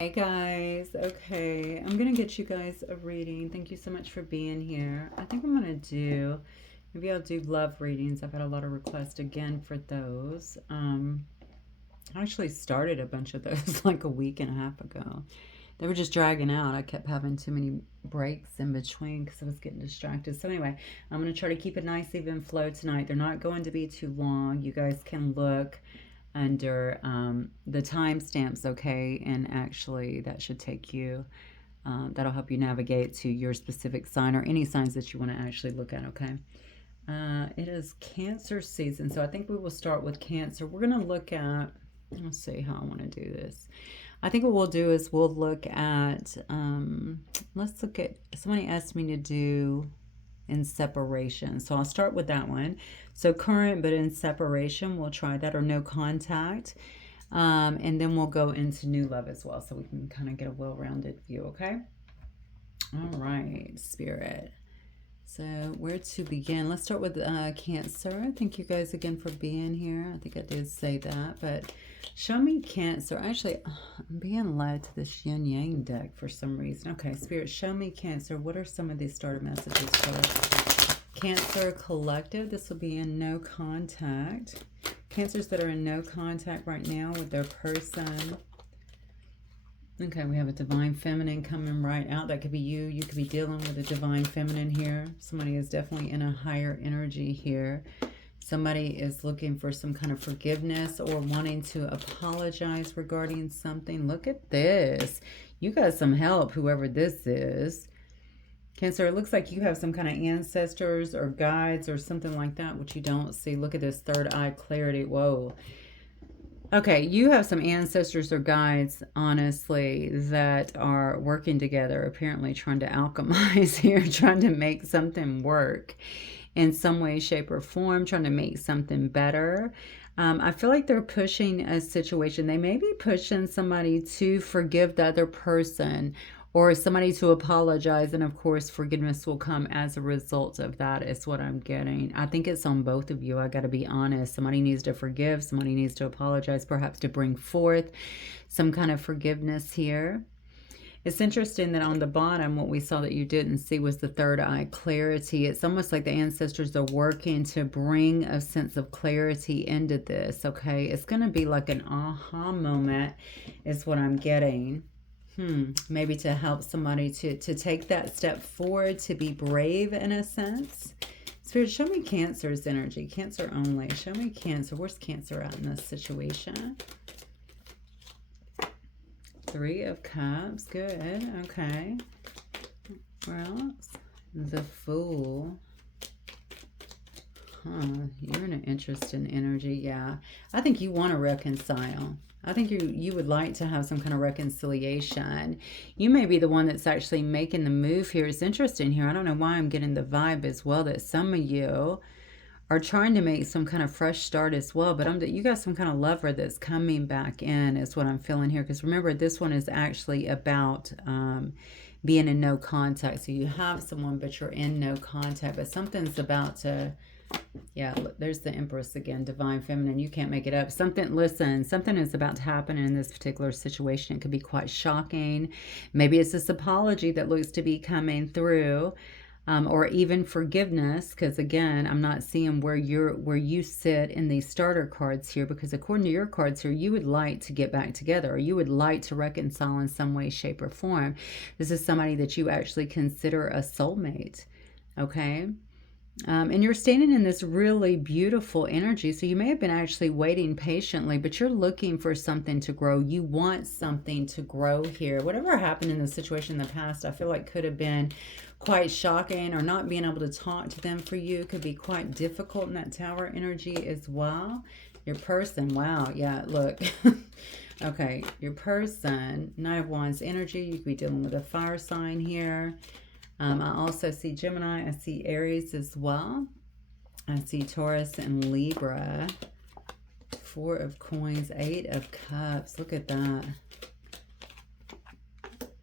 Hey guys, okay, I'm gonna get you guys a reading. Thank you so much for being here. I think I'm gonna do, maybe I'll do love readings. I've had a lot of requests again for those. I actually started a bunch of those like a week and a half ago. They were just dragging out. I kept having too many breaks in between because I was getting distracted. So anyway, I'm gonna try to keep a nice even flow tonight. They're not going to be too long. You guys can look under the timestamps, okay? And actually, that should take you, that'll help you navigate to your specific sign or any signs that you want to actually look at, okay? It is Cancer season, so I think we will start with Cancer. We're going to look at, let's see how I want to do this. I think what we'll do is we'll look at, let's look at, somebody asked me to do in separation. So I'll start with that one. So current but in separation, we'll try that, or no contact. And then we'll go into new love as well, so we can kind of get a well-rounded view, okay? All right, Spirit. So where to begin? Let's start with Cancer. Thank you guys again for being here. I think I did say that, but show me Cancer. Actually, I'm being led to this Yin Yang deck for some reason. Okay, Spirit, show me Cancer. What are some of these starter messages for Cancer Collective? This will be in no contact. Cancers that are in no contact right now with their person. Okay, we have a divine feminine coming right out. That could be you. You could be dealing with a divine feminine here. Somebody is definitely in a higher energy here. Somebody is looking for some kind of forgiveness or wanting to apologize regarding something. Look at this. You got some help, whoever this is. Cancer, it looks like you have some kind of ancestors or guides or something like that, which you don't see. Look at this third eye clarity. Whoa. Okay, you have some ancestors or guides, honestly, that are working together, apparently trying to alchemize here, trying to make something work in some way, shape, or form, trying to make something better. I feel like they're pushing a situation. They may be pushing somebody to forgive the other person, or somebody to apologize, and of course forgiveness will come as a result of that, is what I'm getting. I think it's on both of you. I got to be honest. Somebody needs to forgive, somebody needs to apologize, perhaps to bring forth some kind of forgiveness here. It's interesting that on the bottom, what we saw that you didn't see was the third eye clarity. It's almost like the ancestors are working to bring a sense of clarity into this, okay? It's going to be like an aha moment is what I'm getting. Maybe to help somebody to take that step forward, to be brave in a sense. Spirit, show me Cancer's energy. Cancer only. Show me Cancer. Where's Cancer at in this situation? Three of Cups. Good. Okay. Where else? The Fool. You're in an interesting energy. Yeah. I think you want to reconcile. I think you would like to have some kind of reconciliation. You may be the one that's actually making the move here. It's interesting here. I don't know why I'm getting the vibe as well that some of you are trying to make some kind of fresh start as well. But you got some kind of lover that's coming back in is what I'm feeling here. Because remember, this one is actually about being in no contact. So you have someone, but you're in no contact. But something's about to... Yeah, look, there's the Empress again, divine feminine. You can't make it up. Listen, something is about to happen in this particular situation. It could be quite shocking. Maybe it's this apology that looks to be coming through, or even forgiveness. Because again, I'm not seeing where you sit in these starter cards here. Because according to your cards here, you would like to get back together, or you would like to reconcile in some way, shape, or form. This is somebody that you actually consider a soulmate. Okay. And you're standing in this really beautiful energy. So you may have been actually waiting patiently, but you're looking for something to grow. You want something to grow here. Whatever happened in the situation in the past, I feel like could have been quite shocking, or not being able to talk to them for you could be quite difficult in that Tower energy as well. Your person, wow, yeah, look. Okay, your person, Knight of Wands energy. You could be dealing with a fire sign here. I also see Gemini. I see Aries as well. I see Taurus and Libra. Four of Coins, Eight of Cups. Look at that.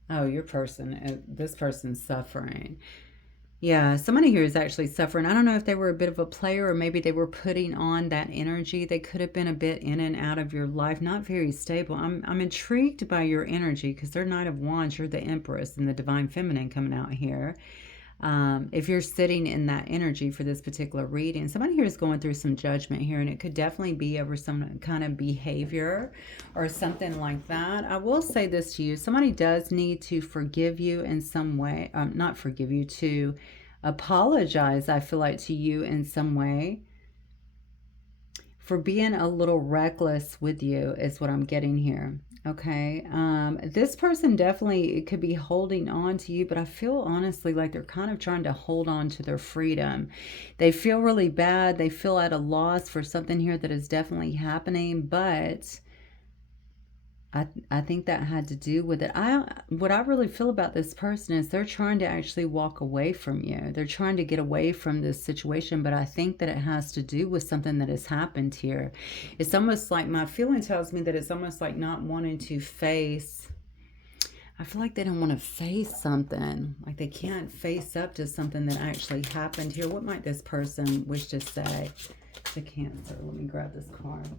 Oh, your person. This person's suffering. Yeah, somebody here is actually suffering. I don't know if they were a bit of a player or maybe they were putting on that energy. They could have been a bit in and out of your life, not very stable. I'm intrigued by your energy because they're Knight of Wands. You're the Empress and the Divine Feminine coming out here. If you're sitting in that energy for this particular reading, somebody here is going through some judgment here, and it could definitely be over some kind of behavior or something like that. I will say this to you. Somebody does need to forgive you in some way. Not forgive you, to apologize, I feel like, to you in some way for being a little reckless with you is what I'm getting here. Okay, this person definitely could be holding on to you, but I feel honestly like they're kind of trying to hold on to their freedom. They feel really bad. They feel at a loss for something here that is definitely happening, but I think that had to do with it. What I really feel about this person is they're trying to actually walk away from you. They're trying to get away from this situation, but I think that it has to do with something that has happened here. It's almost like, my feeling tells me that it's almost like not wanting to face. I feel like they don't want to face something. Like they can't face up to something that actually happened here. What might this person wish to say to Cancer? Let me grab this card.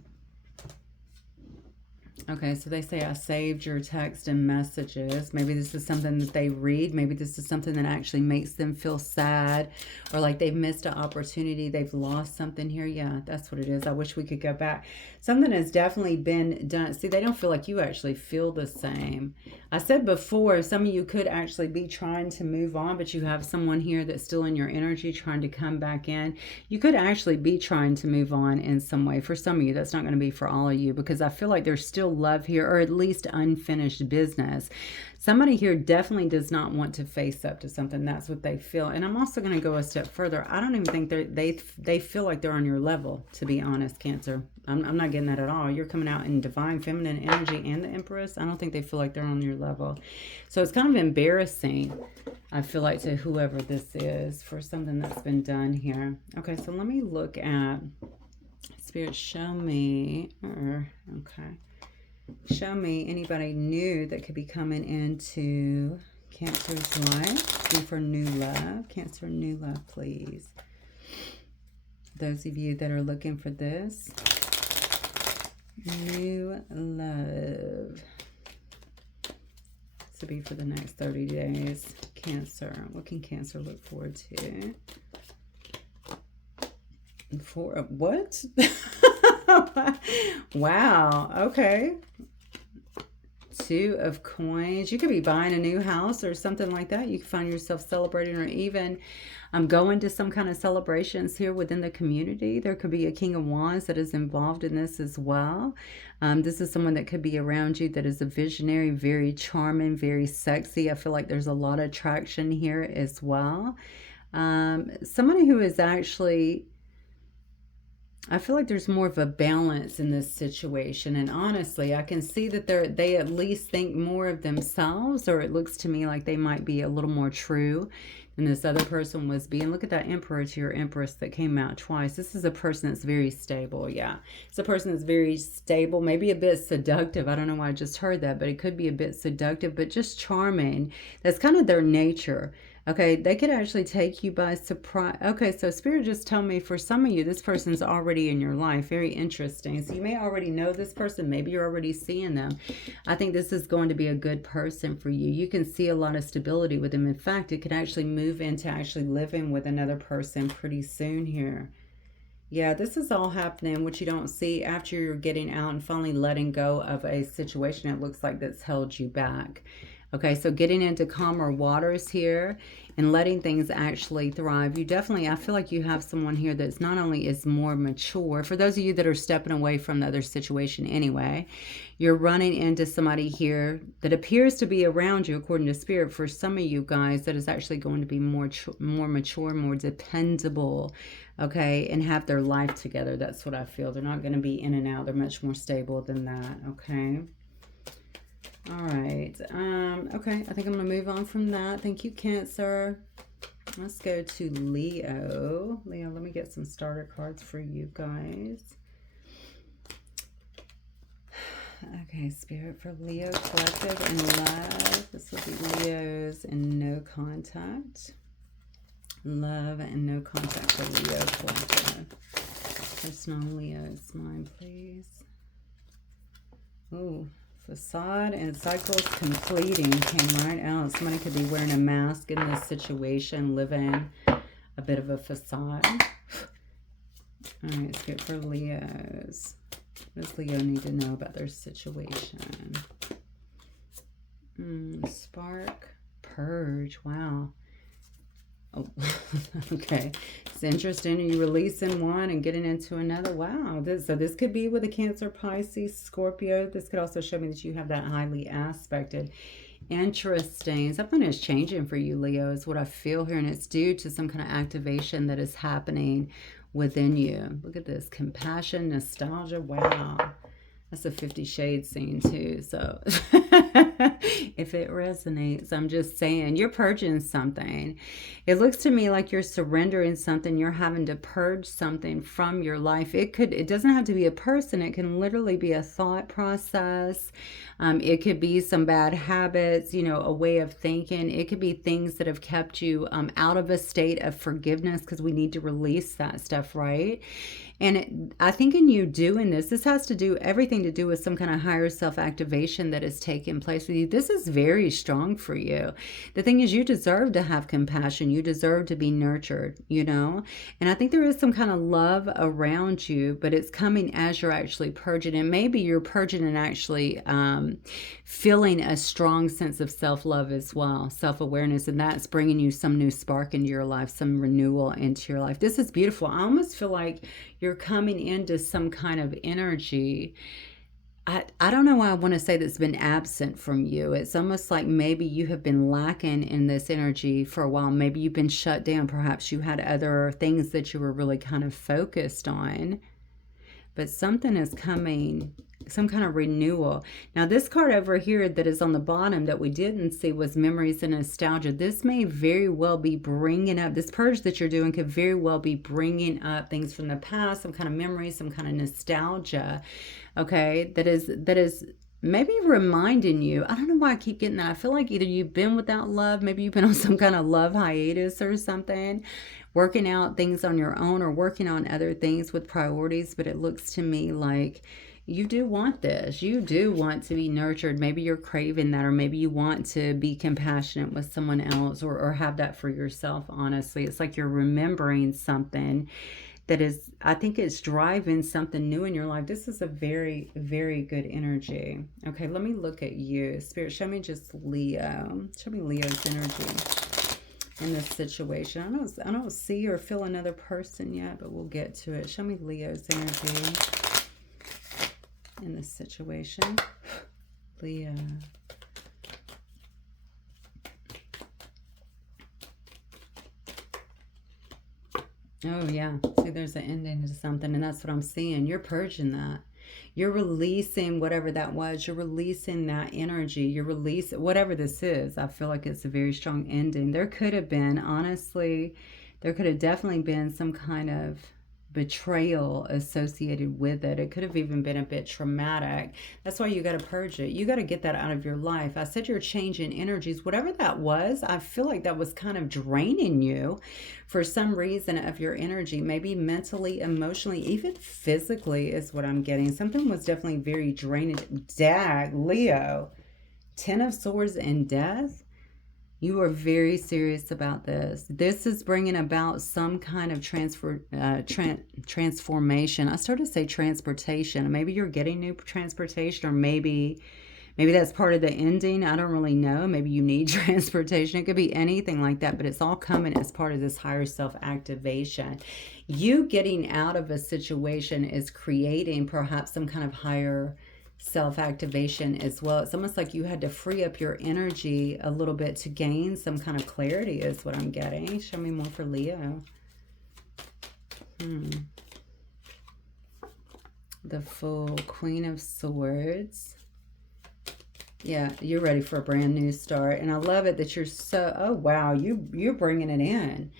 Okay, so they say, I saved your text and messages. Maybe this is something that they read. Maybe this is something that actually makes them feel sad or like they've missed an opportunity. They've lost something here. Yeah, that's what it is. I wish we could go back. Something has definitely been done. See, they don't feel like you actually feel the same. I said before, some of you could actually be trying to move on, but you have someone here that's still in your energy trying to come back in. You could actually be trying to move on in some way. For some of you, that's not going to be for all of you, because I feel like there's still love here, or at least unfinished business. Somebody here definitely does not want to face up to something. That's what they feel. And I'm also going to go a step further. I don't even think they feel like they're on your level, to be honest, Cancer. I'm not getting that at all. You're coming out in divine feminine energy and the Empress. I don't think they feel like they're on your level. So it's kind of embarrassing, I feel like, to whoever this is for something that's been done here. Okay, so let me look at Spirit. Show me, okay. Show me anybody new that could be coming into Cancer's life. Be for new love. Cancer, new love, please. Those of you that are looking for this. New love. This will be for the next 30 days. Cancer. What can Cancer look forward to? For what? Wow. Okay. 2 of Coins. You could be buying a new house or something like that. You could find yourself celebrating, or even going to some kind of celebrations here within the community. There could be a King of Wands that is involved in this as well. This is someone that could be around you that is a visionary, very charming, very sexy. I feel like there's a lot of attraction here as well. Somebody who is actually, I feel like there's more of a balance in this situation. And honestly, I can see that they at least think more of themselves, or it looks to me like they might be a little more true than this other person was being. Look at that Emperor to your Empress that came out twice. This is a person that's very stable. Yeah, it's a person that's very stable, maybe a bit seductive. I don't know why I just heard that, but it could be a bit seductive, but just charming. That's kind of their nature. Okay, they could actually take you by surprise. Okay, so Spirit just told me for some of you, this person's already in your life. Very interesting. So you may already know this person. Maybe you're already seeing them. I think this is going to be a good person for you. You can see a lot of stability with them. In fact, it could actually move into actually living with another person pretty soon here. Yeah, this is all happening, what you don't see after you're getting out and finally letting go of a situation it looks like that's held you back. Okay, so getting into calmer waters here and letting things actually thrive. You definitely, I feel like you have someone here that's not only is more mature. For those of you that are stepping away from the other situation anyway, you're running into somebody here that appears to be around you, according to Spirit. For some of you guys, that is actually going to be more mature, more dependable, okay, and have their life together. That's what I feel. They're not going to be in and out. They're much more stable than that, okay? All right. Okay, I think I'm going to move on from that. Thank you, Cancer. Let's go to Leo. Leo, let me get some starter cards for you guys. Okay, Spirit for Leo Collective and Love. This will be Leo's in no contact. Love and no contact for Leo collective. Personal Leo's mind, please. Ooh, facade and cycles completing came right out. Somebody could be wearing a mask in this situation, living a bit of a facade. All right, let's get for Leos. What does Leo need to know about their situation? Spark, purge, wow. Oh, okay. It's interesting. You releasing one and getting into another. Wow. So this could be with a Cancer, Pisces, Scorpio. This could also show me that you have that highly aspected. Interesting. Something is changing for you, Leo, is what I feel here. And it's due to some kind of activation that is happening within you. Look at this. Compassion, nostalgia. Wow. That's a 50 Shades scene too. So if it resonates, I'm just saying you're purging something. It looks to me like you're surrendering something. You're having to purge something from your life. It doesn't have to be a person. It can literally be a thought process. It could be some bad habits, you know, a way of thinking. It could be things that have kept you out of a state of forgiveness, because we need to release that stuff, right? And I think in you doing this has to do everything to do with some kind of higher self-activation that is taking place with you. This is very strong for you. The thing is, you deserve to have compassion. You deserve to be nurtured, you know? And I think there is some kind of love around you, but it's coming as you're actually purging. And maybe you're purging and actually feeling a strong sense of self-love as well, self-awareness. And that's bringing you some new spark into your life, some renewal into your life. This is beautiful. I almost feel like you're coming into some kind of energy. I don't know why I want to say that's been absent from you. It's almost like maybe you have been lacking in this energy for a while. Maybe you've been shut down. Perhaps you had other things that you were really kind of focused on. But something is coming, some kind of renewal. Now, this card over here that is on the bottom that we didn't see was memories and nostalgia. This may very well be bringing up, this purge that you're doing could very well be bringing up things from the past, some kind of memory, some kind of nostalgia, okay, that is maybe reminding you. I don't know why I keep getting that. I feel like either you've been without love, maybe you've been on some kind of love hiatus or something, working out things on your own or working on other things with priorities. But it looks to me like you do want this. You do want to be nurtured. Maybe you're craving that, or maybe you want to be compassionate with someone else, or have that for yourself, honestly. It's like you're remembering something that is, I think it's driving something new in your life. This is a very, very good energy. Okay, let me look at you. Spirit, show me just Leo. Show me Leo's energy in this situation. I don't see or feel another person yet, but we'll get to it. Show me Leo's energy in this situation. Leo. Oh, yeah. See, there's an ending to something, and that's what I'm seeing. You're purging that. You're releasing whatever that was. You're releasing that energy. You're releasing whatever this is. I feel like it's a very strong ending. There could have been, honestly, there could have definitely been some kind of betrayal associated with it. It could have even been a bit traumatic. That's why you got to purge it. You got to get that out of your life. I said you're changing energies. Whatever that was, I feel like that was kind of draining you for some reason of your energy, maybe mentally, emotionally, even physically is what I'm getting. Something was definitely very draining. Dag, Leo, 10 of Swords and Death. You are very serious about this. This is bringing about some kind of transformation. I started to say transportation. Maybe you're getting new transportation, or maybe that's part of the ending. I don't really know. Maybe you need transportation. It could be anything like that, but it's all coming as part of this higher self-activation. You getting out of a situation is creating perhaps some kind of higher self-activation as well. It's almost like you had to free up your energy a little bit to gain some kind of clarity is what I'm getting. Show me more for Leo. The Fool, Queen of Swords. Yeah, you're ready for a brand new start. And I love it that you're so, oh wow, you're bringing it in.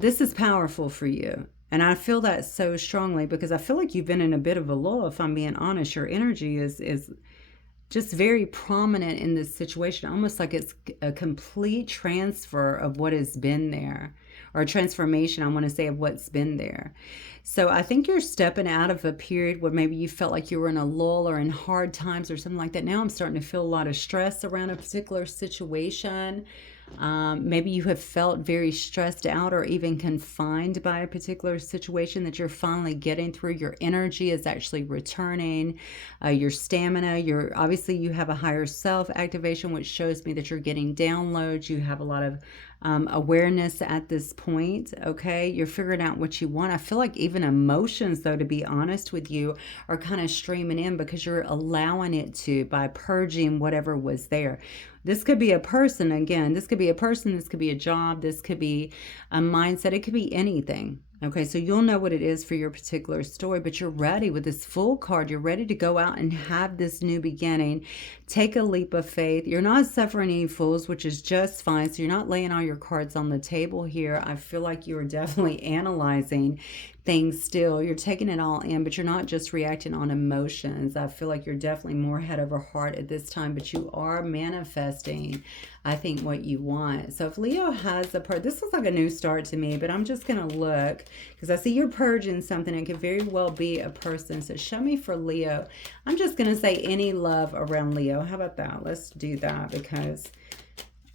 This is powerful for you. And I feel that so strongly because I feel like you've been in a bit of a lull, if I'm being honest. Your energy is just very prominent in this situation, almost like it's a complete transfer of what has been there, or transformation, I want to say, of what's been there. So I think you're stepping out of a period where maybe you felt like you were in a lull or in hard times or something like that. Now I'm starting to feel a lot of stress around a particular situation. Maybe you have felt very stressed out or even confined by a particular situation that you're finally getting through. Your energy is actually returning, your stamina, obviously you have a higher self activation, which shows me that you're getting downloads. You have a lot of awareness at this point. Okay, you're figuring out what you want. I feel like even emotions, though, to be honest with you, are kind of streaming in because you're allowing it to, by purging whatever was there. This could be a person, again, this could be a person, this could be a job, this could be a mindset, it could be anything. Okay, so you'll know what it is for your particular story, but you're ready with this Fool card. You're ready to go out and have this new beginning. Take a leap of faith. You're not suffering any fools, which is just fine. So you're not laying all your cards on the table here. I feel like you are definitely analyzing things still. You're taking it all in, but you're not just reacting on emotions. I feel like you're definitely more head over heart at this time, but you are manifesting, I think, what you want. So if Leo has a this looks like a new start to me, but I'm just going to look because I see you're purging something. It could very well be a person. So show me for Leo. I'm just going to say any love around Leo. How about that? Let's do that because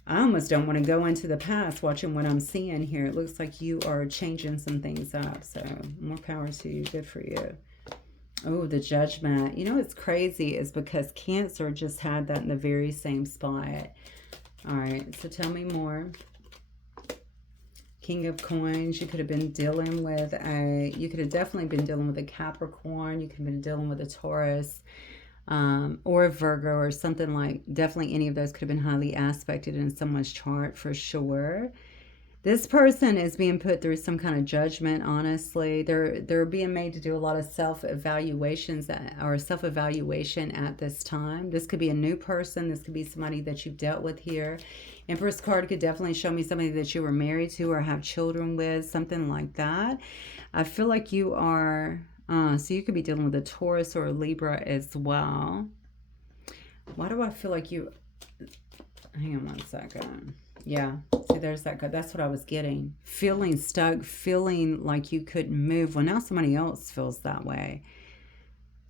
I almost don't want to go into the past watching what I'm seeing here. It looks like you are changing some things up. So more power to you. Good for you. Oh, the Judgment. You know what's crazy is because Cancer just had that in the very same spot. All right, so tell me more. King of Coins. You could have been dealing with you could have definitely been dealing with a Capricorn. You could have been dealing with a Taurus. Or a Virgo or something like, definitely any of those could have been highly aspected in someone's chart for sure. This person is being put through some kind of judgment, honestly. They're being made to do a lot of self-evaluations or self-evaluation at this time. This could be a new person. This could be somebody that you've dealt with here. Empress card could definitely show me somebody that you were married to or have children with, something like that. I feel like you are... so you could be dealing with a Taurus or a Libra as well. Why do I feel like you... Hang on one second. Yeah, see, there's that card. That's what I was getting. Feeling stuck, feeling like you couldn't move. Well, now somebody else feels that way.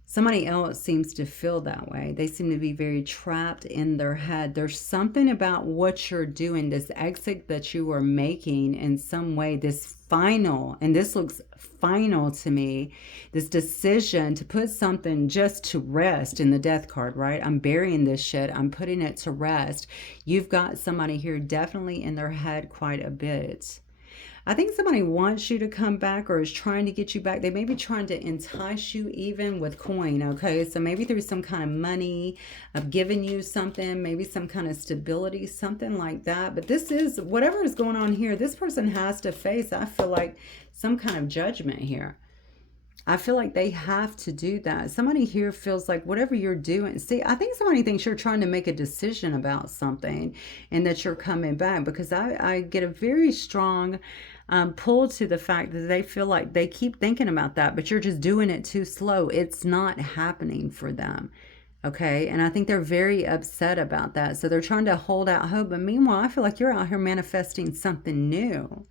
Somebody else seems to feel that way. They seem to be very trapped in their head. There's something about what you're doing, this exit that you are making in some way, this final, and this looks final to me, this decision to put something just to rest in the Death card, right? I'm burying this shit. I'm putting it to rest. You've got somebody here definitely in their head quite a bit. I think somebody wants you to come back or is trying to get you back. They may be trying to entice you even with coin, okay? So maybe through some kind of money, of giving you something, maybe some kind of stability, something like that. But this is, whatever is going on here, this person has to face, I feel like, some kind of judgment here. I feel like they have to do that. Somebody here feels like whatever you're doing. See, I think somebody thinks you're trying to make a decision about something and that you're coming back, because I get a very strong pull to the fact that they feel like they keep thinking about that, but you're just doing it too slow. It's not happening for them. Okay, and I think they're very upset about that. So they're trying to hold out hope. But meanwhile, I feel like you're out here manifesting something new.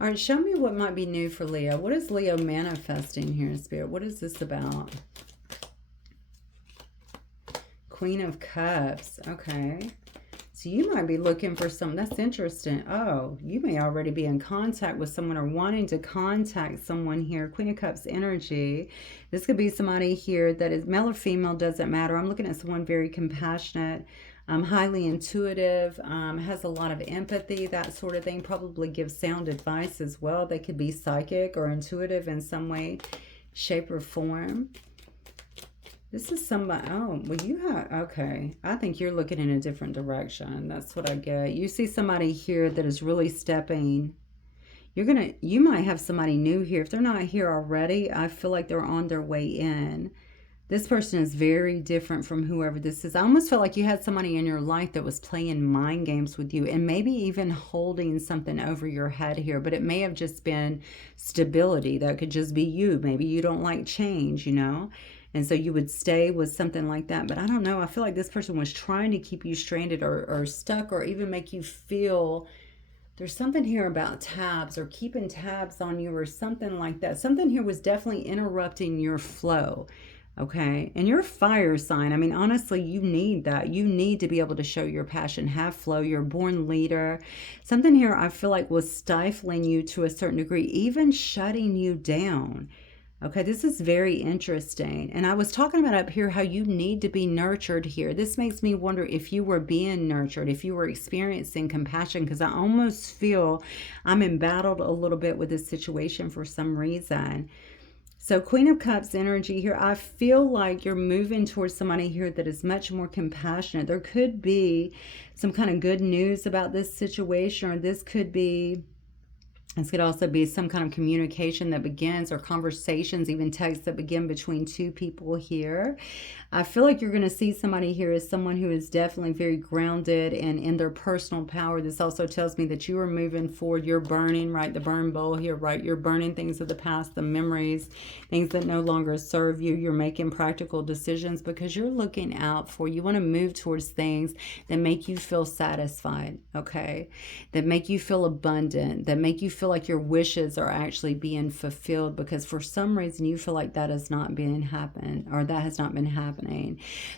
All right, show me what might be new for Leo. What is Leo manifesting here in Spirit? What is this about? Queen of Cups. Okay. So you might be looking for something. That's interesting. Oh, you may already be in contact with someone or wanting to contact someone here. Queen of Cups energy. This could be somebody here that is male or female, doesn't matter. I'm looking at someone very compassionate, highly intuitive, has a lot of empathy, that sort of thing. Probably gives sound advice as well. They could be psychic or intuitive in some way, shape, or form. This is somebody, oh, well, you have, okay. I think you're looking in a different direction. That's what I get. You see somebody here that is really stepping. You might have somebody new here. If they're not here already, I feel like they're on their way in. This person is very different from whoever this is. I almost felt like you had somebody in your life that was playing mind games with you and maybe even holding something over your head here, but it may have just been stability. That could just be you. Maybe you don't like change, you know? And so you would stay with something like that. But I don't know. I feel like this person was trying to keep you stranded or stuck, or even make you feel There's something here about tabs or keeping tabs on you or something like that. Something here was definitely interrupting your flow. Okay. And you're a fire sign. I mean, honestly, you need that. You need to be able to show your passion, have flow. You're a born leader. Something here I feel like was stifling you to a certain degree, even shutting you down. Okay, this is very interesting. And I was talking about up here how you need to be nurtured here. This makes me wonder if you were being nurtured, if you were experiencing compassion, because I almost feel I'm embattled a little bit with this situation for some reason. So Queen of Cups energy here, I feel like you're moving towards somebody here that is much more compassionate. There could be some kind of good news about this situation, or this could also be some kind of communication that begins, or conversations, even texts that begin between two people here. I feel like you're going to see somebody here as someone who is definitely very grounded and in their personal power. This also tells me that you are moving forward. You're burning, right? The burn bowl here, right? You're burning things of the past, the memories, things that no longer serve you. You're making practical decisions because you're looking out for, you want to move towards things that make you feel satisfied, okay? That make you feel abundant, that make you feel like your wishes are actually being fulfilled, because for some reason you feel like that has not been happening, or that has not been happening.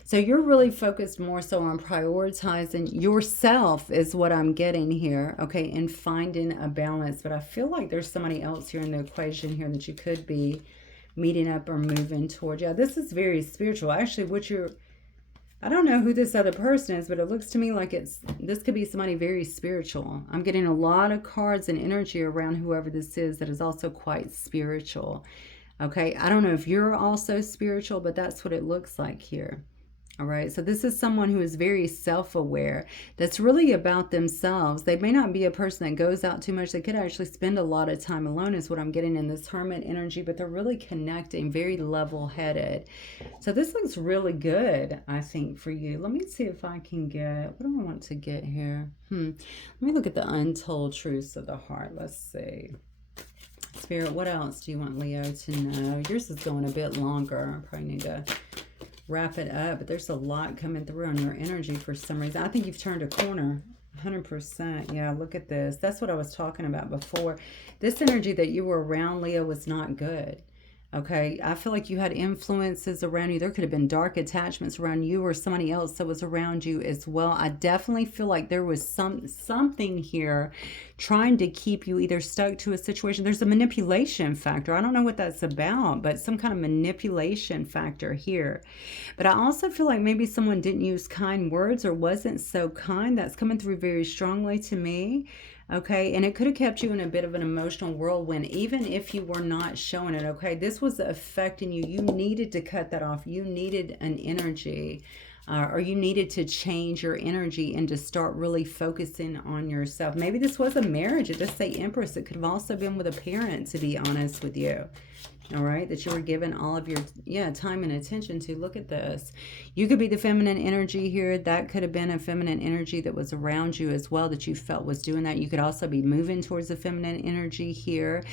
So you're really focused more so on prioritizing yourself is what I'm getting here, okay, and finding a balance. But I feel like there's somebody else here in the equation here that you could be meeting up or moving towards. Yeah, this is very spiritual. Actually, I don't know who this other person is, but it looks to me like this could be somebody very spiritual. I'm getting a lot of cards and energy around whoever this is that is also quite spiritual. Okay, I don't know if you're also spiritual, but that's what it looks like here. All right, so this is someone who is very self-aware, that's really about themselves. They may not be a person that goes out too much. They could actually spend a lot of time alone is what I'm getting in this hermit energy, but they're really connecting, very level-headed. So this looks really good, I think, for you. Let me see if I can get, what do I want to get here? Let me look at the untold truths of the heart. Let's see. Spirit, what else do you want Leo to know? Yours is going a bit longer. I probably need to wrap it up, but there's a lot coming through on your energy for some reason. I think you've turned a corner. 100%. Yeah, look at this. That's what I was talking about before. This energy that you were around, Leo, was not good. Okay, I feel like you had influences around you. There could have been dark attachments around you or somebody else that was around you as well. I definitely feel like there was something here trying to keep you either stuck to a situation. There's a manipulation factor. I don't know what that's about, but some kind of manipulation factor here. But I also feel like maybe someone didn't use kind words or wasn't so kind. That's coming through very strongly to me. Okay, and it could have kept you in a bit of an emotional whirlwind, even if you were not showing it, okay? This was affecting you. You needed to cut that off. You needed an energy, or you needed to change your energy and to start really focusing on yourself. Maybe this was a marriage. It does say Empress. It could have also been with a parent, to be honest with you. All right, that you were given all of your time and attention to. Look at this. You could be the feminine energy here. That could have been a feminine energy that was around you as well that you felt was doing that. You could also be moving towards the feminine energy here.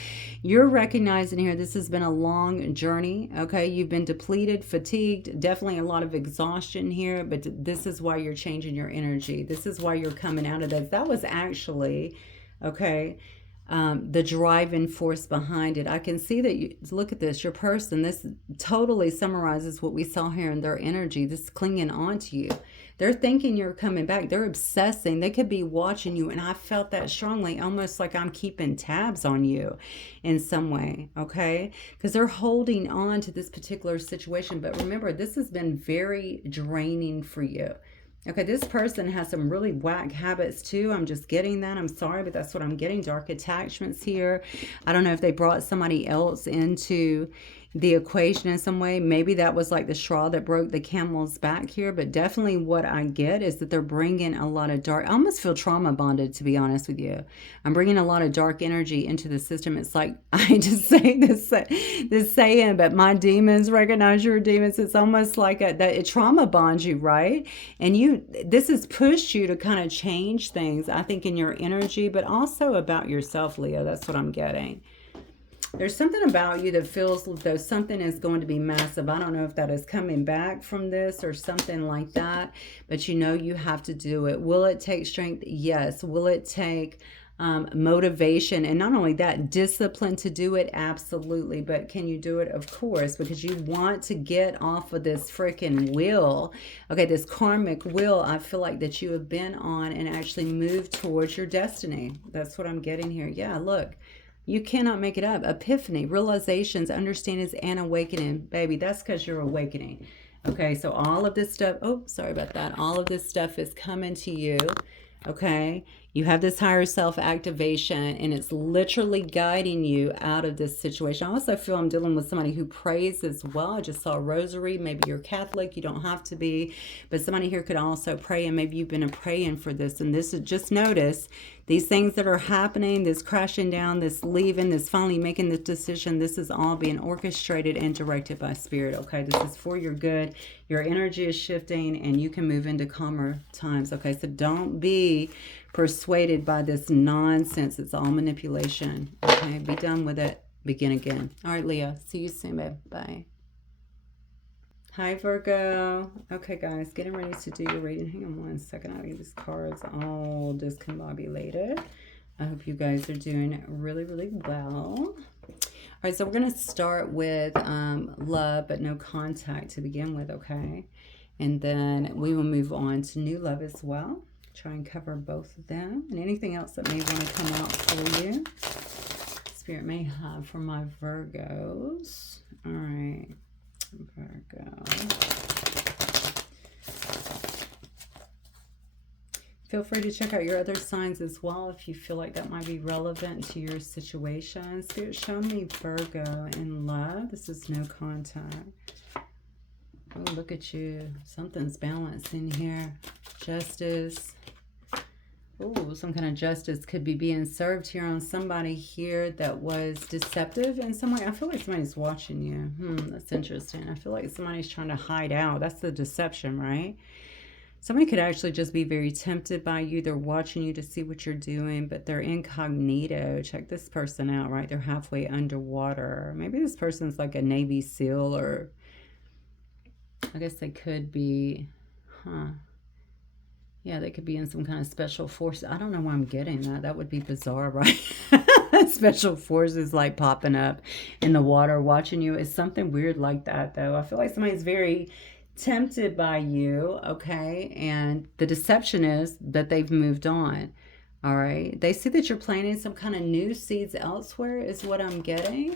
You're recognizing here this has been a long journey. Okay, you've been depleted, fatigued, definitely a lot of exhaustion here, but this is why you're changing your energy. This is why you're coming out of this. That was actually, okay, the driving force behind it. I can see that you look at this, your person, this totally summarizes what we saw here in their energy, this clinging on to you. They're thinking you're coming back. They're obsessing. They could be watching you. And I felt that strongly, almost like I'm keeping tabs on you in some way. Okay. Because they're holding on to this particular situation. But remember, this has been very draining for you. Okay, this person has some really whack habits too. I'm just getting that. I'm sorry, but that's what I'm getting. Dark attachments here. I don't know if they brought somebody else into the equation in some way. Maybe that was like the straw that broke the camel's back here, but definitely what I get is that they're bringing a lot of dark, I almost feel trauma bonded, to be honest with you. I'm bringing a lot of dark energy into the system. It's like, I hate to say this saying, but my demons recognize your demons. It's almost like that it trauma bonds you, right? And this has pushed you to kind of change things, I think, in your energy, but also about yourself, Leo. That's what I'm getting. There's something about you that feels as though something is going to be massive. I don't know if that is coming back from this or something like that, but you know you have to do it. Will it take strength? Yes. Will it take motivation, and not only that, discipline to do it, absolutely. But can you do it? Of course, because you want to get off of this freaking wheel, okay, this karmic wheel I feel like that you have been on, and actually move towards your destiny. That's what I'm getting here. Yeah, look, you cannot make it up. Epiphany, realizations, understandings, and awakening. Baby, that's because you're awakening. Okay, so all of this stuff, oh, sorry about that. All of this stuff is coming to you. Okay, you have this higher self activation, and it's literally guiding you out of this situation. I also feel I'm dealing with somebody who prays as well. I just saw a rosary. Maybe you're Catholic, you don't have to be, but somebody here could also pray, and maybe you've been praying for this. And this is, just notice these things that are happening, this crashing down, this leaving, this finally making this decision. This is all being orchestrated and directed by spirit. Okay, this is for your good. Your energy is shifting, and you can move into calmer times. Okay, so don't be persuaded by this nonsense. It's all manipulation. Okay, be done with it. Begin again. All right, Leo. See you soon, babe. Bye. Hi, Virgo. Okay, guys, getting ready to do your reading. Hang on one second. I'll get these cards all discombobulated. I hope you guys are doing really, really well. All right, so we're going to start with love, but no contact to begin with, okay? And then we will move on to new love as well. Try and cover both of them. And anything else that may want to come out for you, Spirit may have for my Virgos. All right, Virgo. Feel free to check out your other signs as well if you feel like that might be relevant to your situation. Spirit, show me Virgo in love. This is no contact. Oh, look at you. Something's balancing here. Justice. Oh, some kind of justice could be being served here on somebody here that was deceptive in some way. I feel like somebody's watching you. That's interesting. I feel like somebody's trying to hide out. That's the deception, right? Somebody could actually just be very tempted by you. They're watching you to see what you're doing, but they're incognito. Check this person out, right? They're halfway underwater. Maybe this person's like a Navy SEAL, or I guess they could be, yeah, they could be in some kind of special force. I don't know why I'm getting that. That would be bizarre, right? Special forces like popping up in the water watching you. It's something weird like that, though. I feel like somebody's very tempted by you, okay? And the deception is that they've moved on, all right? They see that you're planting some kind of new seeds elsewhere is what I'm getting.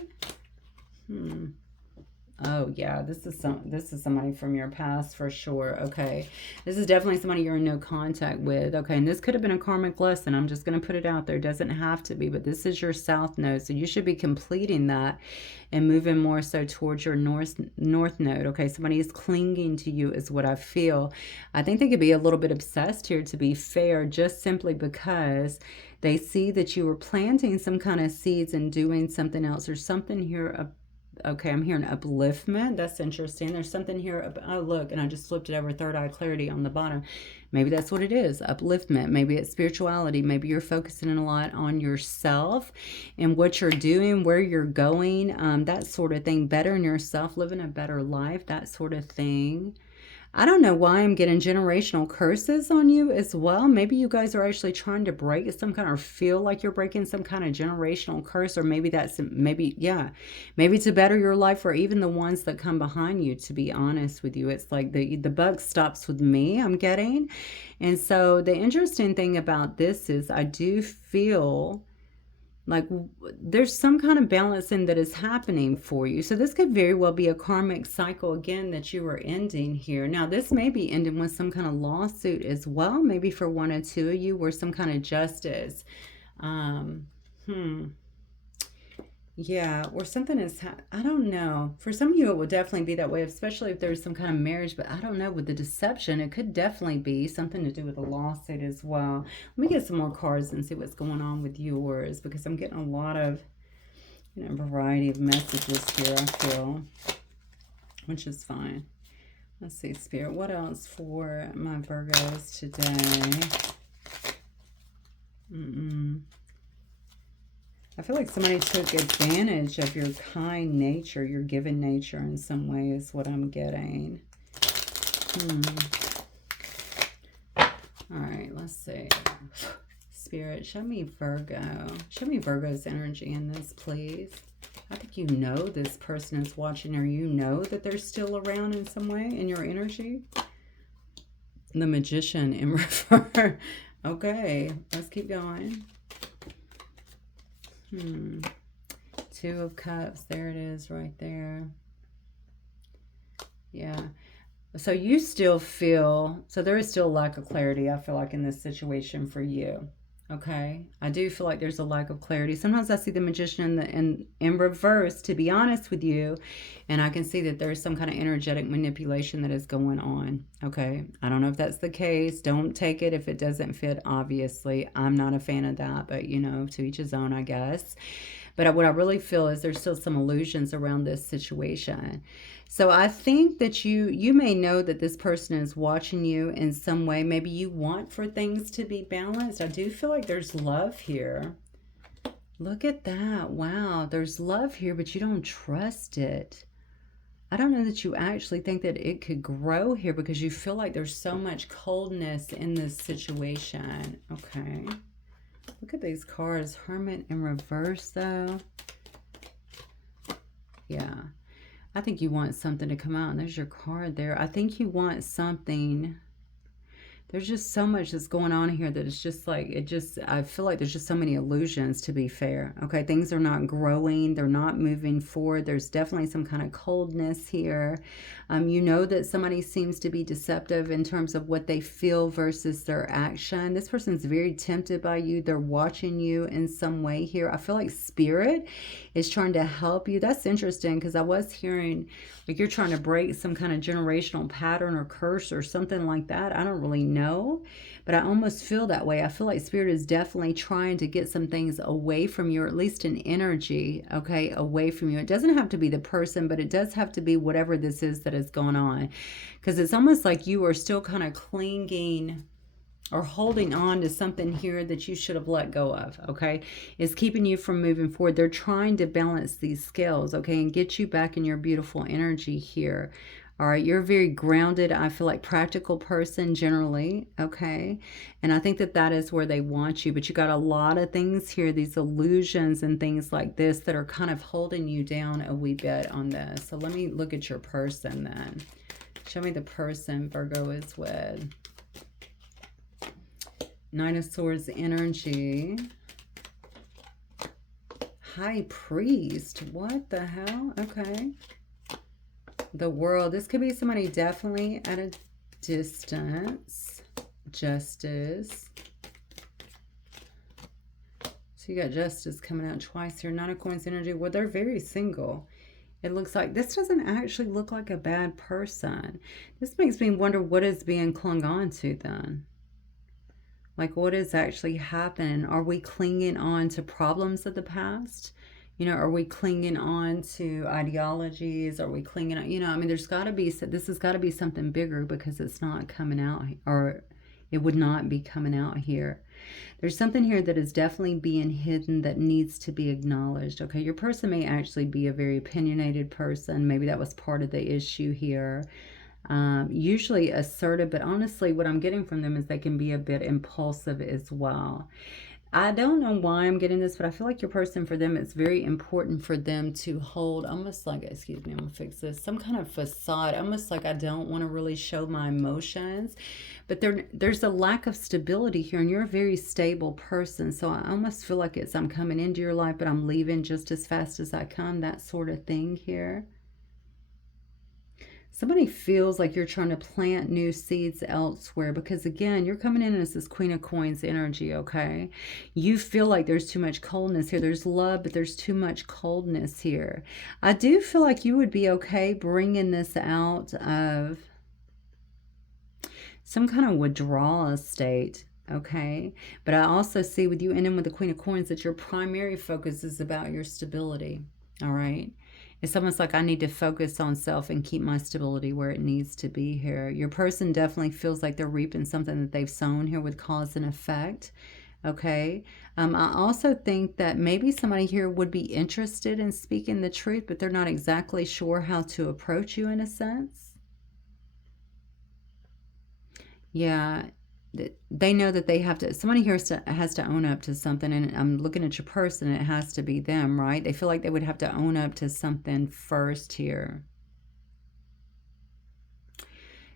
Oh yeah, this is somebody from your past for sure. Okay, this is definitely somebody you're in no contact with. Okay, and this could have been a karmic lesson. I'm just going to put it out there. It doesn't have to be, but this is your south node, so you should be completing that and moving more so towards your north node. Okay, somebody is clinging to you is what I feel. I think they could be a little bit obsessed here, to be fair, just simply because they see that you were planting some kind of seeds and doing something else. There's something here. Okay, I'm hearing upliftment. That's interesting. There's something here. Oh, look, and I just flipped it over, third eye clarity on the bottom. Maybe that's what it is, upliftment. Maybe it's spirituality. Maybe you're focusing a lot on yourself and what you're doing, where you're going, that sort of thing. Bettering yourself, living a better life, that sort of thing. I don't know why I'm getting generational curses on you as well. Maybe you guys are actually trying to break some kind, or feel like you're breaking some kind of generational curse, or maybe that's, maybe to better your life, or even the ones that come behind you, to be honest with you. It's like the buck stops with me, I'm getting. And so the interesting thing about this is I do feel like there's some kind of balancing that is happening for you. So this could very well be a karmic cycle again that you are ending here. Now this may be ending with some kind of lawsuit as well, maybe for one or two of you, where some kind of justice. Yeah, or something is, I don't know. For some of you, it will definitely be that way, especially if there's some kind of marriage. But I don't know, with the deception, it could definitely be something to do with a lawsuit as well. Let me get some more cards and see what's going on with yours, because I'm getting a lot of, variety of messages here, I feel, which is fine. Let's see, Spirit, what else for my Virgos today? I feel like somebody took advantage of your kind nature, your giving nature in some way is what I'm getting. All right, let's see. Spirit, show me Virgo. Show me Virgo's energy in this, please. I think you know this person is watching, or you know that they're still around in some way in your energy. The Magician in reverse. Okay, let's keep going. Two of Cups. There it is right there. Yeah. So you still feel, so there is still a lack of clarity, I feel like, in this situation for you. Okay, I do feel like there's a lack of clarity. Sometimes I see the Magician in reverse, to be honest with you, and I can see that there's some kind of energetic manipulation that is going on. Okay, I don't know if that's the case. Don't take it if it doesn't fit, obviously. I'm not a fan of that, but you know, to each his own, I guess. But what I really feel is there's still some illusions around this situation. So I think that you may know that this person is watching you in some way. Maybe you want for things to be balanced. I do feel like there's love here. Look at that. Wow, there's love here, but you don't trust it. I don't know that you actually think that it could grow here because you feel like there's so much coldness in this situation. Okay. Look at these cards. Hermit in reverse, though. Yeah. I think you want something to come out. And there's your card there. I think you want something. There's just so much that's going on here that it's just like, I feel like there's just so many illusions, to be fair. Okay, things are not growing. They're not moving forward. There's definitely some kind of coldness here. You know that somebody seems to be deceptive in terms of what they feel versus their action. This person's very tempted by you. They're watching you in some way here. I feel like Spirit is trying to help you. That's interesting because I was hearing like you're trying to break some kind of generational pattern or curse or something like that. I don't really know, but I almost feel that way. I feel like Spirit is definitely trying to get some things away from you, or at least an energy, okay, away from you. It doesn't have to be the person, but it does have to be whatever this is that is going on, because it's almost like you are still kind of clinging or holding on to something here that you should have let go of, okay? It's keeping you from moving forward. They're trying to balance these scales, okay, and get you back in your beautiful energy here. All right, you're a very grounded, I feel like, practical person generally, okay? And I think that that is where they want you, but you got a lot of things here, these illusions and things like this that are kind of holding you down a wee bit on this. So let me look at your person then. Show me the person Virgo is with. Nine of Swords energy. High Priest. What the hell? Okay. The World. This could be somebody definitely at a distance. Justice. So you got Justice coming out twice here. Nine of Coins energy. Well, they're very single. It looks like this doesn't actually look like a bad person. This makes me wonder what is being clung on to then. Like, what is actually happening? Are we clinging on to problems of the past? You know, are we clinging on to ideologies? Are we clinging on, you know, I mean, there's got to be, this has got to be something bigger because it's not coming out, or it would not be coming out here. There's something here that is definitely being hidden that needs to be acknowledged. Okay, your person may actually be a very opinionated person. Maybe that was part of the issue here. Usually assertive, but honestly what I'm getting from them is they can be a bit impulsive as well. I don't know why I'm getting this, but I feel like your person, for them, it's very important for them to hold almost like, excuse me, I'm gonna fix this, some kind of facade, almost like I don't want to really show my emotions, but there's a lack of stability here, and you're a very stable person, so I almost feel like it's I'm coming into your life but I'm leaving just as fast as I come, that sort of thing here. Somebody feels like you're trying to plant new seeds elsewhere because, again, you're coming in as this Queen of Coins energy, okay? You feel like there's too much coldness here. There's love, but there's too much coldness here. I do feel like you would be okay bringing this out of some kind of withdrawal state, okay? But I also see with you ending with the Queen of Coins that your primary focus is about your stability, all right? It's almost like I need to focus on self and keep my stability where it needs to be here. Your person definitely feels like they're reaping something that they've sown here with cause and effect. Okay. I also think that maybe somebody here would be interested in speaking the truth, but they're not exactly sure how to approach you in a sense. Yeah. they know that they have to, somebody here has to own up to something, and I'm looking at your person, and it has to be them, right? They feel like they would have to own up to something first here.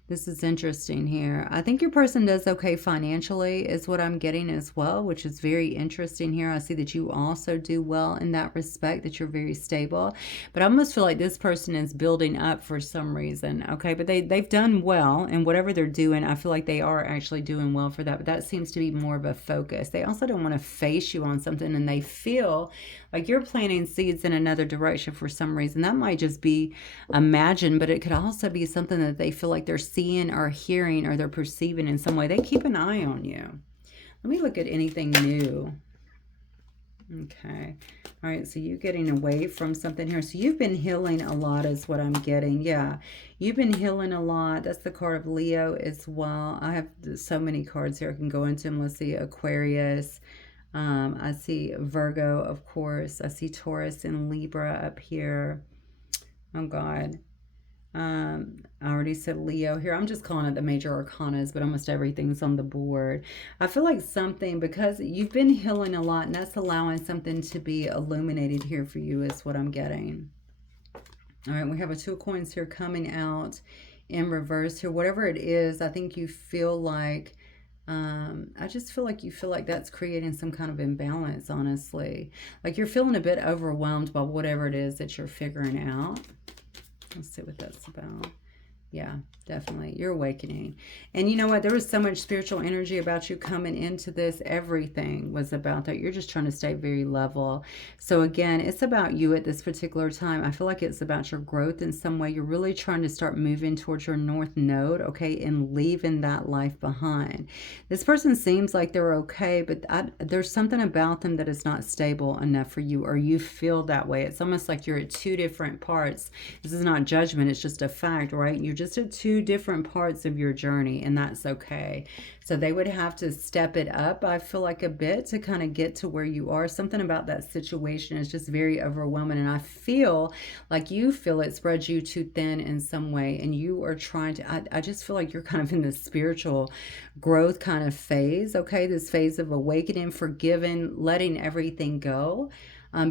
This is interesting here. I think your person does okay financially is what I'm getting as well, which is very interesting here. I see that you also do well in that respect, that you're very stable. But I almost feel like this person is building up for some reason, okay? But they've done well, and whatever they're doing, I feel like they are actually doing well for that. But that seems to be more of a focus. They also don't want to face you on something, and they feel like you're planting seeds in another direction for some reason. That might just be imagined, but it could also be something that they feel like they're seeing or hearing or they're perceiving in some way. They keep an eye on you. Let me look at anything new. Okay. All right. So you're getting away from something here. So you've been healing a lot is what I'm getting. Yeah. You've been healing a lot. That's the card of Leo as well. I have so many cards here I can go into them. Let's see. Aquarius. I see Virgo, of course. I see Taurus and Libra up here. Oh, God. I already said Leo here. I'm just calling it the major arcanas, but almost everything's on the board. I feel like something, because you've been healing a lot, and that's allowing something to be illuminated here for you is what I'm getting. All right, we have a 2 of coins here coming out in reverse here. Whatever it is, I think you feel like, I just feel like you feel like that's creating some kind of imbalance, honestly. Like you're feeling a bit overwhelmed by whatever it is that you're figuring out. Let's see what that's about. Yeah, definitely. You're awakening. And you know what? There was so much spiritual energy about you coming into this. Everything was about that. You're just trying to stay very level. So again, it's about you at this particular time. I feel like it's about your growth in some way. You're really trying to start moving towards your north node, okay, and leaving that life behind. This person seems like they're okay, but there's something about them that is not stable enough for you, or you feel that way. It's almost like you're at 2 different parts. This is not judgment. It's just a fact, right? You're just at 2 different parts of your journey, and that's okay. So they would have to step it up, I feel like, a bit to kind of get to where you are. Something about that situation is just very overwhelming, and I feel like you feel it spreads you too thin in some way, and you are trying to, I just feel like you're kind of in this spiritual growth kind of phase, okay? This phase of awakening, forgiving, letting everything go.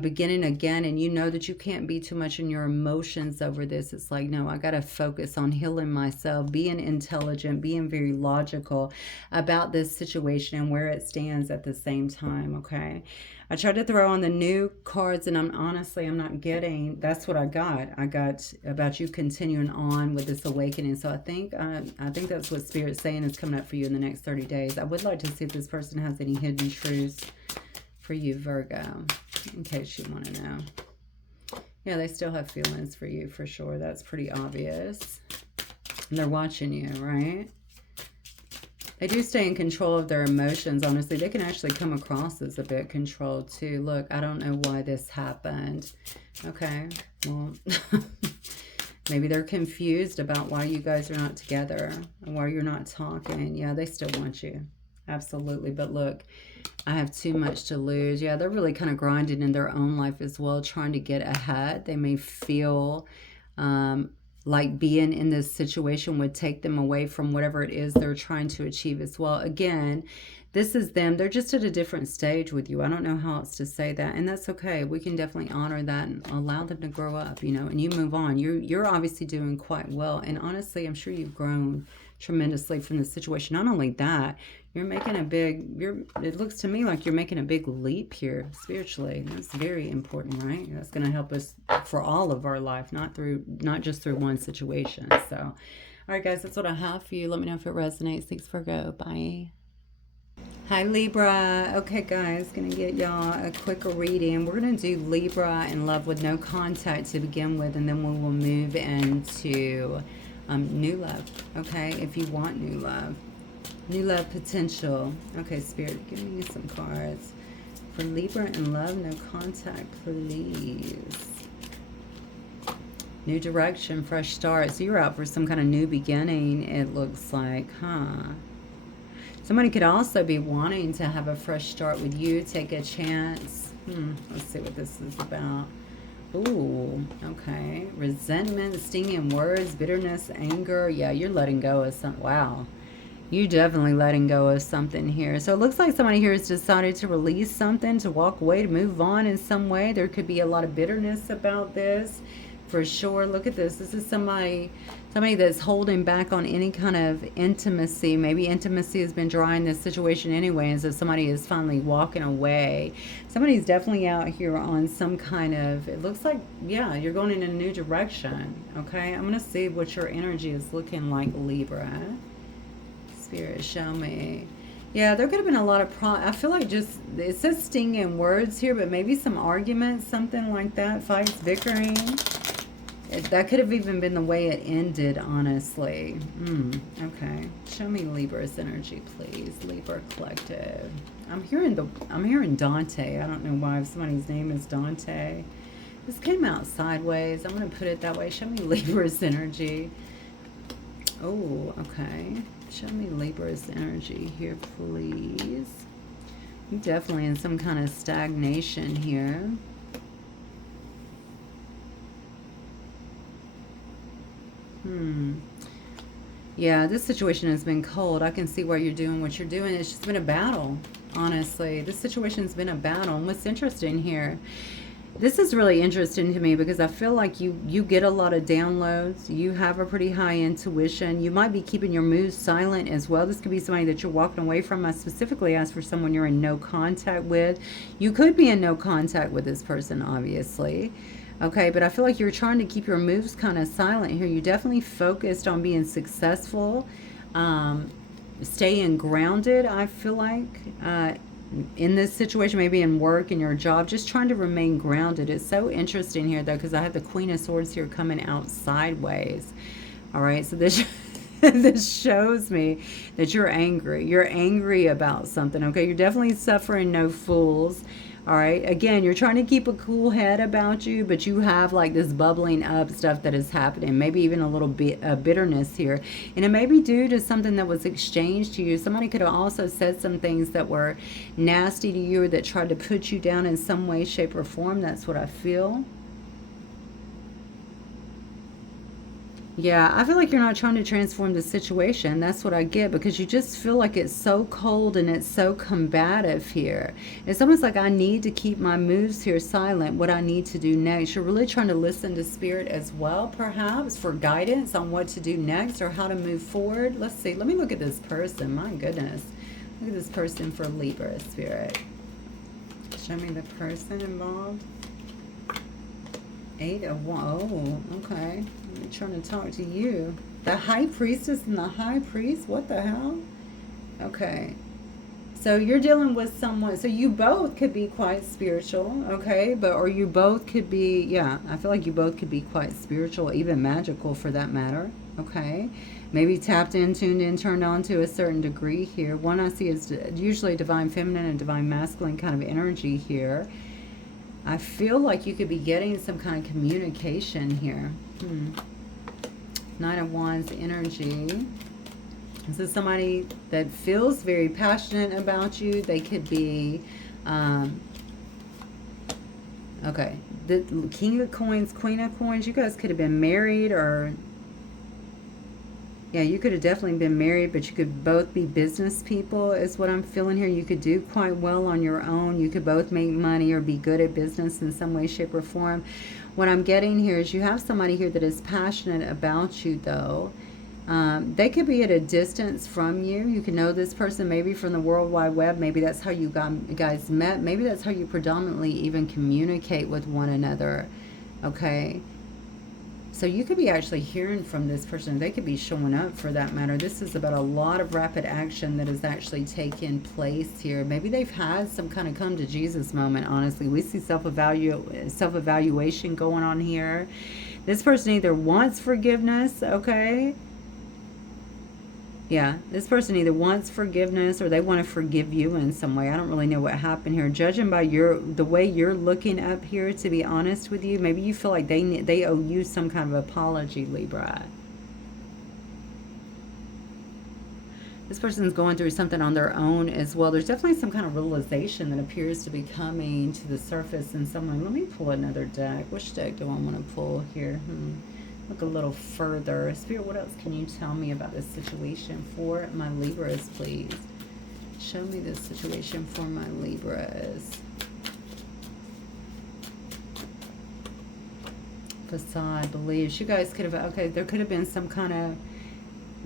Beginning again, and you know that you can't be too much in your emotions over this. It's like, no, I got to focus on healing myself, being intelligent, being very logical about this situation and where it stands at the same time, okay? I tried to throw on the new cards, and I'm not getting, that's what I got. I got about you continuing on with this awakening. So I think that's what Spirit's saying is coming up for you in the next 30 days. I would like to see if this person has any hidden truths for you, Virgo, in case you want to know. Yeah, they still have feelings for you, for sure. That's pretty obvious. And they're watching you, right? They do stay in control of their emotions, honestly. They can actually come across as a bit controlled, too. Look, I don't know why this happened. Okay, well, maybe they're confused about why you guys are not together and why you're not talking. Yeah, they still want you. Absolutely. But look, I have too much to lose. Yeah, they're really kind of grinding in their own life as well, trying to get ahead. They may feel like being in this situation would take them away from whatever it is they're trying to achieve as well. Again, this is them. They're just at a different stage with you. I don't know how else to say that. And that's okay. We can definitely honor that and allow them to grow up, you know, and you move on. You're obviously doing quite well. And honestly, I'm sure you've grown tremendously from this situation. Not only that, you're making a big, it looks to me like you're making a big leap here spiritually. That's very important, right? That's going to help us for all of our life, not just through one situation. So, all right, guys, that's what I have for you. Let me know if it resonates. Thanks, Virgo. Bye. Hi, Libra. Okay, guys, going to get y'all a quick reading. We're going to do Libra in love with no contact to begin with, and then we will move into new love, okay? If you want new love potential. Okay, Spirit, give me some cards for Libra in love, no contact, please. New direction, fresh start. So you're out for some kind of new beginning, it looks like, huh? Somebody could also be wanting to have a fresh start with you, take a chance. Let's see what this is about. Ooh, okay. Resentment, stinging words, bitterness, anger. Yeah, you're letting go of some. Wow. You definitely letting go of something here. So it looks like somebody here has decided to release something, to walk away, to move on in some way. There could be a lot of bitterness about this, for sure. Look at this. This is somebody that's holding back on any kind of intimacy. Maybe intimacy has been dry in this situation anyway, and so somebody is finally walking away. Somebody's definitely out here on some kind of, it looks like, yeah, you're going in a new direction. Okay, I'm going to see what your energy is looking like, Libra. Spirit, show me. Yeah, there could have been a lot of I feel like just, it says stinging words here, but maybe some arguments, something like that, fights, bickering. That could have even been the way it ended, honestly. Okay. Show me Libra's energy, please. Libra Collective. I'm hearing Dante. I don't know why somebody's name is Dante. This came out sideways. I'm going to put it that way. Show me Libra's energy. Oh, okay. Show me Libra's energy here, please. You're definitely in some kind of stagnation here. Yeah, this situation has been cold. I can see why you're doing what you're doing. It's just been a battle, honestly. This situation's been a battle. And what's interesting here, this is really interesting to me because I feel like you get a lot of downloads. You have a pretty high intuition. You might be keeping your moves silent as well. This could be somebody that you're walking away from. I specifically asked for someone you're in no contact with. You could be in no contact with this person, obviously. Okay, but I feel like you're trying to keep your moves kind of silent here. You definitely focused on being successful, staying grounded, I feel like, in this situation, maybe in work, in your job, just trying to remain grounded. It's so interesting here, though, because I have the Queen of Swords here coming out sideways. All right, so this this shows me that you're angry. You're angry about something, okay? You're definitely suffering no fools. All right, again, you're trying to keep a cool head about you, but you have like this bubbling up stuff that is happening, maybe even a little bit of bitterness here. And it may be due to something that was exchanged to you. Somebody could have also said some things that were nasty to you or that tried to put you down in some way, shape, or form. That's what I feel. Yeah, I feel like you're not trying to transform the situation. That's what I get, because you just feel like it's so cold and it's so combative here. It's almost like I need to keep my moves here silent, what I need to do next. You're really trying to listen to Spirit as well, perhaps, for guidance on what to do next or how to move forward. Let's see. Let me look at this person. My goodness. Look at this person for Libra, Spirit. Show me the person involved. 8 of Wands. Oh, okay. I'm trying to talk to you. The High Priestess and the High Priest? What the hell? Okay. So you're dealing with someone. So you both could be quite spiritual, okay? Or you both could be, yeah, I feel like you both could be quite spiritual, even magical for that matter, okay? Maybe tapped in, tuned in, turned on to a certain degree here. One I see is usually divine feminine and divine masculine kind of energy here. I feel like you could be getting some kind of communication here. Knight of Wands energy. This is somebody that feels very passionate about you. They could be, okay, the King of Coins, Queen of Coins. You guys could have been married, or yeah, you could have definitely been married, but you could both be business people is what I'm feeling here. You could do quite well on your own. You could both make money or be good at business in some way, shape, or form. What I'm getting here is you have somebody here that is passionate about you, though. They could be at a distance from you. You can know this person maybe from the World Wide Web. Maybe that's how you guys met. Maybe that's how you predominantly even communicate with one another, okay? So you could be actually hearing from this person. They could be showing up, for that matter. This is about a lot of rapid action that is actually taking place here. Maybe they've had some kind of come to Jesus moment, honestly. We see self-evaluation going on here. This person either wants forgiveness, okay? Yeah, this person either wants forgiveness or they want to forgive you in some way. I don't really know what happened here. Judging by the way you're looking up here, to be honest with you, maybe you feel like they owe you some kind of apology, Libra. This person's going through something on their own as well. There's definitely some kind of realization that appears to be coming to the surface in some way. Let me pull another deck. Which deck do I want to pull here? Look a little further. Spirit, what else can you tell me about this situation for my Libras, please? Show me this situation for my Libras. Facade, beliefs. You guys could have, okay, there could have been some kind of,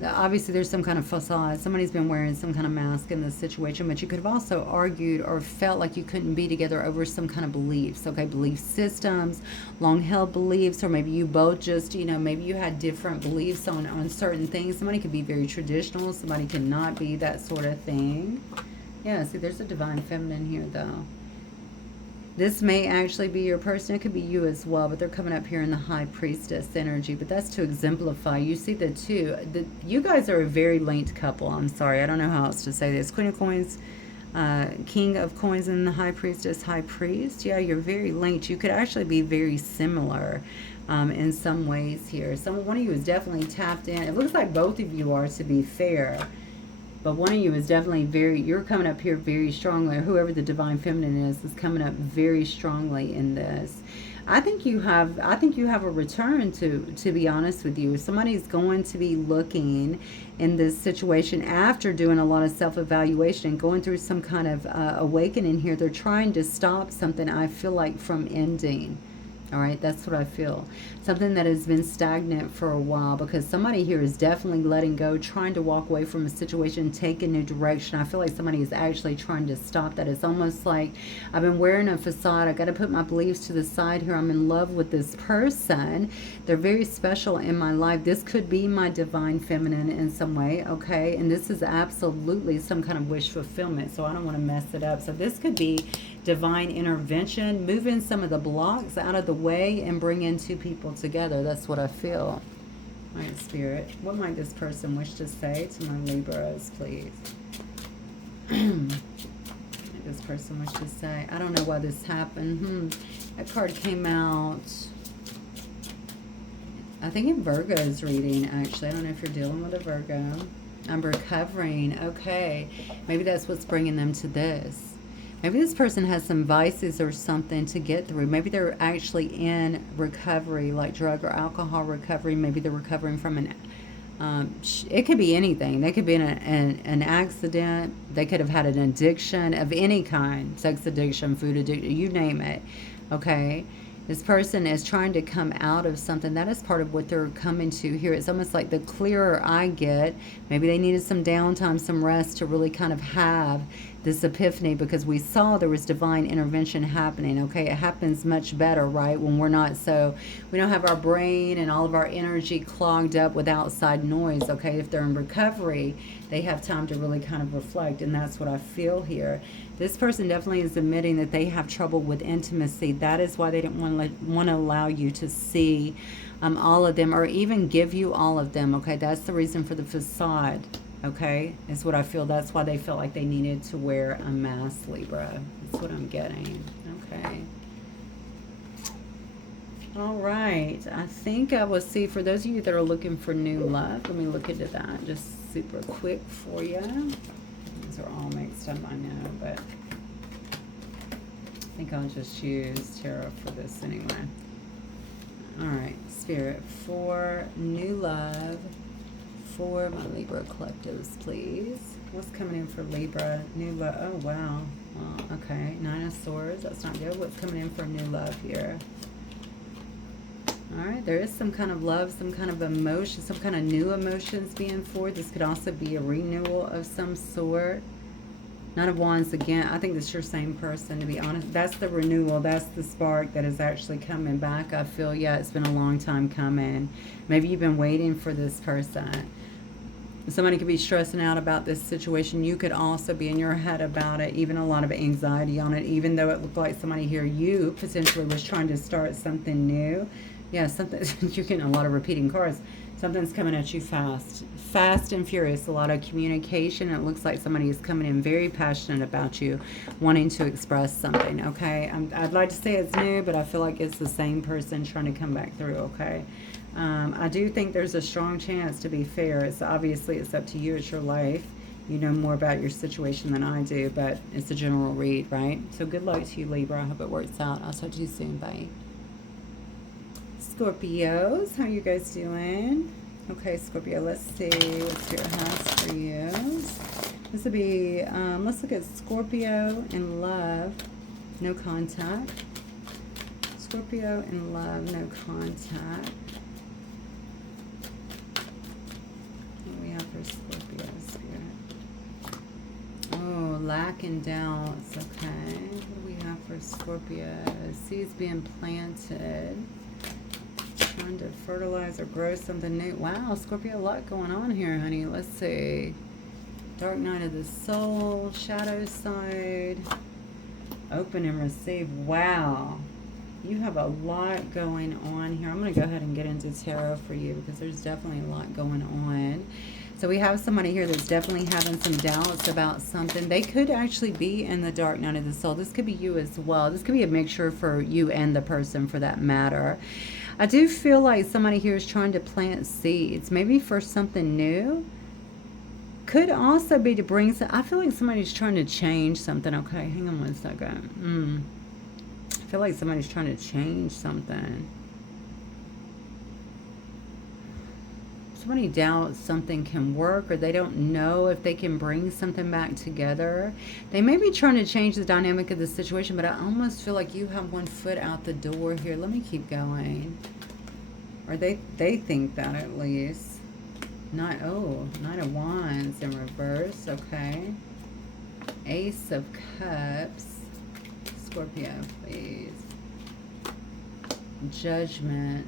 obviously there's some kind of facade. Somebody's been wearing some kind of mask in this situation, but you could have also argued or felt like you couldn't be together over some kind of beliefs, okay? Belief systems, long-held beliefs, or maybe you both just, you know, maybe you had different beliefs on certain things. Somebody could be very traditional. Somebody could not be that sort of thing. Yeah, see, there's a divine feminine here, though. This may actually be your person. It could be you as well, but they're coming up here in the High Priestess energy. But that's to exemplify. You see the two. You guys are a very linked couple. I'm sorry. I don't know how else to say this. Queen of Coins, King of Coins, and the High Priestess, High Priest. Yeah, you're very linked. You could actually be very similar in some ways here. One of you is definitely tapped in. It looks like both of you are, to be fair. But one of you is definitely you're coming up here very strongly, or whoever the divine feminine is coming up very strongly in this. I think you have a return, to be honest with you. Somebody's going to be looking in this situation after doing a lot of self-evaluation and going through some kind of awakening here. They're trying to stop something, I feel like, from ending. All right, that's what I feel. Something that has been stagnant for a while, because somebody here is definitely letting go, trying to walk away from a situation, take a new direction. I feel like somebody is actually trying to stop that. It's almost like I've been wearing a facade. I got to put my beliefs to the side here. I'm in love with this person. They're very special in my life. This could be my divine feminine in some way, okay? And this is absolutely some kind of wish fulfillment, so I don't want to mess it up. So this could be divine intervention, moving some of the blocks out of the way and bringing two people together. That's what I feel. All right, Spirit, what might this person wish to say to my Libras, please? What might this person wish to say? I don't know why this happened. That card came out, I think, in Virgo's reading, actually. I don't know if you're dealing with a Virgo. I'm recovering. Okay. Maybe that's what's bringing them to this. Maybe this person has some vices or something to get through. Maybe they're actually in recovery, like drug or alcohol recovery. Maybe they're recovering from it could be anything. They could be in an accident. They could have had an addiction of any kind, sex addiction, food addiction, you name it, okay? This person is trying to come out of something. That is part of what they're coming to here. It's almost like the clearer I get, maybe they needed some downtime, some rest to really kind of have this epiphany, because we saw there was divine intervention happening, okay? It happens much better, right, when we don't have our brain and all of our energy clogged up with outside noise, okay? If they're in recovery, they have time to really kind of reflect, and that's what I feel here. This person definitely is admitting that they have trouble with intimacy. That is why they didn't want to allow you to see all of them, or even give you all of them, okay? That's the reason for the facade. Okay, is what I feel. That's why they felt like they needed to wear a mask, Libra. That's what I'm getting. Okay. All right. I think I will see, for those of you that are looking for new love, let me look into that just super quick for you. These are all mixed up, I know, but I think I'll just use tarot for this anyway. All right, Spirit, for new love, for my Libra collectives, please. What's coming in for Libra? New love. Oh, wow. Okay. 9 of Swords. That's not good. What's coming in for new love here? All right. There is some kind of love, some kind of emotion, some kind of new emotions being forward. This could also be a renewal of some sort. Nine of Wands again. I think this is your same person, to be honest. That's the renewal. That's the spark that is actually coming back. I feel, yeah, it's been a long time coming. Maybe you've been waiting for this person. Somebody could be stressing out about this situation. You could also be in your head about it, even a lot of anxiety on it, even though it looked like somebody here, you potentially was trying to start something new. Yeah, something, you're getting a lot of repeating cards. Something's coming at you fast and furious. A lot of communication. It looks like somebody is coming in very passionate about you, wanting to express something, okay? I'd like to say it's new, but I feel like it's the same person trying to come back through, okay? I do think there's a strong chance, to be fair. It's obviously, it's up to you. It's your life. You know more about your situation than I do, but it's a general read, right? So good luck to you, Libra. I hope it works out. I'll talk to you soon. Bye. Scorpios. How you guys doing? Okay, Scorpio, let's see what Spirit has for you. This would be, let's look at Scorpio in love, no contact. Scorpio in love, no contact. What do we have for Scorpio, Spirit? Oh, lack and doubts, okay. What do we have for Scorpio? Seeds being planted. Trying to fertilize or grow something new. Wow, Scorpio, a lot going on here, honey. Let's see. Dark night of the soul, shadow side, open and receive. Wow, you have a lot going on here. I'm going to go ahead and get into tarot for you because there's definitely a lot going on. So we have somebody here that's definitely having some doubts about something. They could actually be in the dark night of the soul. This could be you as well. This could be a mixture for you and the person for that matter. I do feel like somebody here is trying to plant seeds, maybe for something new. Could also be to bring some, I feel like somebody's trying to change something. Okay, hang on one second. I feel like somebody's trying to change something. Somebody doubts something can work, or they don't know if they can bring something back together. They may be trying to change the dynamic of the situation, but I almost feel like you have one foot out the door here. Let me keep going. Or they think that at least. Knight of Wands in reverse, okay. Ace of Cups. Scorpio, please. Judgment.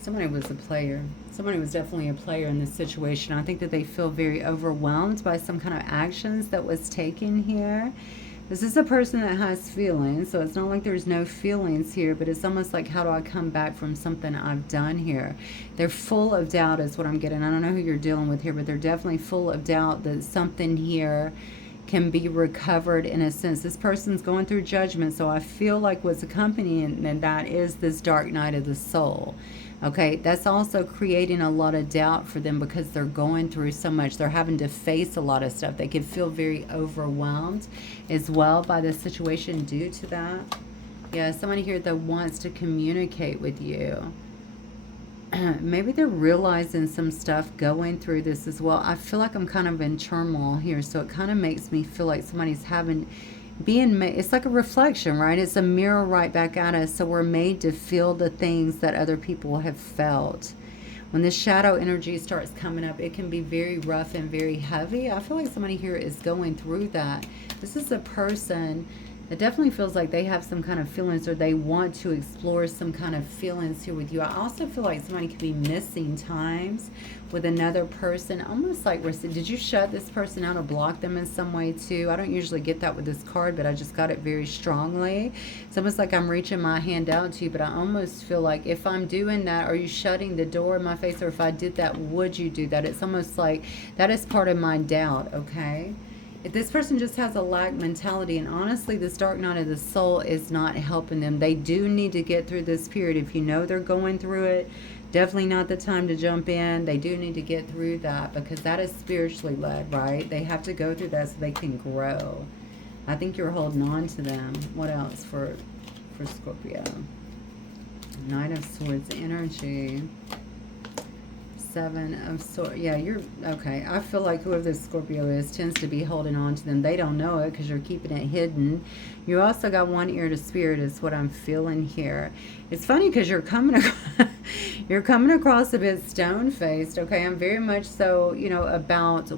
Somebody was a player. Somebody was definitely a player in this situation. I think that they feel very overwhelmed by some kind of actions that was taken here. This is a person that has feelings, so it's not like there's no feelings here, but it's almost like, how do I come back from something I've done here? They're full of doubt is what I'm getting. I don't know who you're dealing with here, but they're definitely full of doubt that something here can be recovered in a sense. This person's going through judgment, so I feel like what's accompanying that is this dark night of the soul. Okay, that's also creating a lot of doubt for them because they're going through so much. They're having to face a lot of stuff. They could feel very overwhelmed as well by the situation due to that. Yeah, somebody here that wants to communicate with you. Maybe they're realizing some stuff going through this as well. I feel like I'm kind of in turmoil here, so it kind of makes me feel like somebody's having... it's like a reflection, right? It's a mirror right back at us. So we're made to feel the things that other people have felt. When this shadow energy starts coming up, it can be very rough and very heavy. I feel like somebody here is going through that. This is a person that definitely feels like they have some kind of feelings, or they want to explore some kind of feelings here with you. I also feel like somebody could be missing times with another person, almost like, did you shut this person out or block them in some way too? I don't usually get that with this card, but I just got it very strongly. It's almost like I'm reaching my hand out to you, but I almost feel like if I'm doing that, are you shutting the door in my face? Or if I did that, would you do that? It's almost like that is part of my doubt, okay? If this person just has a lack mentality, and honestly, this dark night of the soul is not helping them. They do need to get through this period. If you know they're going through it, definitely not the time to jump in. They do need to get through that because that is spiritually led, right? They have to go through that so they can grow. I think you're holding on to them. What else for Scorpio? Knight of Swords energy. Seven of Swords. Yeah, you're okay. I feel like whoever this Scorpio is tends to be holding on to them. They don't know it because you're keeping it hidden. You also got one ear to spirit is what I'm feeling here. It's funny because you're coming across a bit stone-faced. Okay, I'm very much so, about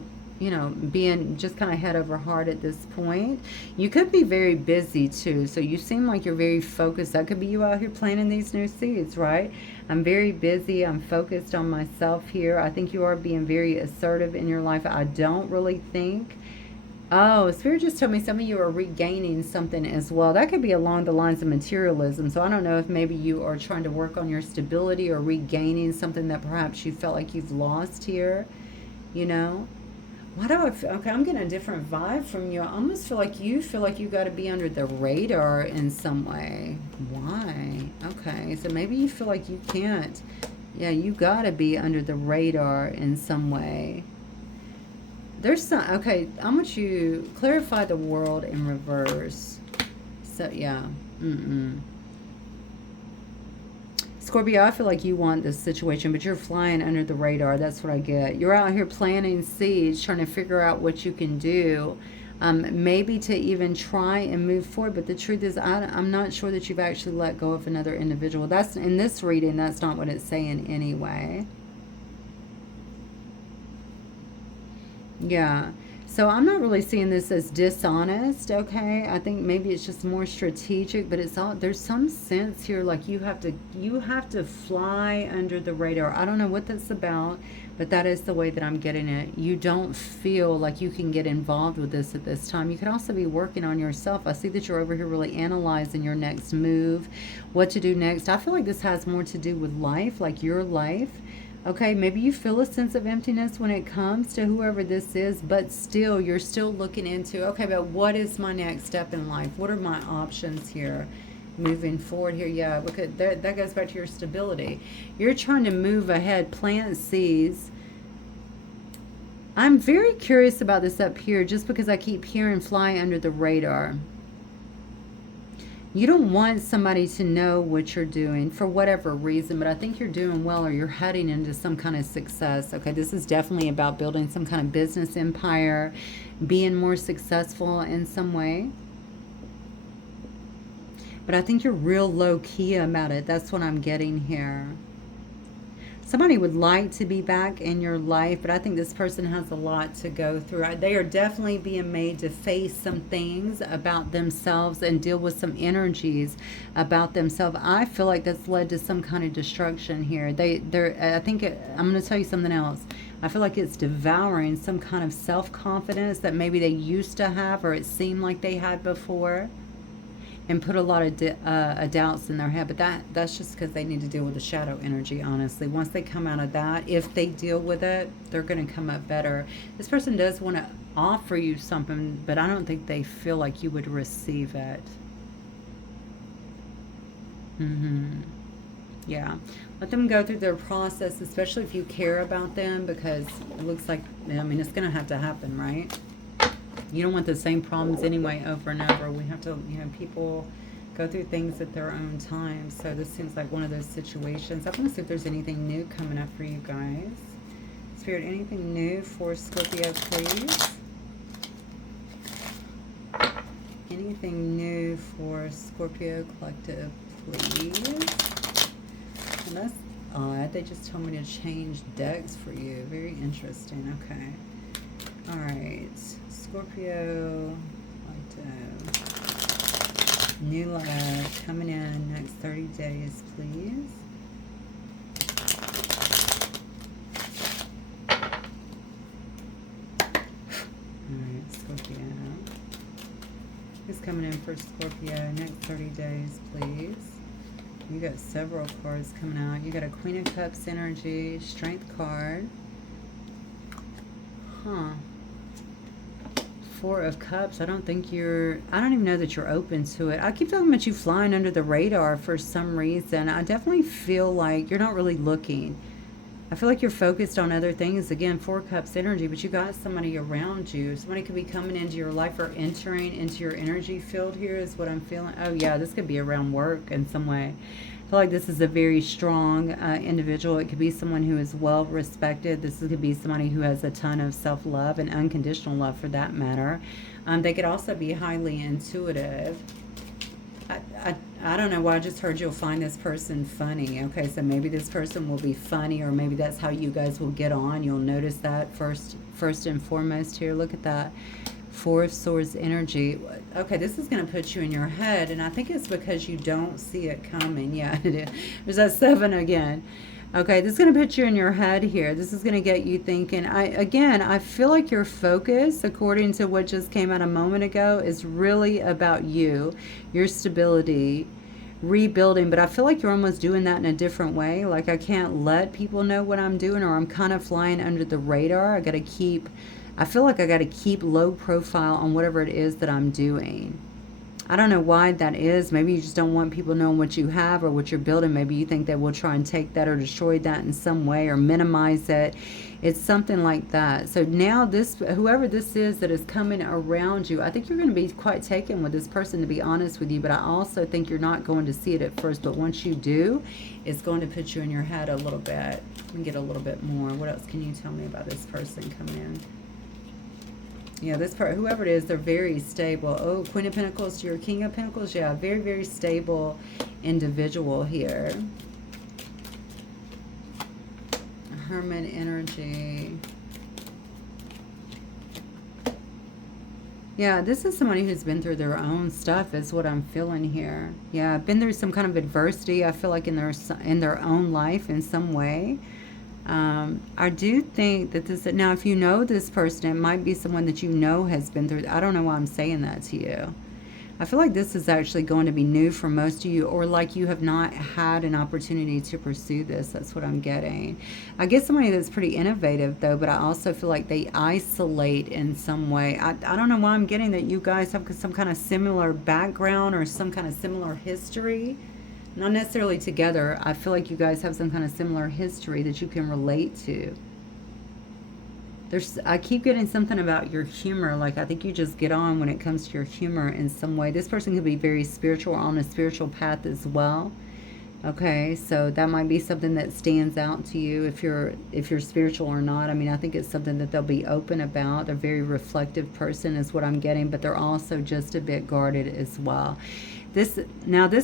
being just kind of head over heart at this point. You could be very busy too, so you seem like you're very focused. That could be you out here planting these new seeds, right? I'm very busy. I'm focused on myself here. I think you are being very assertive in your life. I don't really think... Oh, Spirit just told me some of you are regaining something as well. That could be along the lines of materialism. So I don't know if maybe you are trying to work on your stability or regaining something that perhaps you felt like you've lost here, Why do I feel, okay, I'm getting a different vibe from you. I almost feel like you got to be under the radar in some way. Why? Okay, so maybe you feel like you can't. Yeah, you got to be under the radar in some way. There's some, okay, I want you to clarify the world in reverse. So, yeah, Scorpio, I feel like you want this situation, but you're flying under the radar. That's what I get. You're out here planting seeds, trying to figure out what you can do. Maybe to even try and move forward. But the truth is, I'm not sure that you've actually let go of another individual. That's in this reading, that's not what it's saying anyway. Yeah. So I'm not really seeing this as dishonest, okay? I think maybe it's just more strategic, but it's all, there's some sense here like you have to fly under the radar. I don't know what that's about, but that is the way that I'm getting it. You don't feel like you can get involved with this at this time. You could also be working on yourself. I see that you're over here really analyzing your next move, what to do next. I feel like this has more to do with life, like your life. Okay, maybe you feel a sense of emptiness when it comes to whoever this is, but still, you're still looking into, okay, but what is my next step in life? What are my options here moving forward here? Yeah, look at that, that goes back to your stability. You're trying to move ahead, plant seeds. I'm very curious about this up here just because I keep hearing fly under the radar. You don't want somebody to know what you're doing for whatever reason, but I think you're doing well or you're heading into some kind of success. Okay, this is definitely about building some kind of business empire, being more successful in some way. But I think you're real low-key about it. That's what I'm getting here. Somebody would like to be back in your life, but I think this person has a lot to go through. They are definitely being made to face some things about themselves and deal with some energies about themselves. I feel like that's led to some kind of destruction here. I think I'm going to tell you something else. I feel like it's devouring some kind of self-confidence that maybe they used to have or it seemed like they had before, and put a lot of doubts in their head. But that's just because they need to deal with the shadow energy, honestly. Once they come out of that, if they deal with it, they're going to come up better. This person does want to offer you something, but I don't think they feel like you would receive it. Yeah. Let them go through their process, especially if you care about them, because it looks like, I mean, it's going to have to happen, right? You don't want the same problems anyway over and over. We have to, people go through things at their own time. So this seems like one of those situations. I want to see if there's anything new coming up for you guys. Spirit, anything new for Scorpio, please? Anything new for Scorpio Collective, please? And that's odd. They just told me to change decks for you. Very interesting. Okay. All right. Scorpio, new love coming in next 30 days, please. All right, Scorpio. Who's coming in for Scorpio next 30 days, please? You got several cards coming out. You got a Queen of Cups energy, Strength card. Huh. Four of Cups. I don't even know that you're open to it. I keep talking about you flying under the radar for some reason. I definitely feel like you're not really looking. I feel like you're focused on other things. Again, Four Cups energy, but you got somebody around you. Somebody could be coming into your life or entering into your energy field here is what I'm feeling. Oh yeah, this could be around work in some way. I feel like this is a very strong individual. It could be someone who is well respected. This could be somebody who has a ton of self-love and unconditional love for that matter. They could also be highly intuitive. I don't know why I just heard you'll find this person funny. Okay, so maybe this person will be funny, or maybe that's how you guys will get on. You'll notice that first and foremost here. Look at that. Four of Swords energy. Okay, this is going to put you in your head, and I think it's because you don't see it coming. Yeah, it is. There's that 7 again. Okay, this is going to put you in your head here. This is going to get you thinking. I feel like your focus, according to what just came out a moment ago, is really about you, your stability, rebuilding. But I feel like you're almost doing that in a different way. Like, I can't let people know what I'm doing, or I'm kind of flying under the radar. I feel like I got to keep low profile on whatever it is that I'm doing. I don't know why that is. Maybe you just don't want people knowing what you have or what you're building. Maybe you think they will try and take that or destroy that in some way or minimize it. It's something like that. So now this, whoever this is that is coming around you, I think you're going to be quite taken with this person, to be honest with you. But I also think you're not going to see it at first. But once you do, it's going to put you in your head a little bit. Let me get a little bit more. What else can you tell me about this person coming in? Yeah, this part, whoever it is, they're very stable. Oh, Queen of Pentacles to your King of Pentacles. Yeah, very, very stable individual here. Hermit energy. Yeah, this is somebody who's been through their own stuff is what I'm feeling here. Yeah, been through some kind of adversity, I feel like, in their own life in some way. I do think that this, now if you know this person, it might be someone that you know has been through, I don't know why I'm saying that to you. I feel like this is actually going to be new for most of you, or like you have not had an opportunity to pursue this. That's what I'm getting. I get somebody that's pretty innovative though, but I also feel like they isolate in some way. I don't know why I'm getting that you guys have some kind of similar background or some kind of similar history. Not necessarily together. I feel like you guys have some kind of similar history that you can relate to. I keep getting something about your humor. Like, I think you just get on when it comes to your humor in some way. This person could be very spiritual, on a spiritual path as well. Okay, so that might be something that stands out to you if you're spiritual or not. I mean, I think it's something that they'll be open about. They're a very reflective person is what I'm getting, but they're also just a bit guarded as well. This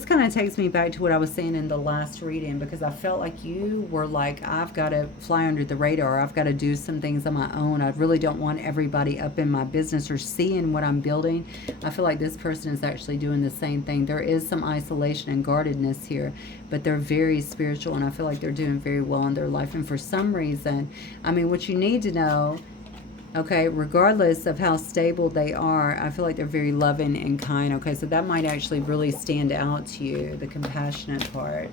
kind of takes me back to what I was saying in the last reading, because I felt like you were like, I've got to fly under the radar. I've got to do some things on my own. I really don't want everybody up in my business or seeing what I'm building. I feel like this person is actually doing the same thing. There is some isolation and guardedness here, but they're very spiritual, and I feel like they're doing very well in their life. And for some reason, I mean, what you need to know, okay, regardless of how stable they are, I feel like they're very loving and kind. Okay, so that might actually really stand out to you, the compassionate part.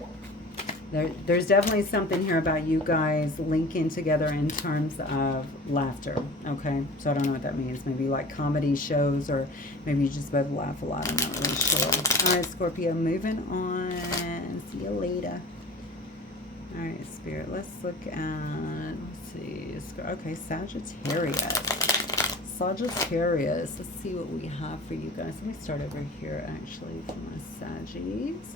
There's definitely something here about you guys linking together in terms of laughter. Okay, so I don't know what that means. Maybe like comedy shows, or maybe you just both laugh a lot. I'm not really sure. All right, Scorpio, moving on. See you later. All right, Spirit, let's look at, let's see, okay, Sagittarius. Sagittarius, let's see what we have for you guys. Let me start over here, actually, for my Saggies.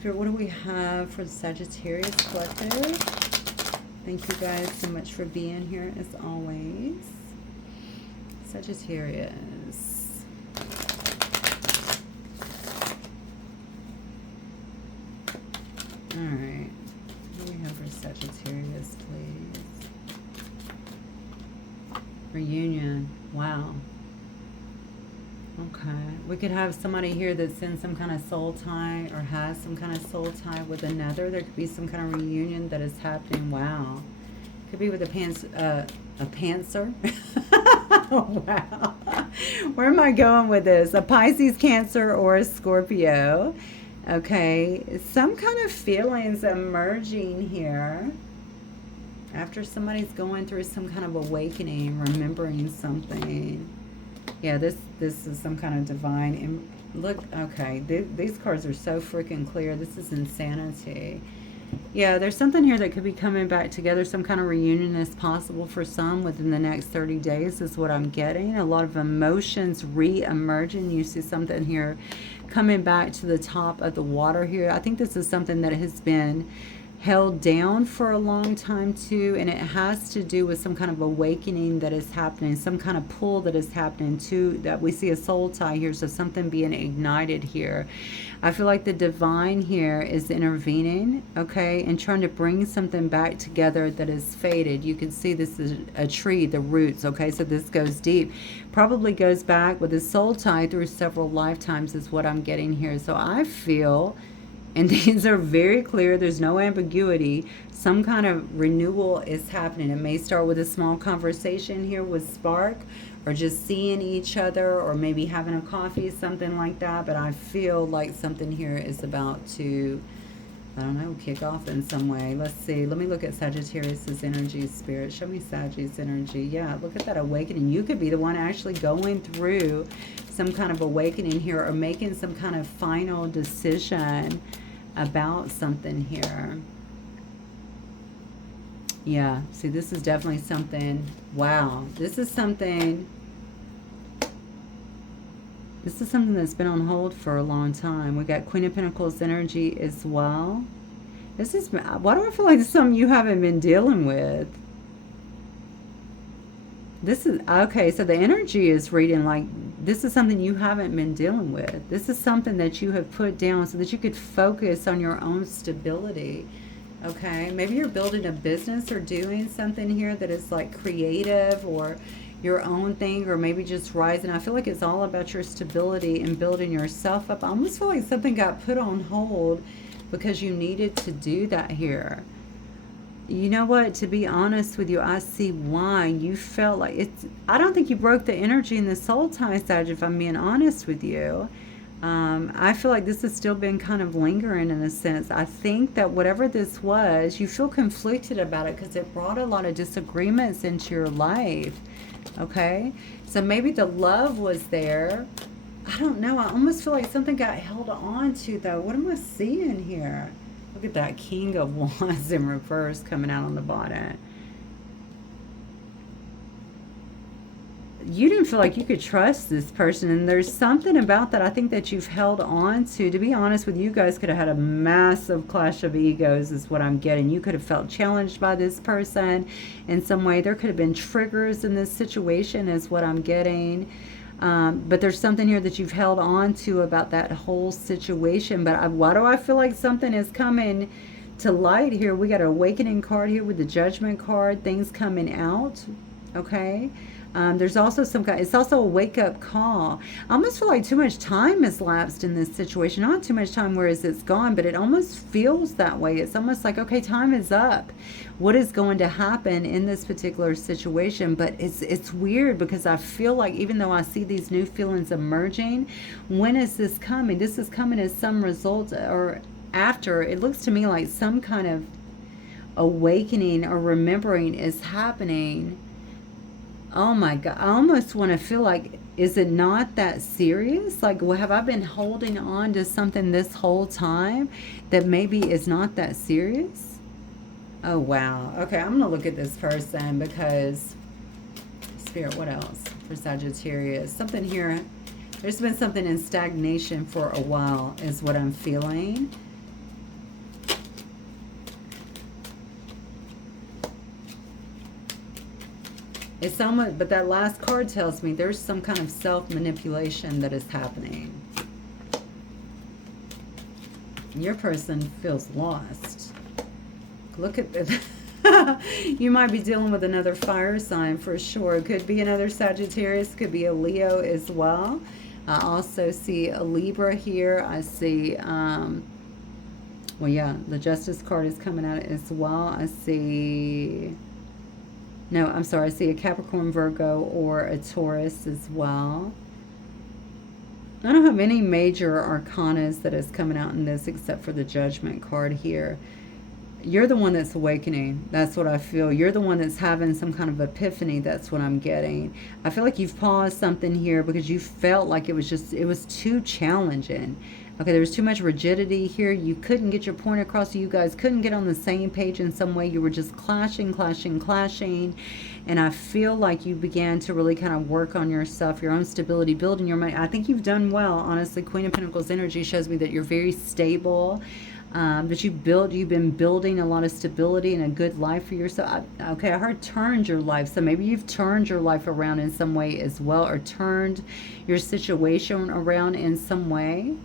Spirit, what do we have for the Sagittarius Collective? Thank you guys so much for being here, as always. Sagittarius. Alright, what do we have for Sagittarius, please? Reunion. Wow. Okay. We could have somebody here that's in some kind of soul tie, or has some kind of soul tie with another. There could be some kind of reunion that is happening. Wow. Could be with a pantser. Oh, wow. Where am I going with this? A Pisces, Cancer, or a Scorpio. Okay, some kind of feelings emerging here after somebody's going through some kind of awakening, remembering something. Yeah, this is some kind of divine. And look, okay, these cards are so freaking clear. This is insanity. Yeah, there's something here that could be coming back together. Some kind of reunion is possible for some within the next 30 days is what I'm getting. A lot of emotions re-emerging. You see something here coming back to the top of the water here. I think this is something that has been held down for a long time too, and it has to do with some kind of awakening that is happening, some kind of pull that is happening too, that we see a soul tie here, so something being ignited here. I feel like the divine here is intervening, okay, and trying to bring something back together that is faded. You can see this is a tree, the roots, okay, so this goes deep. Probably goes back with a soul tie through several lifetimes is what I'm getting here. So I feel, and these are very clear, there's no ambiguity, some kind of renewal is happening. It may start with a small conversation here with Spark, or just seeing each other, or maybe having a coffee, something like that. But I feel like something here is about to I don't know, kick off in some way. Let's see. Let me look at Sagittarius's energy, Spirit. Show me Sagittarius energy. Yeah, look at that awakening. You could be the one actually going through some kind of awakening here or making some kind of final decision about something here. Yeah, see, this is definitely something. Wow, this is something that's been on hold for a long time. We got Queen of Pentacles energy as well. This is, why do I feel like this is something you haven't been dealing with? This is, okay, so the energy is reading like this is something you haven't been dealing with. This is something that you have put down so that you could focus on your own stability. Okay, maybe you're building a business or doing something here that is like creative or your own thing, or maybe just rising. I feel like it's all about your stability and building yourself up. I almost feel like something got put on hold because you needed to do that here. You know what? To be honest with you, I see why you felt like it's. I don't think you broke the energy in the soul tie, Sag, if I'm being honest with you. I feel like this has still been kind of lingering in a sense. I think that whatever this was, you feel conflicted about it because it brought a lot of disagreements into your life. Okay? So maybe the love was there. I don't know. I almost feel like something got held on to, though. What am I seeing here? Look at that King of Wands in reverse coming out on the bottom. You didn't feel like you could trust this person, and there's something about that I think that you've held on to. To be honest with you, guys could have had a massive clash of egos is what I'm getting. You could have felt challenged by this person in some way. There could have been triggers in this situation is what I'm getting. But there's something here that you've held on to about that whole situation. But why do I feel like something is coming to light here? We got an awakening card here with the Judgment card. Things coming out. Okay. There's also some kind, it's also a wake-up call. I almost feel like too much time has lapsed in this situation. Not too much time whereas it's gone, but it almost feels that way. It's almost like, okay, time is up. What is going to happen in this particular situation? But it's weird because I feel like even though I see these new feelings emerging, when is this coming? This is coming as some result or after. It looks to me like some kind of awakening or remembering is happening. Oh my God, I almost want to feel like, is it not that serious? Like, well, have I been holding on to something this whole time that maybe is not that serious? Oh, wow. Okay, I'm going to look at this person because, Spirit, what else for Sagittarius? Something here, there's been something in stagnation for a while is what I'm feeling. It's almost, but that last card tells me there's some kind of self-manipulation that is happening. Your person feels lost. Look at this. You might be dealing with another fire sign for sure. It could be another Sagittarius, could be a Leo as well. I also see a Libra here. I see, well, yeah, the Justice card is coming out as well. I see... No, I'm sorry. I see a Capricorn, Virgo, or a Taurus as well. I don't have any major arcanas that is coming out in this except for the Judgment card here. You're the one that's awakening. That's what I feel. You're the one that's having some kind of epiphany. That's what I'm getting. I feel like you've paused something here because you felt like it was too challenging. Okay, there was too much rigidity here. You couldn't get your point across. You guys couldn't get on the same page in some way. You were just clashing. And I feel like you began to really kind of work on yourself, your own stability, building your money. I think you've done well. Honestly, Queen of Pentacles energy shows me that you're very stable. That you've been building a lot of stability and a good life for yourself. Okay, I heard turned your life. So maybe you've turned your life around in some way as well, or turned your situation around in some way.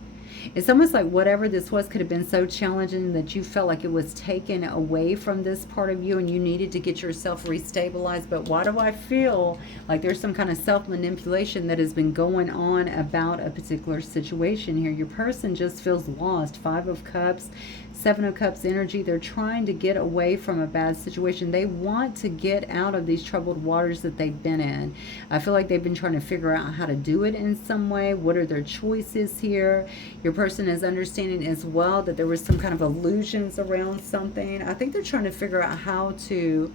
It's almost like whatever this was could have been so challenging that you felt like it was taken away from this part of you and you needed to get yourself restabilized. But why do I feel like there's some kind of self-manipulation that has been going on about a particular situation here? Your person just feels lost. 5 of Cups, 7 of Cups energy. They're trying to get away from a bad situation. They want to get out of these troubled waters that they've been in. I feel like they've been trying to figure out how to do it in some way. What are their choices here? Your person is understanding as well that there was some kind of illusions around something. I think they're trying to figure out how to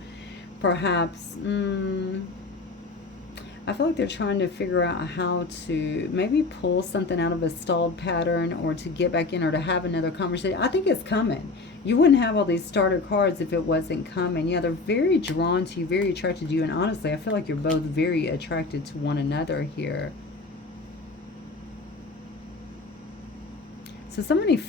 perhaps... I feel like they're trying to figure out how to maybe pull something out of a stalled pattern, or to get back in, or to have another conversation. I think it's coming. You wouldn't have all these starter cards if it wasn't coming. Yeah, they're very drawn to you, very attracted to you. And honestly, I feel like you're both very attracted to one another here. So somebody's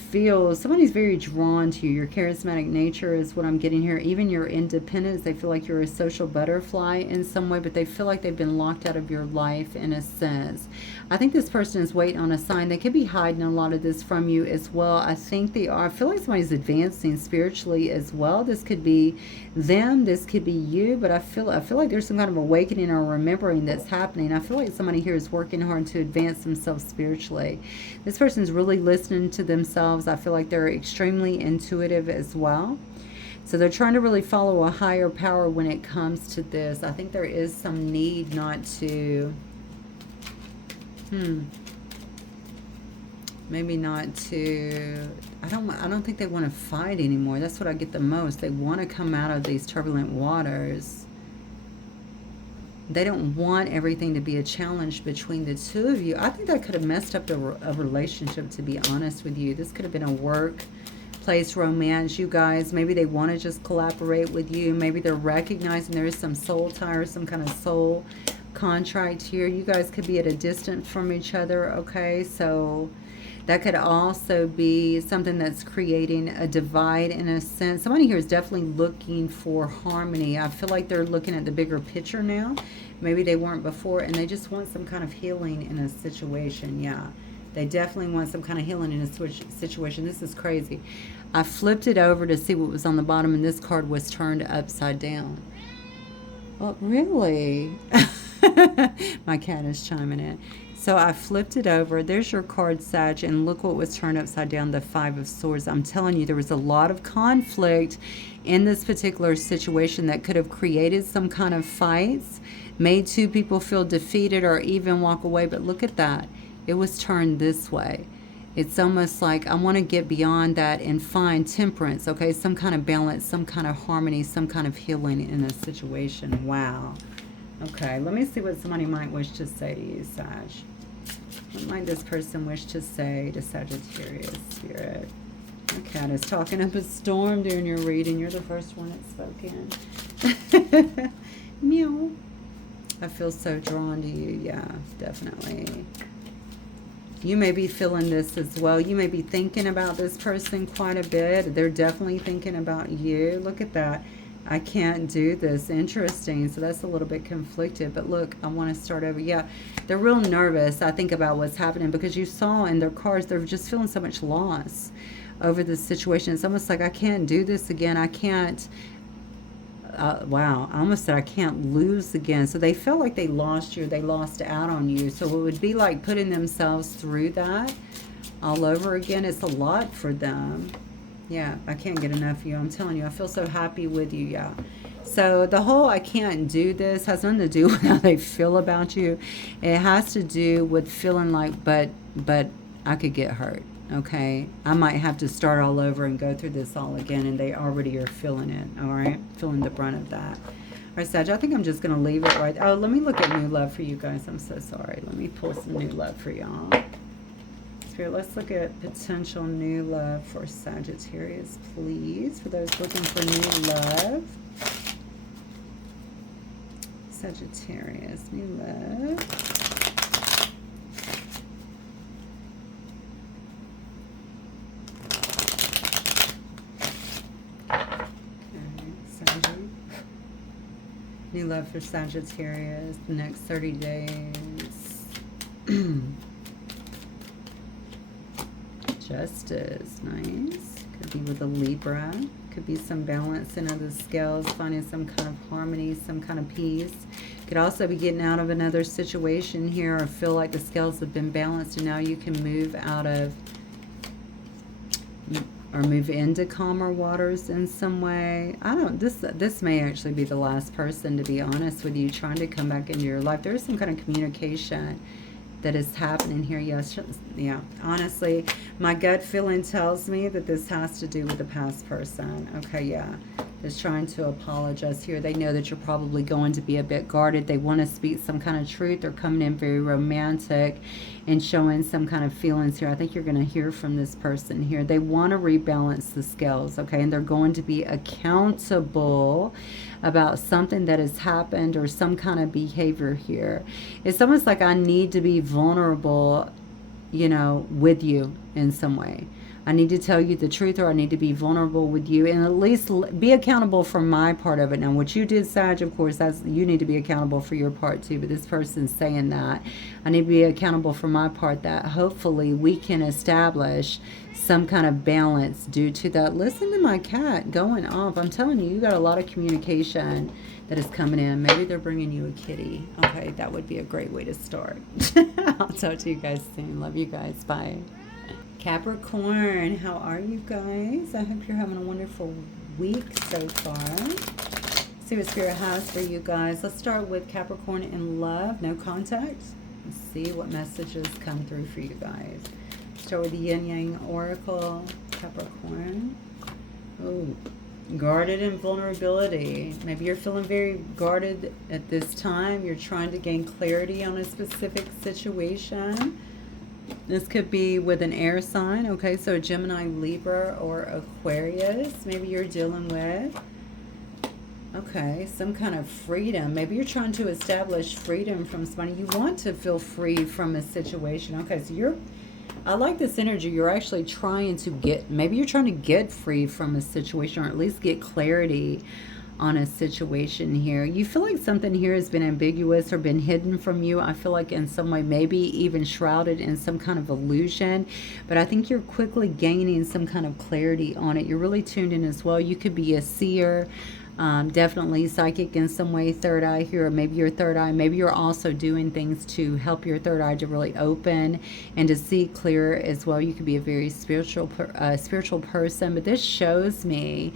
very drawn to you. Your charismatic nature is what I'm getting here. Even your independence, they feel like you're a social butterfly in some way, but they feel like they've been locked out of your life in a sense. I think this person is waiting on a sign. They could be hiding a lot of this from you as well. I think they are. I feel like somebody's advancing spiritually as well. This could be them. This could be you. But I feel like there's some kind of awakening or remembering that's happening. I feel like somebody here is working hard to advance themselves spiritually. This person's really listening to themselves. I feel like they're extremely intuitive as well. So they're trying to really follow a higher power when it comes to this. I think there is some need not to... maybe not to... I don't think they want to fight anymore. That's what I get the most. They want to come out of these turbulent waters. They don't want everything to be a challenge between the two of you. I think that could have messed up a relationship, to be honest with you. This could have been a workplace romance, you guys. Maybe they want to just collaborate with you. Maybe they're recognizing there is some soul tie or some kind of soul contract here. You guys could be at a distance from each other, okay? So that could also be something that's creating a divide in a sense. Somebody here is definitely looking for harmony. I feel like they're looking at the bigger picture now. Maybe they weren't before, and they just want some kind of healing in a situation. Yeah, they definitely want some kind of healing in a situation. This is crazy. I flipped it over to see what was on the bottom, and this card was turned upside down. Oh, really? My cat is chiming in. So I flipped it over. There's your card, Sag, and look what was turned upside down, the Five of Swords. I'm telling you, there was a lot of conflict in this particular situation that could have created some kind of fights, made two people feel defeated or even walk away. But look at that. It was turned this way. It's almost like I want to get beyond that and find temperance, okay? Some kind of balance, some kind of harmony, some kind of healing in a situation. Wow. Okay, let me see what somebody might wish to say to you, Sag. What might this person wish to say to Sagittarius Spirit? My cat is talking up a storm during your reading. You're the first one that spoke in. Meow. I feel so drawn to you. Yeah, definitely. You may be feeling this as well. You may be thinking about this person quite a bit. They're definitely thinking about you. Look at that. I can't do this. Interesting. So that's a little bit conflicted. But look, I want to start over. Yeah, they're real nervous, I think, about what's happening, because you saw in their cards, they're just feeling so much loss over this situation. It's almost like, I can't do this again. I can't... wow, I almost said I can't lose again. So they felt like they lost you. They lost out on you. So it would be like putting themselves through that all over again. It's a lot for them. Yeah, I can't get enough of you. I'm telling you, I feel so happy with you. Yeah. So the whole I can't do this has nothing to do with how they feel about you. It has to do with feeling like, but I could get hurt. Okay. I might have to start all over and go through this all again. And they already are feeling it. All right. Feeling the brunt of that. All right, Sag, I think I'm just going to leave it right. Oh, let me look at new love for you guys. I'm so sorry. Let me pull some new love for y'all. Spirit, let's look at potential new love for Sagittarius, please. For those looking for new love. Sagittarius, new love. Okay, Sagittarius. New love for Sagittarius, the next 30 days. Justice, nice. Could be with a Libra. Could be some balance in other scales, finding some kind of harmony, some kind of peace. Could also be getting out of another situation here, or feel like the scales have been balanced and now you can move out of, or move into calmer waters in some way. I don't, this may actually be the last person, to be honest with you, trying to come back into your life. There is some kind of communication that is happening here. Yes, yeah. Honestly, my gut feeling tells me that this has to do with the past person. Okay, yeah. Is trying to apologize here. They know that you're probably going to be a bit guarded. They want to speak some kind of truth. They're coming in very romantic and showing some kind of feelings here. I think you're going to hear from this person here. They want to rebalance the scales, okay? And they're going to be accountable about something that has happened or some kind of behavior here. It's almost like I need to be vulnerable, you know, with you in some way. I need to tell you the truth, or I need to be vulnerable with you and at least be accountable for my part of it. Now, what you did, Sag, of course, that's, you need to be accountable for your part too, but this person's saying that I need to be accountable for my part, that hopefully we can establish some kind of balance due to that. Listen to my cat going off. I'm telling you, you got a lot of communication that is coming in. Maybe they're bringing you a kitty. Okay, that would be a great way to start. I'll talk to you guys soon. Love you guys. Bye. Capricorn, how are you guys? I hope you're having a wonderful week so far. See what Spirit has for you guys. Let's start with Capricorn in love. No contact. Let's see what messages come through for you guys. Start with the Yin Yang Oracle. Capricorn. Oh, guarded and vulnerability. Maybe you're feeling very guarded at this time. You're trying to gain clarity on a specific situation. This could be with an air sign, okay? So Gemini, Libra, or Aquarius. Maybe you're dealing with, okay, some kind of freedom. Maybe you're trying to establish freedom from somebody. You want to feel free from a situation. Okay, so you're, I like this energy. You're actually trying to get, maybe you're trying to get free from a situation, or at least get clarity on a situation here. You feel like something here has been ambiguous or been hidden from you. I feel like in some way, maybe even shrouded in some kind of illusion, but I think you're quickly gaining some kind of clarity on it. You're really tuned in as well. You could be a seer, definitely psychic in some way, third eye here, or maybe your third eye. Maybe you're also doing things to help your third eye to really open and to see clearer as well. You could be a very spiritual person, but this shows me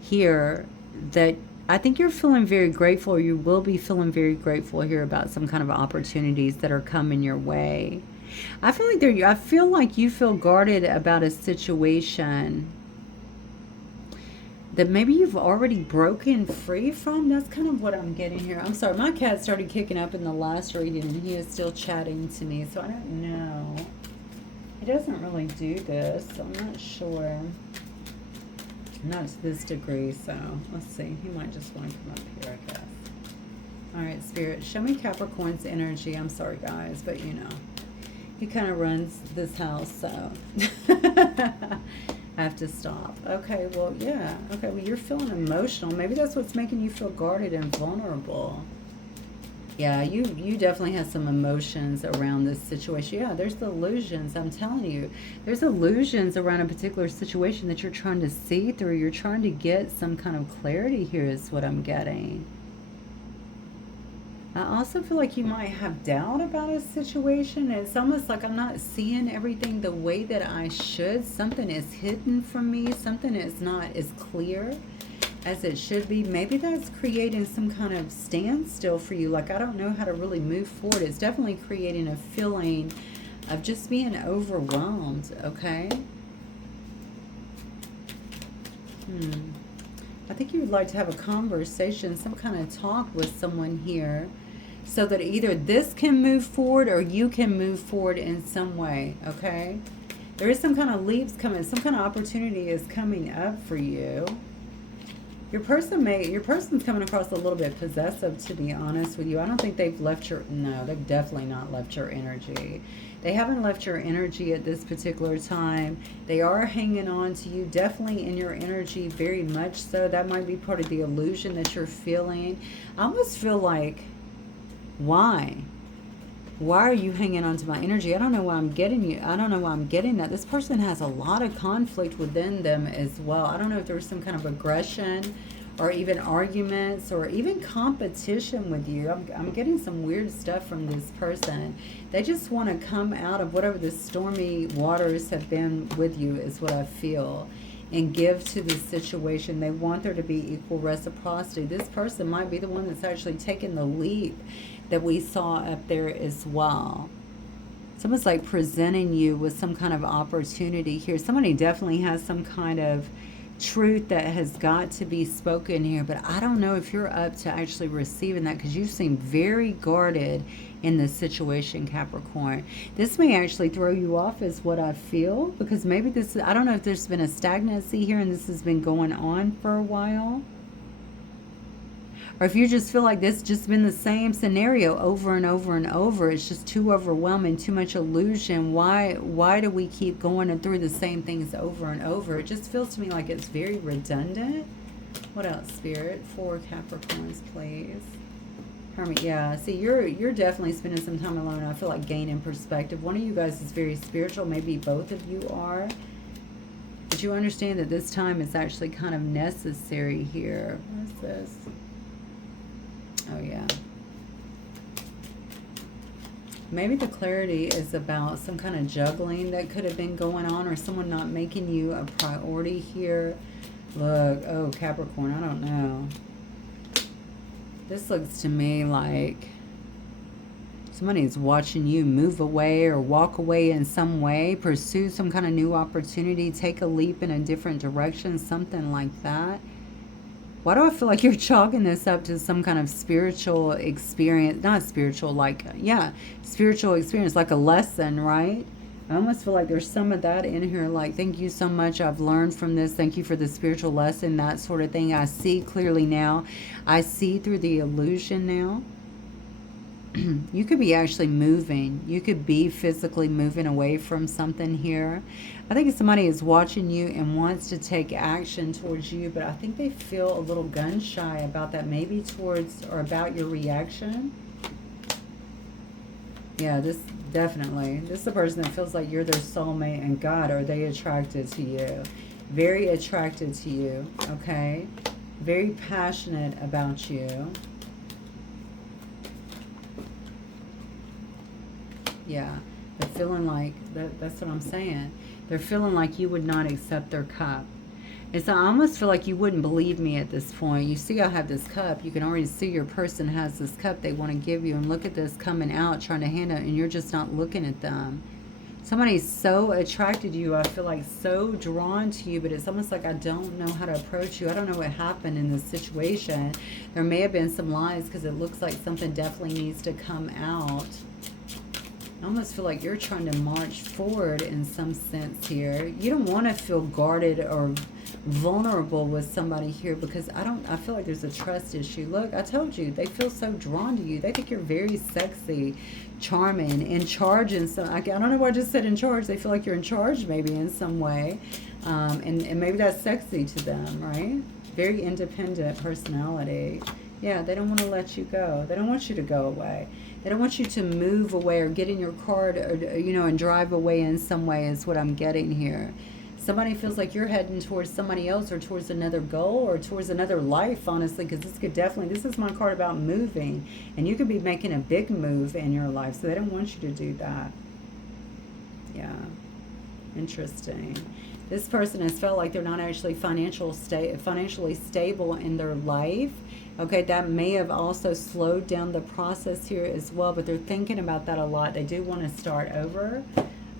here that I think you're feeling very grateful, or you will be feeling very grateful here about some kind of opportunities that are coming your way. I feel like you feel guarded about a situation that maybe you've already broken free from. That's kind of what I'm getting here. I'm sorry, my cat started kicking up in the last reading and he is still chatting to me, so I don't know. He doesn't really do this, so I'm not sure. Not to this degree, so let's see. He might just want to come up here, I guess. All right, Spirit, show me Capricorn's energy. I'm sorry, guys, but you know, he kind of runs this house, so I have to stop. Okay, well, yeah. Okay, well, you're feeling emotional. Maybe that's what's making you feel guarded and vulnerable. Yeah, you definitely have some emotions around this situation. Yeah, there's the illusions. I'm telling you, there's illusions around a particular situation that you're trying to see through. You're trying to get some kind of clarity here is what I'm getting. I also feel like you might have doubt about a situation. It's almost like I'm not seeing everything the way that I should. Something is hidden from me. Something is not as clear as it should be. Maybe that's creating some kind of standstill for you. Like, I don't know how to really move forward. It's definitely creating a feeling of just being overwhelmed, okay? I think you would like to have a conversation, some kind of talk with someone here, so that either this can move forward or you can move forward in some way, okay? There is some kind of leaps coming. Some kind of opportunity is coming up for you. Your person's coming across a little bit possessive, to be honest with you. I don't think they've left your, no, they've definitely not left your energy. They haven't left your energy at this particular time. They are hanging on to you, definitely in your energy, very much so. That might be part of the illusion that you're feeling. I almost feel like, why? Why are you hanging on to my energy? I don't know why I'm getting you. I don't know why I'm getting that. This person has a lot of conflict within them as well. I don't know if there's some kind of aggression or even arguments or even competition with you. I'm getting some weird stuff from this person. They just want to come out of whatever the stormy waters have been with you is what I feel, and give to the situation. They want there to be equal reciprocity. This person might be the one that's actually taken the leap that we saw up there as well. It's almost like presenting you with some kind of opportunity here. Somebody definitely has some kind of truth that has got to be spoken here, but I don't know if you're up to actually receiving that, because you seem very guarded in this situation, Capricorn. This may actually throw you off, is what I feel, because maybe this, I don't know if there's been a stagnancy here and this has been going on for a while. Or if you just feel like this just been the same scenario over and over and over. It's just too overwhelming, too much illusion. Why do we keep going through the same things over and over? It just feels to me like it's very redundant. What else, Spirit? For Capricorns, please. Hermit, yeah. See, you're definitely spending some time alone. I feel like gaining perspective. One of you guys is very spiritual. Maybe both of you are. But you understand that this time is actually kind of necessary here. What is this? Oh, yeah. Maybe the clarity is about some kind of juggling that could have been going on, or someone not making you a priority here. Look, oh, Capricorn, I don't know. This looks to me like somebody's watching you move away or walk away in some way, pursue some kind of new opportunity, take a leap in a different direction, something like that. Why do I feel like you're chalking this up to some kind of spiritual experience? Not spiritual, like, yeah, spiritual experience, like a lesson, right? I almost feel like there's some of that in here, like, thank you so much, I've learned from this, thank you for the spiritual lesson, that sort of thing. I see clearly now. I see through the illusion now. You could be actually moving. You could be physically moving away from something here. I think somebody is watching you and wants to take action towards you, but I think they feel a little gun shy about that, maybe towards or about your reaction. Yeah, this definitely. This is the person that feels like you're their soulmate, and God, are they attracted to you? Very attracted to you, okay? Very passionate about you. Yeah, they're feeling like, that's what I'm saying. They're feeling like you would not accept their cup. And so I almost feel like you wouldn't believe me at this point. You see I have this cup. You can already see your person has this cup they want to give you. And look at this coming out, trying to hand it, and you're just not looking at them. Somebody's so attracted to you. I feel like so drawn to you, but it's almost like I don't know how to approach you. I don't know what happened in this situation. There may have been some lies, because it looks like something definitely needs to come out. I almost feel like you're trying to march forward in some sense here. You don't want to feel guarded or vulnerable with somebody here, because I feel like there's a trust issue. Look, I told you, they feel so drawn to you. They think you're very sexy, charming, in charge, and so I don't know why I just said in charge. They feel like you're in charge maybe in some way, and maybe that's sexy to them, right? Very independent personality. Yeah, they don't want to let you go. They don't want you to go away. They don't want you to move away or get in your car, or, you know, and drive away in some way, is what I'm getting here. Somebody feels like you're heading towards somebody else, or towards another goal, or towards another life, honestly, because this could definitely, this is my card about moving, and you could be making a big move in your life, so they don't want you to do that. Yeah, interesting. This person has felt like they're not actually financially stable in their life. Okay, that may have also slowed down the process here as well, but they're thinking about that a lot. They do want to start over,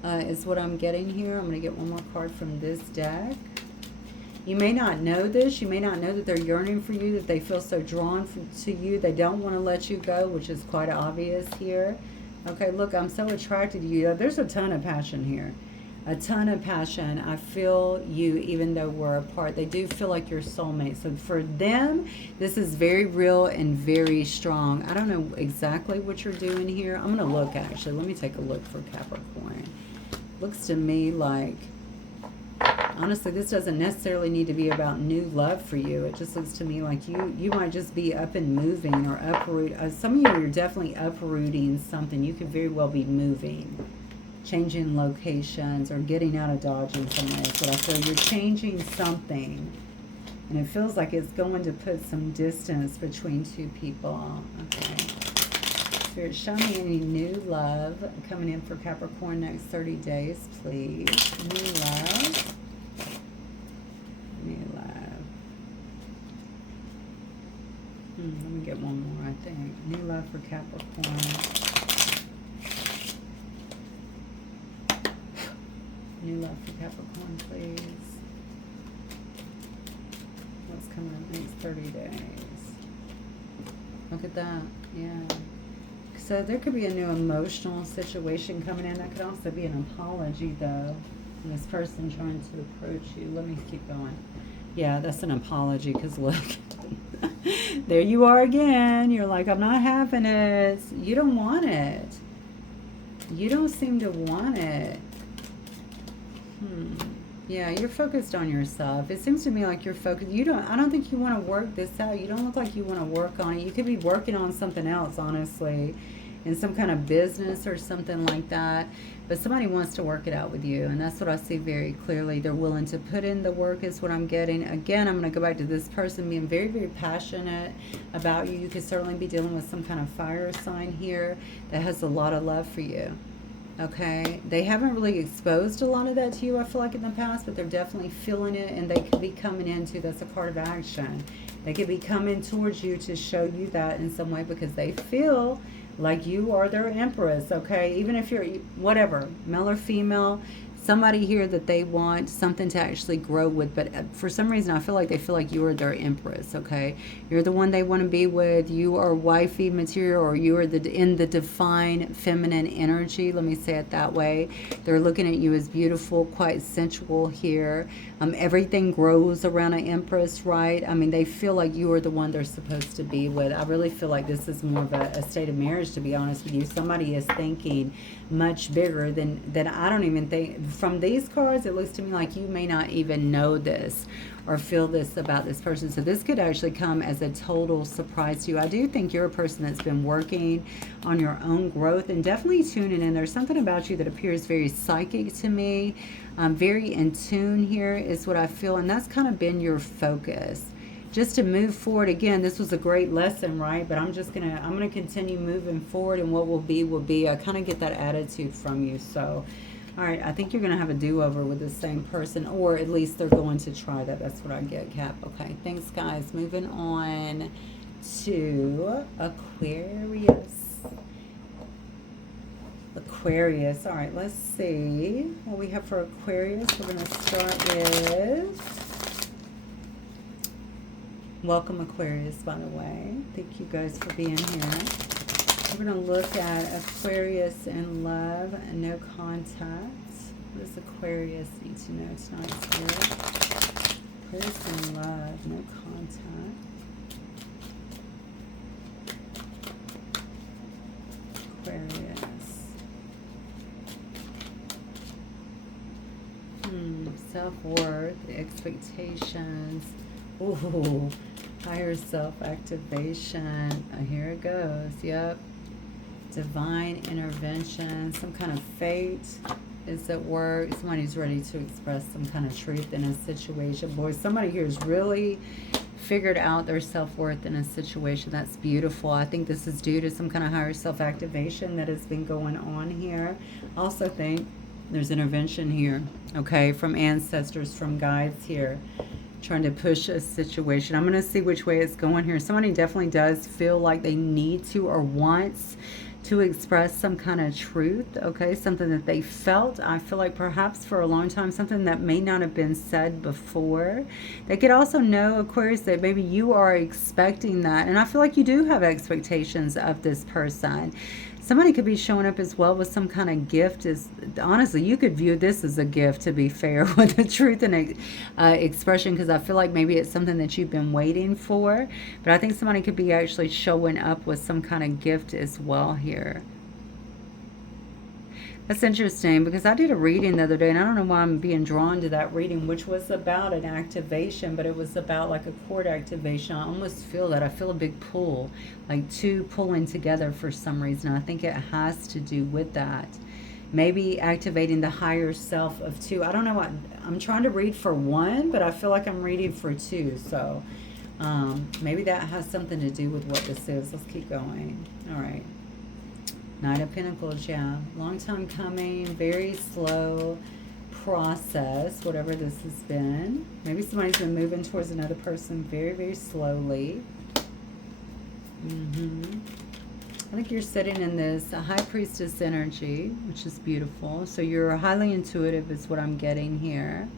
is what I'm getting here. I'm going to get one more card from this deck. You may not know this. You may not know that they're yearning for you, that they feel so drawn to you. They don't want to let you go, which is quite obvious here. Okay, look, I'm so attracted to you. There's a ton of passion here. A ton of passion. I feel you even though we're apart. They do feel like your soulmate. So for them, this is very real and very strong. I don't know exactly what you're doing here. I'm going to look, actually. Let me take a look for Capricorn. Looks to me like, honestly, this doesn't necessarily need to be about new love for you. It just looks to me like you might just be up and moving, or uproot. Some of you are definitely uprooting something. You could very well be moving, changing locations, or getting out of Dodge in some way. That's what I feel. You're changing something, and it feels like it's going to put some distance between two people. Okay. Spirit, show me any new love coming in for Capricorn next 30 days, please. New love. New love. Let me get one more, I think. New love for Capricorn. love for Capricorn, please? What's coming up next 30 days? Look at that. Yeah. So there could be a new emotional situation coming in. That could also be an apology, though. And this person trying to approach you. Let me keep going. Yeah, that's an apology, because look, there you are again. You're like, I'm not having it. You don't want it. You don't seem to want it. Yeah, you're focused on yourself. It seems to me like you're focused. I don't think you want to work this out. You don't look like you want to work on it. You could be working on something else, honestly, in some kind of business or something like that. But somebody wants to work it out with you, and that's what I see very clearly. They're willing to put in the work is what I'm getting. Again, I'm going to go back to this person being very, very passionate about you. You could certainly be dealing with some kind of fire sign here that has a lot of love for you. Okay, they haven't really exposed a lot of that to you, I feel like, in the past, but they're definitely feeling it, and they could be coming into, that's a card of action. They could be coming towards you to show you that in some way, because they feel like you are their empress, okay? Even if you're, whatever, male or female, somebody here that they want something to actually grow with, but for some reason I feel like they feel like you are their empress, okay? You're the one they want to be with. You are wifey material, or you are in the divine feminine energy, let me say it that way. They're looking at you as beautiful, quite sensual here. Everything grows around an empress, right? I mean, they feel like you are the one they're supposed to be with. I really feel like this is more of a state of marriage, to be honest with you. Somebody is thinking much bigger than I don't even think. From these cards, it looks to me like you may not even know this or feel this about this person. So this could actually come as a total surprise to you. I do think you're a person that's been working on your own growth and definitely tuning in. There's something about you that appears very psychic to me. Very in tune here is what I feel. And that's kind of been your focus. Just to move forward. Again, this was a great lesson, right? But I'm gonna continue moving forward, and what will be. I kind of get that attitude from you. So, all right, I think you're gonna have a do-over with the same person, or at least they're going to try that. That's what I get, Cap. Okay, thanks, guys. Moving on to Aquarius. Aquarius. All right, let's see what we have for Aquarius. We're gonna start with. Welcome, Aquarius, by the way. Thank you guys for being here. We're going to look at Aquarius in love and no contact. What does Aquarius need to know tonight, Spirit? Aquarius in love, no contact. Aquarius. Self-worth, expectations. Ooh. Higher self-activation. Here it goes. Yep. Divine intervention. Some kind of fate is at work. Somebody's ready to express some kind of truth in a situation. Boy, somebody here has really figured out their self-worth in a situation. That's beautiful. I think this is due to some kind of higher self-activation that has been going on here. I also think there's intervention here, okay, from ancestors, from guides here, trying to push a situation. I'm going to see which way it's going here. Somebody definitely does feel like they need to or wants to express some kind of truth, okay? Something that they felt, I feel like perhaps for a long time, something that may not have been said before. They could also know, Aquarius, that maybe you are expecting that. And I feel like you do have expectations of this person. Somebody could be showing up as well with some kind of gift. Honestly, you could view this as a gift, to be fair, with the truth and expression, because I feel like maybe it's something that you've been waiting for. But I think somebody could be actually showing up with some kind of gift as well here. That's interesting, because I did a reading the other day, and I don't know why I'm being drawn to that reading, which was about an activation, but it was about like a cord activation. I almost feel that. I feel a big pull, like two pulling together for some reason. I think it has to do with that. Maybe activating the higher self of two. I don't know what. I'm trying to read for one, but I feel like I'm reading for two. So maybe that has something to do with what this is. Let's keep going. All right. Knight of Pentacles, yeah. Long time coming, very slow process, whatever this has been. Maybe somebody's been moving towards another person very, very slowly. I think you're sitting in this high priestess energy, which is beautiful. So you're highly intuitive is what I'm getting here.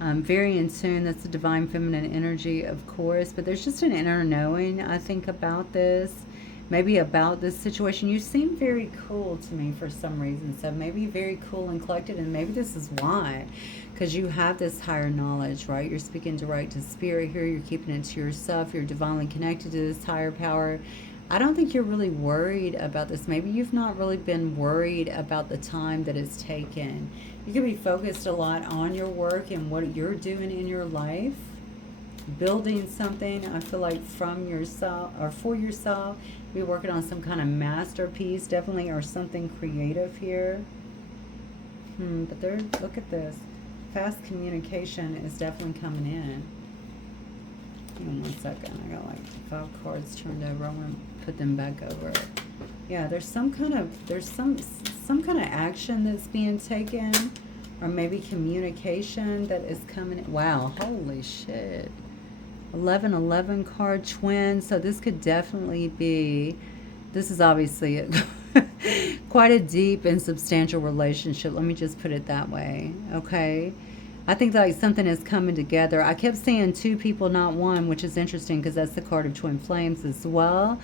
Very in tune. That's the divine feminine energy, of course. But there's just an inner knowing, I think, about this. Maybe about this situation. You seem very cool to me for some reason. So maybe very cool and collected. And maybe this is why. Because you have this higher knowledge, right? You're speaking direct to spirit here. You're keeping it to yourself. You're divinely connected to this higher power. I don't think you're really worried about this. Maybe you've not really been worried about the time that it's taken. You could be focused a lot on your work and what you're doing in your life. Building something, I feel like, from yourself or for yourself. Be working on some kind of masterpiece, definitely, or something creative here. But there, look at this. Fast communication is definitely coming in. Hang on 1 second. I got like 5 cards turned over. I'm gonna put them back over. Yeah, there's some kind of kind of action that's being taken, or maybe communication that is coming in. Wow, holy shit. 1111 card, twin. So this could definitely be, this is obviously quite a deep and substantial relationship. Let me just put it that way. Okay. I think like something is coming together. I kept saying 2 people, not 1, which is interesting because that's the card of twin flames as well.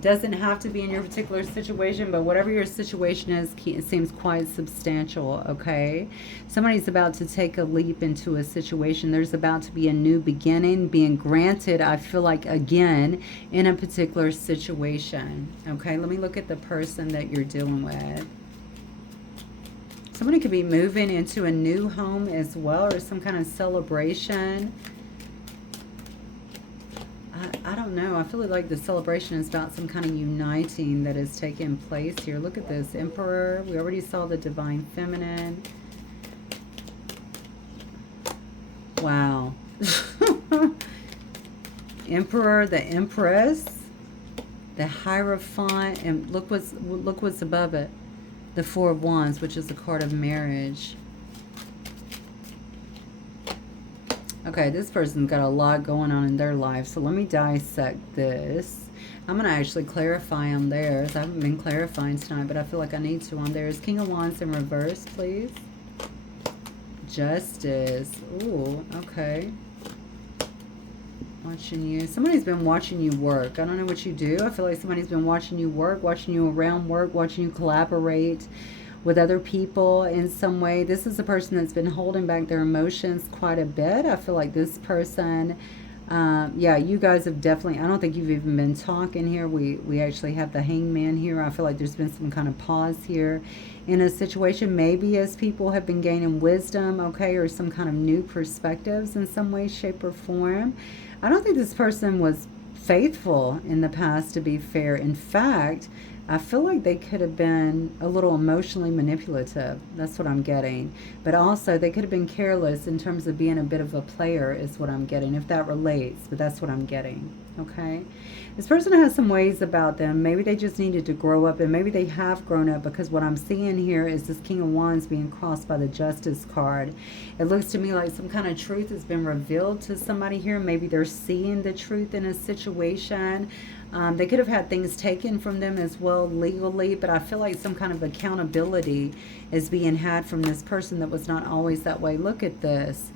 Doesn't have to be in your particular situation, but whatever your situation is, it seems quite substantial, okay? Somebody's about to take a leap into a situation. There's about to be a new beginning being granted, I feel like, again, in a particular situation, okay? Let me look at the person that you're dealing with. Somebody could be moving into a new home as well, or some kind of celebration. I don't know. I feel like the celebration is about some kind of uniting that is taking place here. Look at this. Emperor. We already saw the divine feminine. Wow. Emperor, the Empress, the Hierophant, and look what's above it. The 4 of Wands, which is the card of marriage. Okay, this person's got a lot going on in their life, so let me dissect this. I'm going to actually clarify on theirs. I haven't been clarifying tonight, but I feel like I need to on theirs. King of Wands in reverse, please. Justice. Ooh, okay. Watching you. Somebody's been watching you work. I don't know what you do. I feel like somebody's been watching you work, watching you around work, watching you collaborate with other people in some way. This is a person that's been holding back their emotions quite a bit. I feel like this person, yeah, you guys have definitely, I don't think you've even been talking here. We actually have the Hangman here. I feel like there's been some kind of pause here in a situation, maybe as people have been gaining wisdom, okay, or some kind of new perspectives in some way, shape, or form. I don't think this person was faithful in the past, to be fair. In fact, I feel like they could have been a little emotionally manipulative. That's what I'm getting. But also, they could have been careless in terms of being a bit of a player is what I'm getting, if that relates. But that's what I'm getting, okay? This person has some ways about them. Maybe they just needed to grow up, and maybe they have grown up, because what I'm seeing here is this King of Wands being crossed by the Justice card. It looks to me like some kind of truth has been revealed to somebody here. Maybe they're seeing the truth in a situation. They could have had things taken from them as well legally, but I feel like some kind of accountability is being had from this person that was not always that way. Look at this.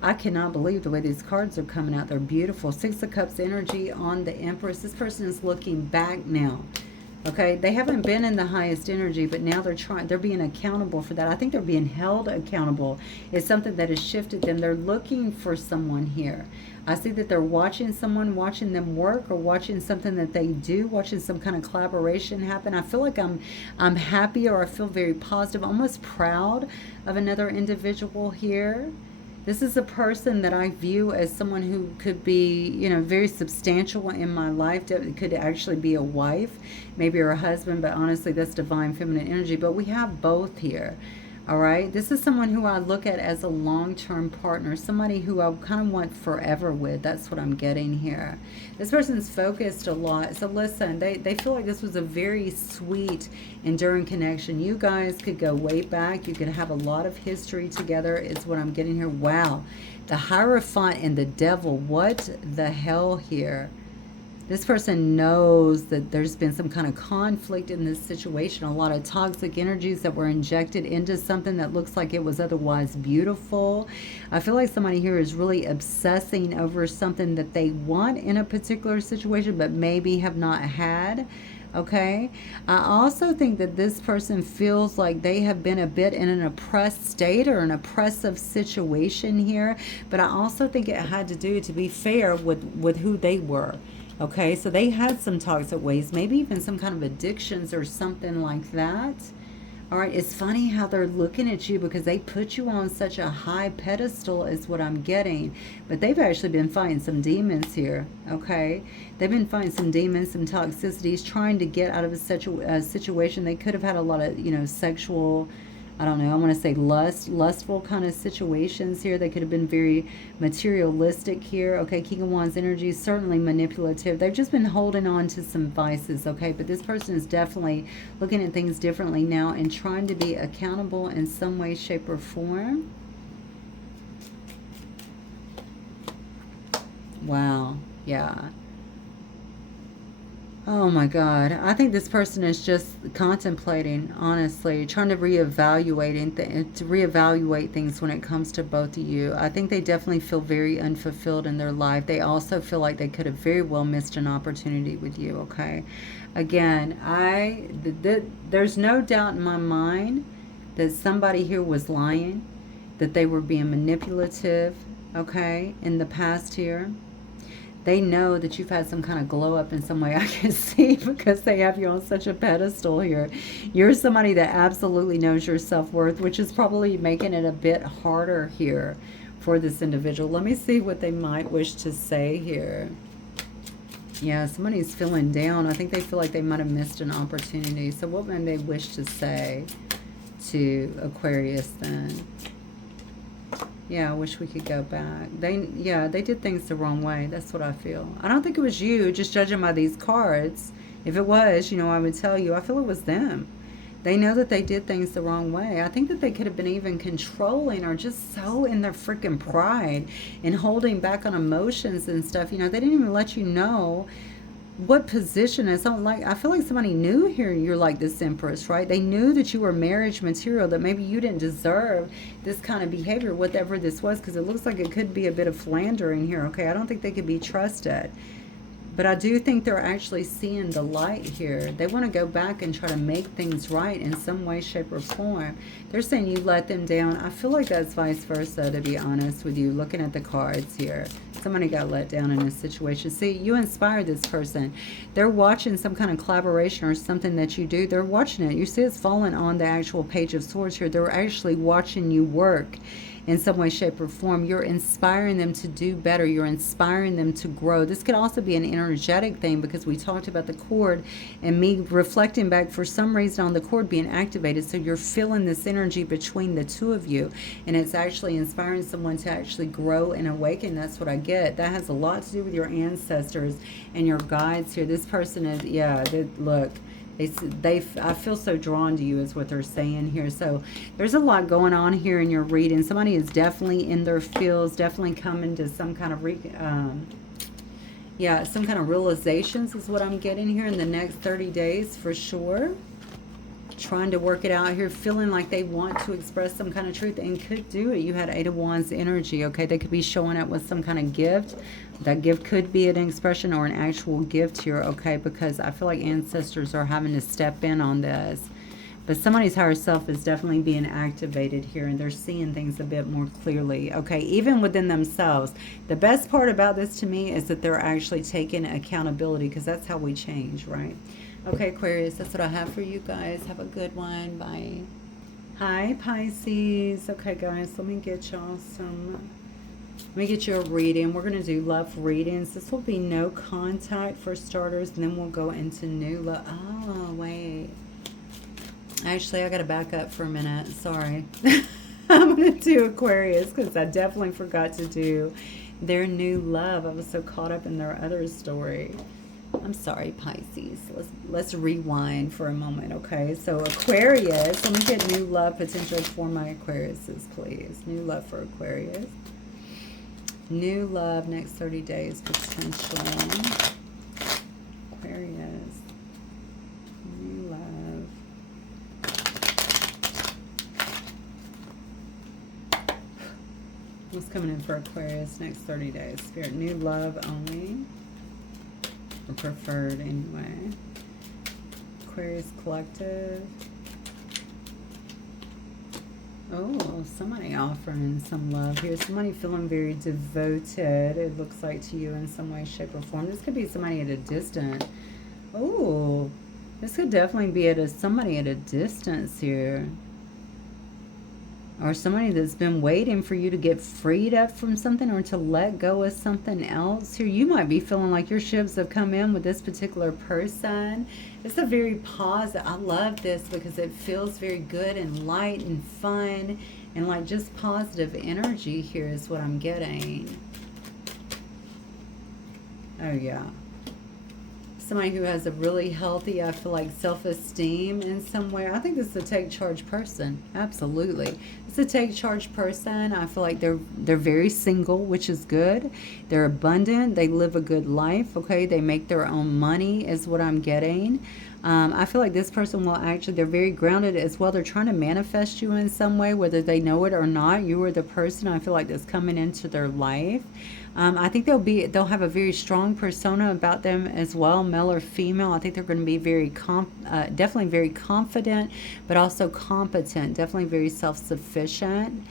I cannot believe the way these cards are coming out. They're beautiful. 6 of Cups energy on the Empress. This person is looking back now. Okay, they haven't been in the highest energy, but now they're being accountable for that. I think they're being held accountable. It's something that has shifted them. They're looking for someone here. I see that they're watching someone, watching them work, or watching something that they do, watching some kind of collaboration happen. I feel like I'm happy, or I feel very positive, almost proud of another individual here. This is a person that I view as someone who could be, you know, very substantial in my life. It could actually be a wife, maybe, or a husband, but honestly, that's divine feminine energy. But we have both here. All right. This is someone who I look at as a long-term partner, somebody who I kind of want forever with. That's what I'm getting here. This person's focused a lot. So listen, they feel like this was a very sweet, enduring connection. You guys could go way back. You could have a lot of history together is what I'm getting here. Wow. The Hierophant and the Devil. What the hell here? This person knows that there's been some kind of conflict in this situation, a lot of toxic energies that were injected into something that looks like it was otherwise beautiful. I feel like somebody here is really obsessing over something that they want in a particular situation, but maybe have not had. Okay, I also think that this person feels like they have been a bit in an oppressed state or an oppressive situation here, but I also think it had to do, to be fair, with who they were. Okay, so they had some toxic ways, maybe even some kind of addictions or something like that. All right, it's funny how they're looking at you because they put you on such a high pedestal is what I'm getting. But they've actually been fighting some demons here, okay? They've been fighting some demons, some toxicities, trying to get out of a situation. They could have had a lot of, you know, sexual, I don't know, I want to say lustful kind of situations here. They could have been very materialistic here. Okay, King of Wands energy, certainly manipulative. They've just been holding on to some vices, okay? But this person is definitely looking at things differently now and trying to be accountable in some way, shape, or form. Wow, yeah. Oh my God. I think this person is just contemplating, honestly, trying to reevaluate things when it comes to both of you. I think they definitely feel very unfulfilled in their life. They also feel like they could have very well missed an opportunity with you, okay? Again, there's no doubt in my mind that somebody here was lying, that they were being manipulative, okay, in the past here. They know that you've had some kind of glow up in some way. I can see because they have you on such a pedestal here. You're somebody that absolutely knows your self-worth, which is probably making it a bit harder here for this individual. Let me see what they might wish to say here. Yeah, somebody's feeling down. I think they feel like they might have missed an opportunity. So what might they wish to say to Aquarius then? Yeah, I wish we could go back. They did things the wrong way. That's what I feel. I don't think it was you, just judging by these cards. If it was, you know, I would tell you. I feel it was them. They know that they did things the wrong way. I think that they could have been even controlling or just so in their freaking pride and holding back on emotions and stuff. You know, they didn't even let you know what position is on. Like, I feel like somebody knew here you're like this Empress, right? They knew that you were marriage material, that maybe you didn't deserve this kind of behavior, whatever this was, because it looks like it could be a bit of philandering here, okay? I don't think they could be trusted. But I do think they're actually seeing the light here. They want to go back and try to make things right in some way, shape, or form. They're saying you let them down. I feel like that's vice versa, to be honest with you, looking at the cards here. Somebody got let down in a situation. See, you inspired this person. They're watching some kind of collaboration or something that you do. They're watching it. You see it's falling on the actual Page of Swords here. They're actually watching you work in some way, shape, or form. You're inspiring them to do better. You're inspiring them to grow. This could also be an energetic thing because we talked about the cord and me reflecting back for some reason on the cord being activated. So you're feeling this energy between the two of you, and it's actually inspiring someone to actually grow and awaken. That's what I get. That has a lot to do with your ancestors and your guides here. This person is, yeah, look. I feel so drawn to you is what they're saying here. So there's a lot going on here in your reading. Somebody is definitely in their fields, definitely coming to some kind of some kind of realizations is what I'm getting here in the next 30 days for sure. Trying to work it out here, feeling like they want to express some kind of truth and could do it. You had Eight of Wands energy, okay? They could be showing up with some kind of gift. That gift could be an expression or an actual gift here, okay? Because I feel like ancestors are having to step in on this. But somebody's higher self is definitely being activated here, and they're seeing things a bit more clearly, okay? Even within themselves. The best part about this to me is that they're actually taking accountability, because that's how we change, right? Okay, Aquarius, that's what I have for you guys. Have a good one. Bye. Hi, Pisces. Okay, guys, let me get y'all let me get you a reading. We're going to do love readings. This will be no contact for starters, and then we'll go into new love. Oh, wait. Actually, I got to back up for a minute. Sorry. I'm going to do Aquarius because I definitely forgot to do their new love. I was so caught up in their other story. I'm sorry, Pisces. Let's rewind for a moment, okay? So Aquarius, let me get new love potential for my Aquariuses, please. New love for Aquarius. New love next 30 days potential. What's coming in for Aquarius next 30 days? Spirit, new love only. Or preferred anyway. Aquarius collective. Oh, somebody offering some love here. Somebody feeling very devoted, it looks like, to you in some way, shape, or form. This could be somebody at a distance. Oh, this could definitely be somebody at a distance here. Or somebody that's been waiting for you to get freed up from something or to let go of something else here. You might be feeling like your ships have come in with this particular person. It's a very positive. I love this because it feels very good and light and fun and like just positive energy here is what I'm getting. Oh, yeah. Somebody who has a really healthy, I feel like, self-esteem in some way. I think this is a take charge person. Absolutely. It's a take charge person. I feel like they're very single, which is good. They're abundant. They live a good life. Okay. They make their own money is what I'm getting. I feel like this person will actually, they're very grounded as well. They're trying to manifest you in some way, whether they know it or not. You are the person, I feel like, that's coming into their life. I think they'll have a very strong persona about them as well, male or female. I think they're going to be very definitely very confident, but also competent, definitely very self-sufficient.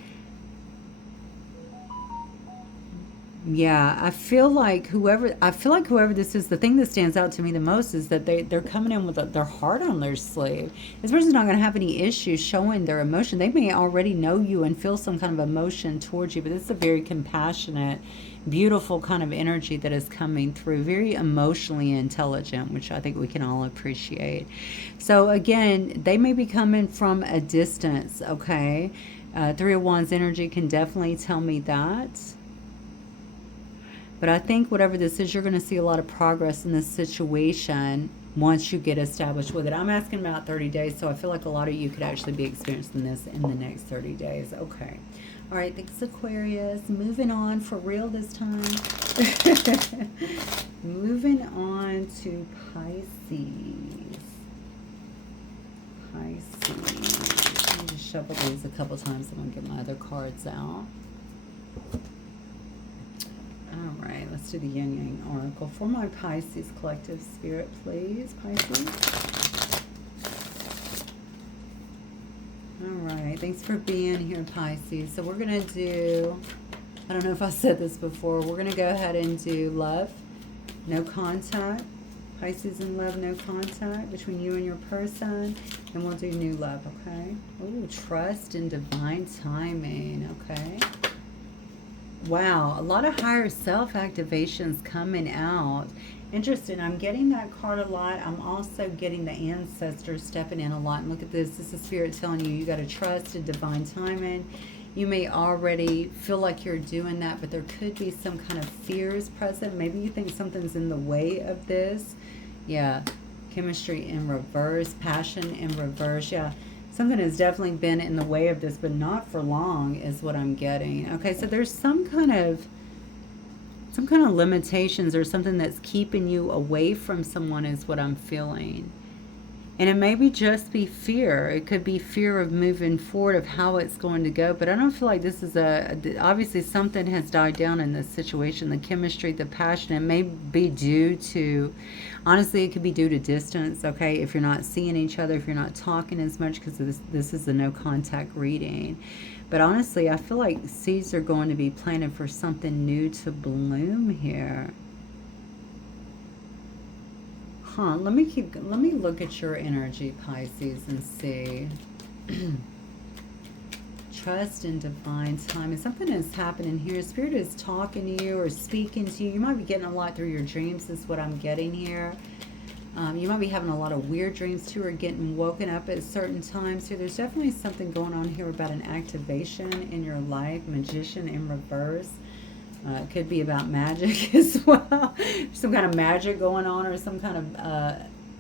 Yeah, I feel like whoever this is, the thing that stands out to me the most is that they're coming in with their heart on their sleeve. This person's not going to have any issues showing their emotion. They may already know you and feel some kind of emotion towards you, but this is a very compassionate, beautiful kind of energy that is coming through. Very emotionally intelligent, which I think we can all appreciate. So again, they may be coming from a distance, okay? Three of Wands energy can definitely tell me that. But I think whatever this is, you're going to see a lot of progress in this situation once you get established with it. I'm asking about 30 days, so I feel like a lot of you could actually be experiencing this in the next 30 days. Okay. All right, thanks, Aquarius. Moving on for real this time. Moving on to Pisces. Pisces. Let me just shuffle these a couple times. I'm going to get my other cards out. All right, let's do the Yin Yang Oracle. For my Pisces collective spirit, please, Pisces. All right, thanks for being here, Pisces. So we're going to do, I don't know if I said this before, we're going to go ahead and do love, no contact. Pisces in love, no contact between you and your person. And we'll do new love, okay? Oh, trust and divine timing, okay? Wow, a lot of higher self activations coming out. Interesting. I'm getting that card a lot. I'm also getting the ancestors stepping in a lot. And look at this. This is Spirit telling you got to trust in divine timing. You may already feel like you're doing that, but there could be some kind of fears present. Maybe you think something's in the way of this. Yeah. Chemistry in reverse. Passion in reverse. Yeah. Something has definitely been in the way of this, but not for long is what I'm getting. Okay, so there's some kind of limitations or something that's keeping you away from someone is what I'm feeling. And it maybe just be fear. It could be fear of moving forward, of how it's going to go. But I don't feel like this is obviously something has died down in this situation. The chemistry, the passion, it may be due to, honestly, it could be due to distance, okay? If you're not seeing each other, if you're not talking as much, because this is a no contact reading. But honestly, I feel like seeds are going to be planted for something new to bloom here. Let me look at your energy, Pisces, and see. Trust in divine timing. Something is happening here. Spirit is talking to you or speaking to you. You might be getting a lot through your dreams is what I'm getting here. You might be having a lot of weird dreams too, or getting woken up at certain times here. There's definitely something going on here about an activation in your life. Magician in reverse. It could be about magic as well. Some kind of magic going on, or some kind of,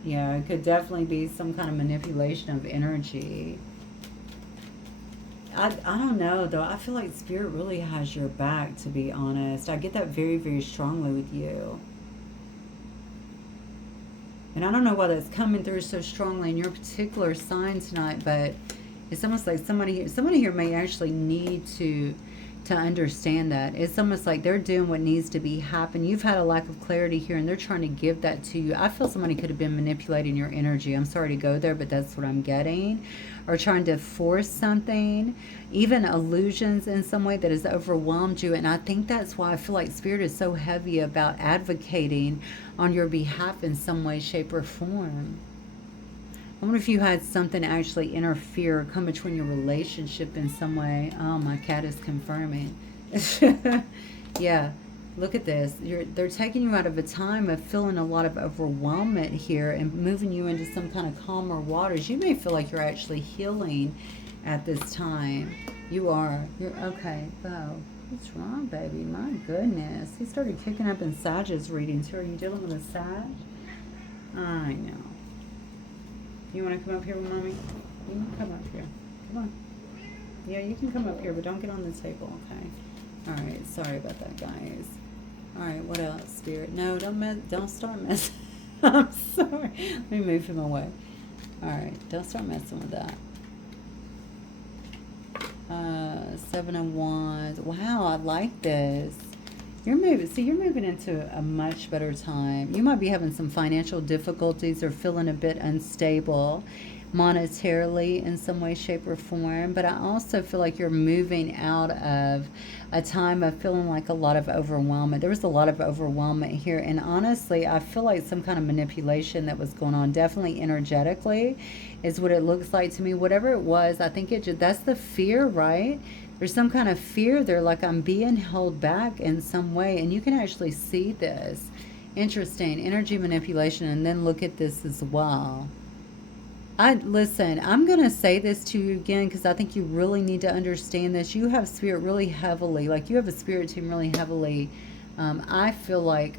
yeah, it could definitely be some kind of manipulation of energy. I don't know, though. I feel like Spirit really has your back, to be honest. I get that very, very strongly with you. And I don't know why that's coming through so strongly in your particular sign tonight, but it's almost like somebody here may actually need to to understand that. It's almost like they're doing what needs to be happen. You've had a lack of clarity here, and they're trying to give that to you. I feel somebody could have been manipulating your energy. I'm sorry to go there, but that's what I'm getting. Or trying to force something, even illusions in some way that has overwhelmed you. And I think that's why I feel like Spirit is so heavy about advocating on your behalf in some way, shape, or form. I wonder if you had something actually interfere, come between your relationship in some way. Oh, my cat is confirming. Yeah, look at this. They're taking you out of a time of feeling a lot of overwhelmment here and moving you into some kind of calmer waters. You may feel like you're actually healing at this time. You are. You're okay. Bo, what's wrong, baby? My goodness. He started kicking up in Sag's readings here. Are you dealing with a Sag? I know. You want to come up here with Mommy? You can come up here. Come on. Yeah, you can come up here, but don't get on the table, okay? All right, sorry about that, guys. All right, what else, Spirit? No, don't start messing. I'm sorry. Let me move him away. All right, don't start messing with that. 7 of Wands. Wow, I like this. You're moving into a much better time. You might be having some financial difficulties or feeling a bit unstable monetarily in some way, shape, or form. But I also feel like you're moving out of a time of feeling like a lot of overwhelmment. There was a lot of overwhelmment here. And honestly, I feel like some kind of manipulation that was going on, definitely energetically, is what it looks like to me. Whatever it was, I think that's the fear, right? There's some kind of fear there, like I'm being held back in some way. And you can actually see this. Interesting. Energy manipulation. And then look at this as well. Listen, I'm going to say this to you again because I think you really need to understand this. You have Spirit really heavily. Like you have a Spirit team really heavily. I feel like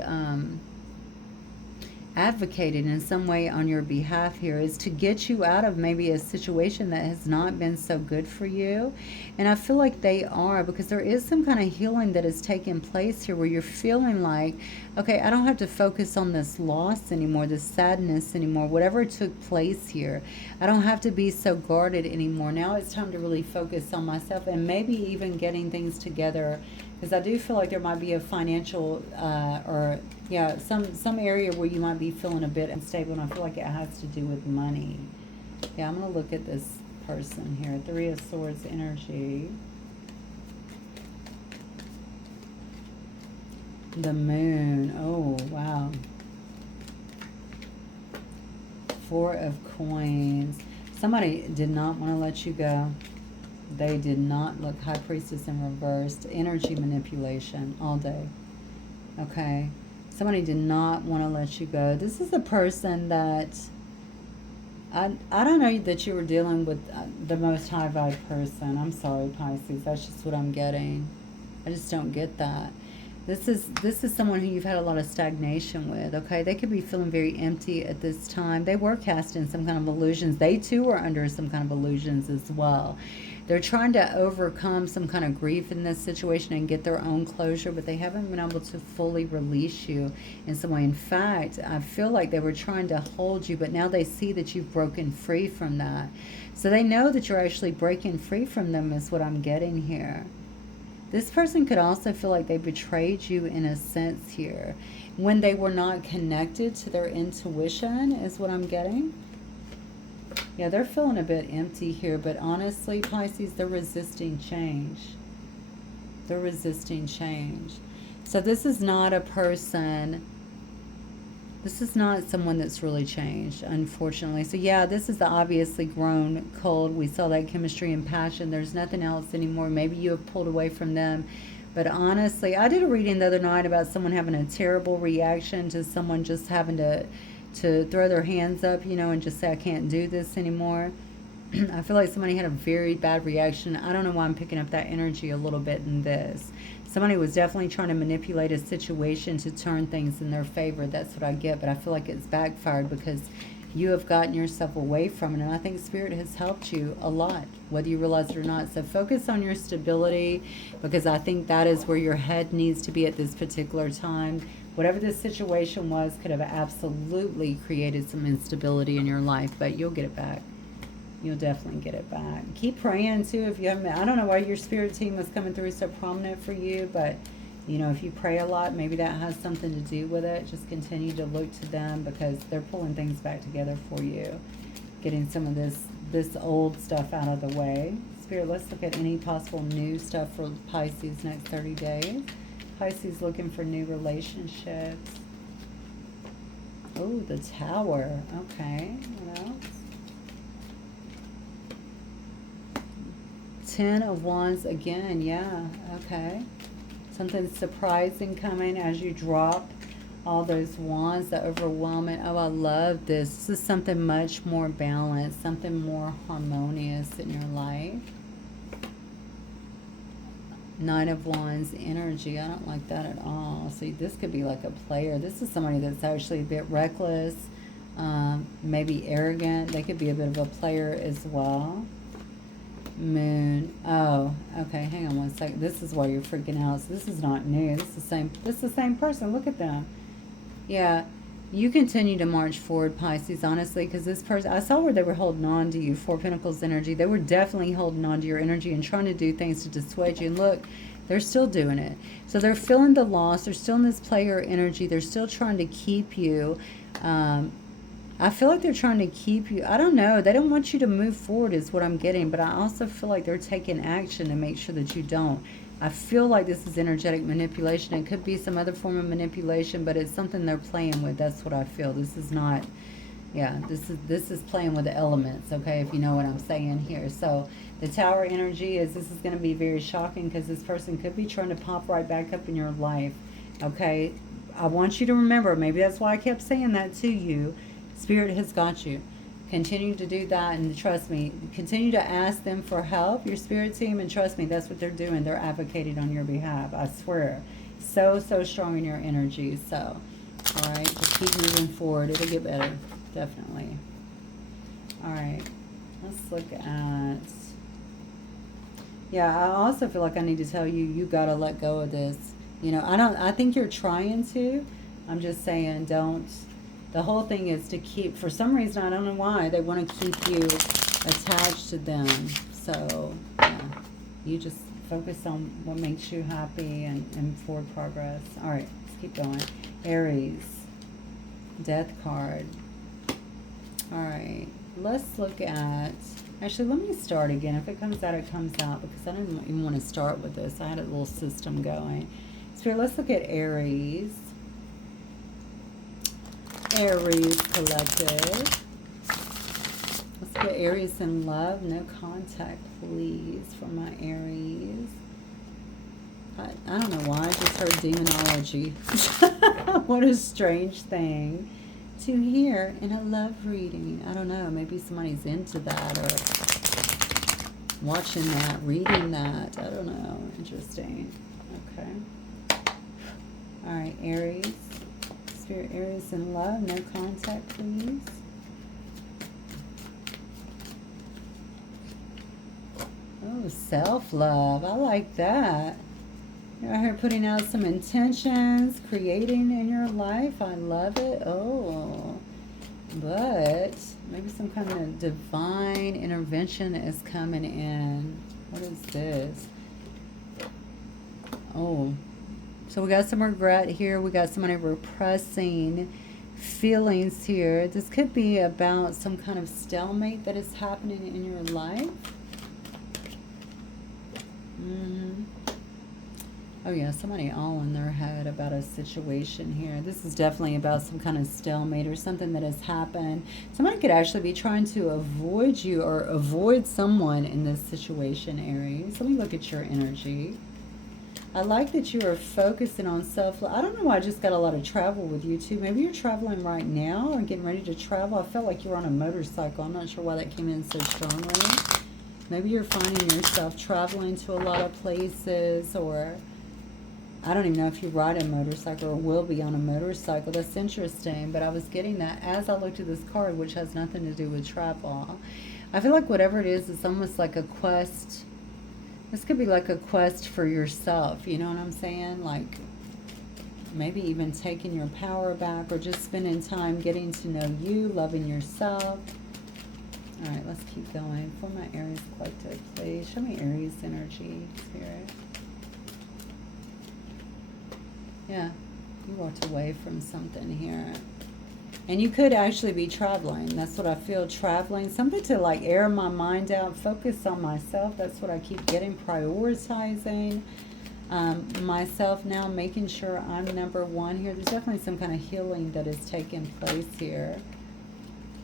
advocating in some way on your behalf here is to get you out of maybe a situation that has not been so good for you. And I feel like they are, because there is some kind of healing that is taking place here where you're feeling like, okay, I don't have to focus on this loss anymore, this sadness anymore, whatever took place here. I don't have to be so guarded anymore. Now it's time to really focus on myself and maybe even getting things together, because I do feel like there might be a financial some area where you might be feeling a bit unstable, and I feel like it has to do with money. Yeah, I'm going to look at this person here. 3 of Swords energy. The Moon. Oh, wow. 4 of Coins. Somebody did not want to let you go. They did not. Look, High Priestess in reversed. Energy manipulation all day. Okay. Somebody did not want to let you go. This is a person that I don't know that you were dealing with the most high vibe person. I'm sorry, Pisces. That's just what I'm getting. I just don't get that. This is someone who you've had a lot of stagnation with, okay? They could be feeling very empty at this time. They were cast in some kind of illusions. They too are under some kind of illusions as well. They're trying to overcome some kind of grief in this situation and get their own closure, but they haven't been able to fully release you in some way. In fact, I feel like they were trying to hold you, but now they see that you've broken free from that. So they know that you're actually breaking free from them is what I'm getting here. This person could also feel like they betrayed you in a sense here when they were not connected to their intuition is what I'm getting. Yeah, they're feeling a bit empty here, but honestly, Pisces, they're resisting change. They're resisting change. So this is not a person, this is not someone that's really changed, unfortunately. So yeah, this is obviously grown cold. We saw that chemistry and passion. There's nothing else anymore. Maybe you have pulled away from them. But honestly, I did a reading the other night about someone having a terrible reaction to someone just having to throw their hands up, you know, and just say, I can't do this anymore. I feel like somebody had a very bad reaction. I don't know why I'm picking up that energy a little bit in this. Somebody was definitely trying to manipulate a situation to turn things in their favor. That's what I get, but I feel like it's backfired because you have gotten yourself away from it, and I think Spirit has helped you a lot, whether you realize it or not. So focus on your stability, because I think that is where your head needs to be at this particular time. Whatever this situation was could have absolutely created some instability in your life, but you'll get it back. You'll definitely get it back. Keep praying too if you haven't. I don't know why your spirit team was coming through so prominent for you, but you know, if you pray a lot, maybe that has something to do with it. Just continue to look to them because they're pulling things back together for you, getting some of this old stuff out of the way. Spirit, let's look at any possible new stuff for Pisces next 30 days. Pisces looking for new relationships. Oh, the Tower. Okay, what else? 10 of Wands again, yeah, okay. Something surprising coming as you drop all those wands, the overwhelming. Oh, I love this. This is something much more balanced, something more harmonious in your life. 9 of Wands energy. I don't like that at all. See, this could be like a player. This is somebody that's actually a bit reckless, maybe arrogant. They could be a bit of a player as well. Moon. Oh, okay, hang on one second. This is why you're freaking out. So this is not new. This is the same person. Look at them. Yeah, you continue to march forward, Pisces, honestly, because this person, I saw where they were holding on to you. 4 Pentacles energy. They were definitely holding on to your energy and trying to do things to dissuade you. And look, they're still doing it. So they're feeling the loss. They're still in this player energy. They're still trying to keep you. I feel like they're trying to keep you. I don't know. They don't want you to move forward is what I'm getting. But I also feel like they're taking action to make sure that you don't. I feel like this is energetic manipulation. It could be some other form of manipulation, but it's something they're playing with. That's what I feel. This is not, yeah, this is playing with the elements, okay, if you know what I'm saying here. So the Tower energy is, this is going to be very shocking because this person could be trying to pop right back up in your life, okay? I want you to remember, maybe that's why I kept saying that to you. Spirit has got you. Continue to do that, and trust me, continue to ask them for help, your spirit team, and trust me, that's what they're doing. They're advocating on your behalf. I swear. So strong in your energy. So, all right, just keep moving forward. It'll get better. Definitely. All right, let's look at... Yeah, I also feel like I need to tell you, you got to let go of this. You know, I think you're trying to. I'm just saying, don't... The whole thing is to keep, for some reason, I don't know why, they want to keep you attached to them. So, yeah, you just focus on what makes you happy and forward progress. All right, let's keep going. Aries, Death card. All right, let's look at, actually, let me start again. If it comes out, it comes out, because I didn't even want to start with this. I had a little system going. Spirit, let's look at Aries. Aries collective. Let's get Aries in love. No contact, please, for my Aries. I don't know why. I just heard demonology. What a strange thing to hear in a love reading. I don't know. Maybe somebody's into that or watching that, reading that. I don't know. Interesting. Okay. All right, Aries. Spirit, Aries in love, no contact, please. Oh, self-love. I like that. You're out here putting out some intentions, creating in your life. I love it. Oh, but maybe some kind of divine intervention is coming in. What is this? Oh, so we got some regret here. We got somebody repressing feelings here. This could be about some kind of stalemate that is happening in your life. Oh yeah, somebody all in their head about a situation here. This is definitely about some kind of stalemate or something that has happened. Somebody could actually be trying to avoid you or avoid someone in this situation, Aries. Let me look at your energy. I like that you are focusing on self-love. I don't know why I just got a lot of travel with you too. Maybe you're traveling right now or getting ready to travel. I felt like you were on a motorcycle. I'm not sure why that came in so strongly. Maybe you're finding yourself traveling to a lot of places, or I don't even know if you ride a motorcycle or will be on a motorcycle. That's interesting, but I was getting that as I looked at this card, which has nothing to do with travel. I feel like whatever it is, it's almost like a quest. This could be like a quest for yourself, you know what I'm saying? Like maybe even taking your power back or just spending time getting to know you, loving yourself. All right, let's keep going. For my Aries collective, please. Show me Aries energy, Spirit. Yeah, you walked away from something here. And you could actually be traveling. That's what I feel, traveling. Something to like air my mind out, focus on myself. That's what I keep getting, prioritizing myself now, making sure I'm number one here. There's definitely some kind of healing that is taking place here.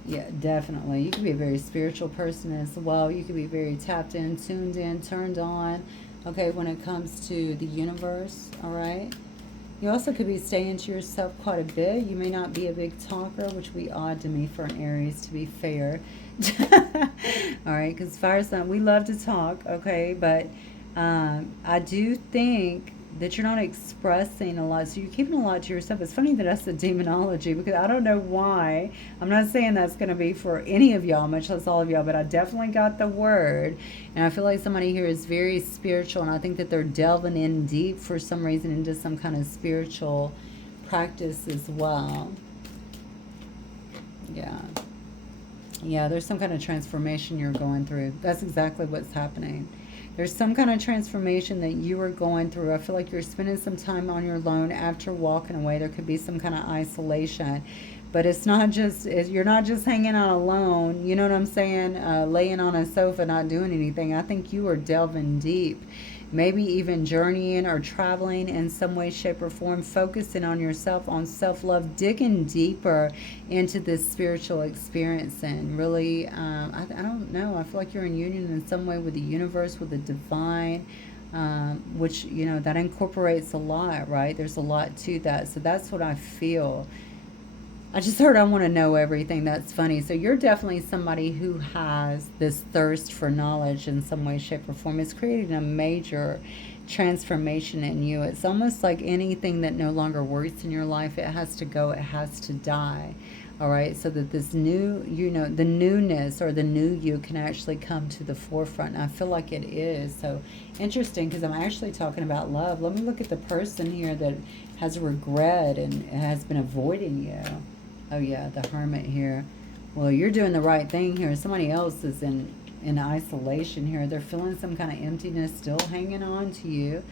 Yeah, definitely. You could be a very spiritual person as well. You could be very tapped in, tuned in, turned on, okay, when it comes to the universe, all right? You also could be staying to yourself quite a bit. You may not be a big talker, which would be odd to me for an Aries, to be fair. All right, because fire sign, we love to talk, okay? But I do think that you're not expressing a lot, so you're keeping a lot to yourself. It's funny that that's the demonology, because I don't know why. I'm not saying that's going to be for any of y'all, much less all of y'all, but I definitely got the word, and I feel like somebody here is very spiritual, and I think that they're delving in deep for some reason into some kind of spiritual practice as well. Yeah, there's some kind of transformation you're going through. That's exactly what's happening. There's some kind of transformation that you are going through. I feel like you're spending some time on your own after walking away. There could be some kind of isolation. But it's not just, you're not just hanging out alone. You know what I'm saying? Laying on a sofa, not doing anything. I think you are delving deep. Maybe even journeying or traveling in some way, shape, or form, focusing on yourself, on self-love, digging deeper into this spiritual experience. And really, I don't know, I feel like you're in union in some way with the universe, with the divine, which, you know, that incorporates a lot, right? There's a lot to that. So that's what I feel. I just heard I want to know everything. That's funny. So you're definitely somebody who has this thirst for knowledge in some way, shape, or form. It's creating a major transformation in you. It's almost like anything that no longer works in your life, it has to go, it has to die. All right, so that this new, you know, the newness or the new you can actually come to the forefront. And I feel like it is. So interesting, because I'm actually talking about love. Let me look at the person here that has regret and has been avoiding you. Oh yeah, the Hermit here. Well, you're doing the right thing here. Somebody else is in isolation here. They're feeling some kind of emptiness, still hanging on to you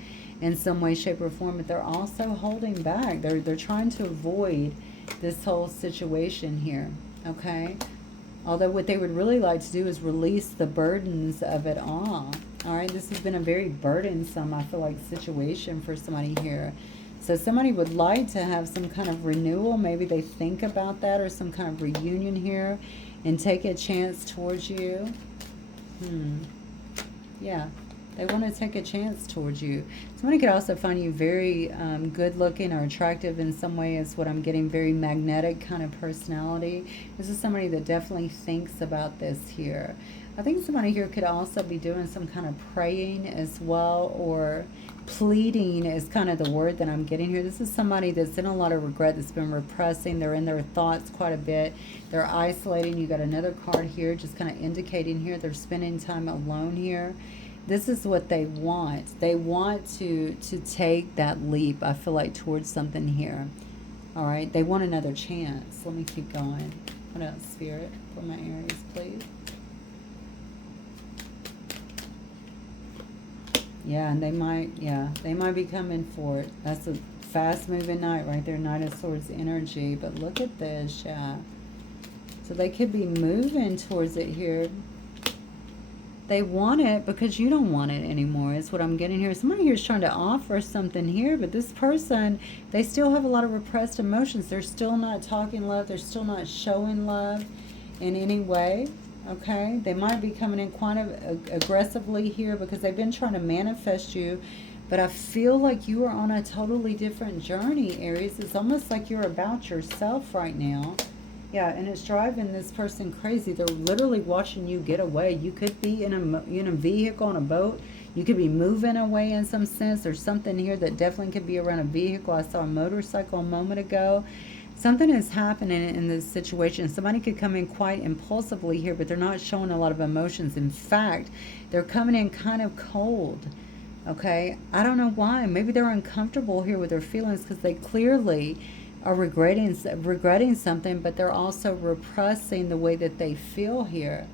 in some way, shape, or form, but they're also holding back. They're trying to avoid this whole situation here, okay? Although what they would really like to do is release the burdens of it all. All right, this has been a very burdensome, I feel like, situation for somebody here. So somebody would like to have some kind of renewal. Maybe they think about that, or some kind of reunion here and take a chance towards you. Yeah, they want to take a chance towards you. Somebody could also find you very good looking or attractive in some way, is what I'm getting. Very magnetic kind of personality. This is somebody that definitely thinks about this here. I think somebody here could also be doing some kind of praying as well, or pleading is kind of the word that I'm getting here. This is somebody that's in a lot of regret, that's been repressing. They're in their thoughts quite a bit. They're isolating. You got another card here just kind of indicating here they're spending time alone here. This is what they want. They want to take that leap, I feel like, towards something here. All right, they want another chance. Let me keep going. What else, Spirit, for my Aries, please? Yeah, and they might be coming for it. That's a fast-moving Knight right there, Knight of Swords energy. But look at this, yeah. So they could be moving towards it here. They want it because you don't want it anymore, is what I'm getting here. Somebody here is trying to offer something here, but this person, they still have a lot of repressed emotions. They're still not talking love. They're still not showing love in any way. Okay, they might be coming in quite aggressively here because they've been trying to manifest you, but I feel like you are on a totally different journey, Aries. It's almost like you're about yourself right now. Yeah, and it's driving this person crazy. They're literally watching you get away. You could be in a vehicle, on a boat. You could be moving away in some sense. There's something here that definitely could be around a vehicle. I saw a motorcycle a moment ago. Something is happening in this situation. Somebody could come in quite impulsively here, but they're not showing a lot of emotions. In fact, they're coming in kind of cold. Okay? I don't know why. Maybe they're uncomfortable here with their feelings because they clearly are regretting something, but they're also repressing the way that they feel here.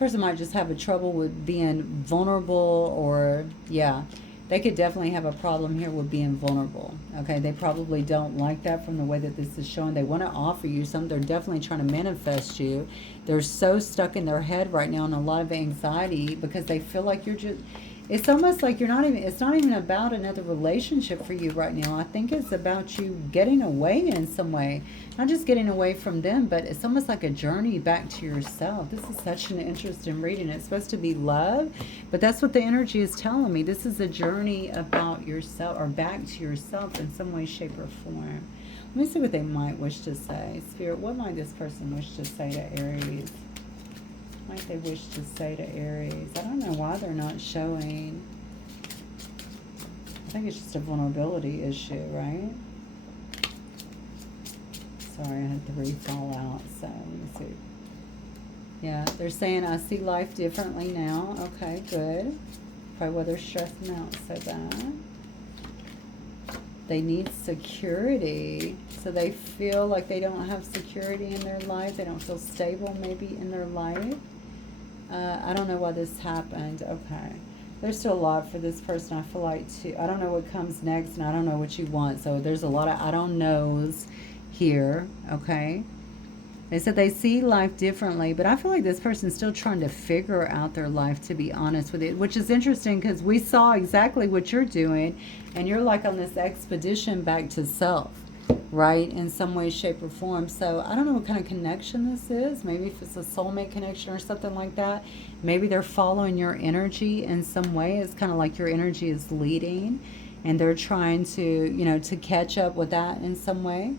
person might just have a trouble with being vulnerable, or yeah, they could definitely have a problem here with being vulnerable. Okay, they probably don't like that from the way that this is showing. They want to offer you something. They're definitely trying to manifest you. They're so stuck in their head right now in a lot of anxiety because they feel like you're just, it's almost like you're not even, it's not even about another relationship for you right now. I think it's about you getting away in some way. Not just getting away from them, but it's almost like a journey back to yourself. This is such an interesting reading. It's supposed to be love, but that's what the energy is telling me. This is a journey about yourself, or back to yourself in some way, shape, or form. Let me see what they might wish to say. Spirit, what might this person wish to say to Aries? What might they wish to say to Aries? I don't know why they're not showing. I think it's just a vulnerability issue, right? Sorry, I had 3 fall out, so let me see. Yeah, they're saying, I see life differently now. Okay, good. Probably why they're stressing out so bad. They need security. So they feel like they don't have security in their life. They don't feel stable maybe in their life. I don't know why this happened. Okay. There's still a lot for this person, I feel like, too. I don't know what comes next, and I don't know what you want. So there's a lot of I don't knows here, okay? They said they see life differently, but I feel like this person's still trying to figure out their life, to be honest with you, which is interesting because we saw exactly what you're doing, and you're like on this expedition back to self, right, in some way, shape, or form. So I don't know what kind of connection this is. Maybe if it's a soulmate connection or something like that. Maybe they're following your energy in some way. It's kind of like your energy is leading, and they're trying to, you know, to catch up with that in some way.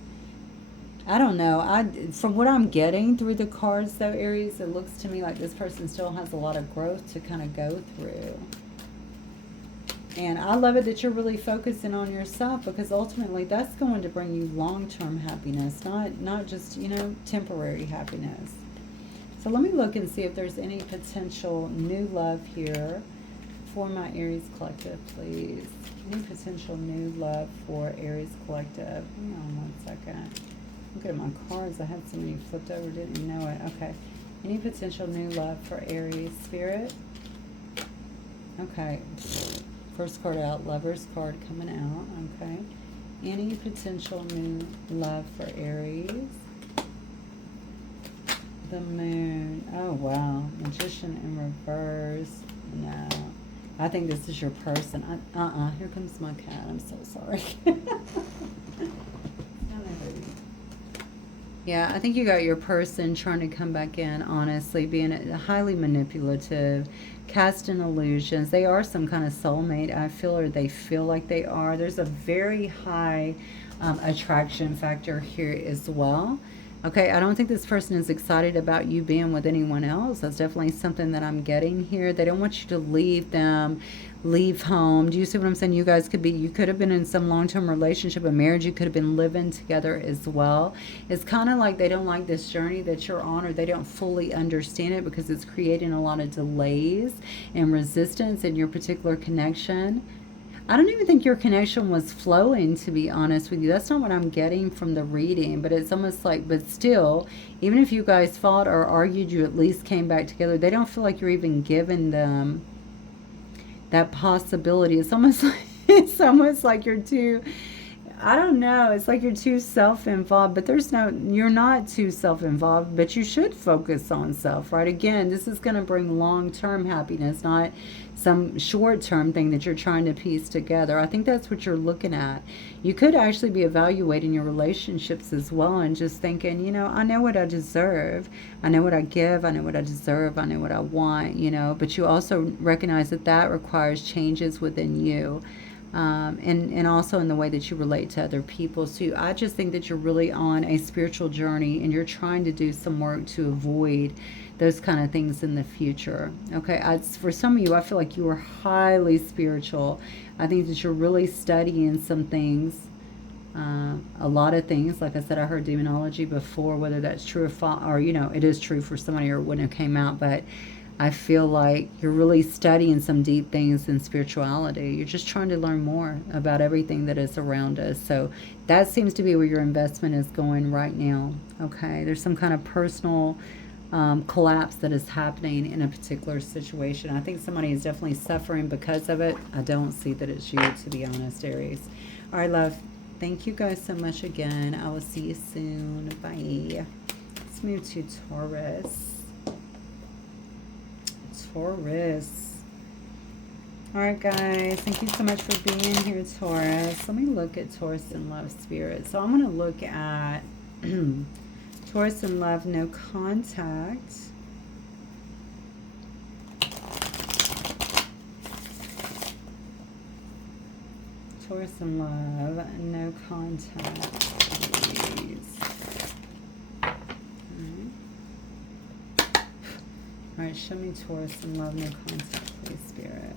I don't know. From what I'm getting through the cards, though, Aries, it looks to me like this person still has a lot of growth to kind of go through. And I love it that you're really focusing on yourself, because ultimately that's going to bring you long-term happiness, not just, you know, temporary happiness. So let me look and see if there's any potential new love here for my Aries collective, please. Any potential new love for Aries collective? Hang on one second. Look at my cards. I had so many flipped over, didn't even know it. Okay. Any potential new love for Aries, Spirit? Okay. First card out, Lover's card coming out. Okay. Any potential new love for Aries? The Moon. Oh, wow. Magician in reverse. No. I think this is your person. Here comes my cat. I'm so sorry. Yeah, I think you got your person trying to come back in, honestly, being highly manipulative, casting illusions. They are some kind of soulmate, I feel, or they feel like they are. There's a very high attraction factor here as well. Okay, I don't think this person is excited about you being with anyone else. That's definitely something that I'm getting here. They don't want you to leave them, leave home. Do you see what I'm saying? You guys could be, you could have been in some long-term relationship, a marriage. You could have been living together as well. It's kind of like they don't like this journey that you're on, or they don't fully understand it because it's creating a lot of delays and resistance in your particular connection. I don't even think your connection was flowing, to be honest with you. That's not what I'm getting from the reading, but it's almost like, but still, even if you guys fought or argued, you at least came back together. They don't feel like you're even giving them that possibility. It's almost like, it's almost like you're too, I don't know, it's like you're too self-involved, but there's no, you're not too self-involved, but you should focus on self, right? Again, this is going to bring long-term happiness, not some short-term thing that you're trying to piece together. I think that's what you're looking at. You could actually be evaluating your relationships as well and just thinking, you know, I know what I deserve. I know what I give. I know what I deserve. I know what I want, you know, but you also recognize that that requires changes within you. And also in the way that you relate to other people. So I just think that you're really on a spiritual journey, and you're trying to do some work to avoid those kind of things in the future. Okay, for some of you, I feel like you are highly spiritual. I think that you're really studying some things, a lot of things. Like I said, I heard demonology before, whether that's true or false, or, you know, it is true for somebody or it wouldn't have came out, but I feel like you're really studying some deep things in spirituality. You're just trying to learn more about everything that is around us. So that seems to be where your investment is going right now. Okay, there's some kind of personal collapse that is happening in a particular situation. I think somebody is definitely suffering because of it. I don't see that it's you, to be honest, Aries. All right, love. Thank you guys so much again. I will see you soon. Bye. Let's move to Taurus. Taurus. All right, guys. Thank you so much for being here, Taurus. Let me look at Taurus and love spirit. So I'm going to look at Taurus and love, no contact. Taurus and love, no contact, please. All right, show me Taurus and love, no contact, please, Spirit.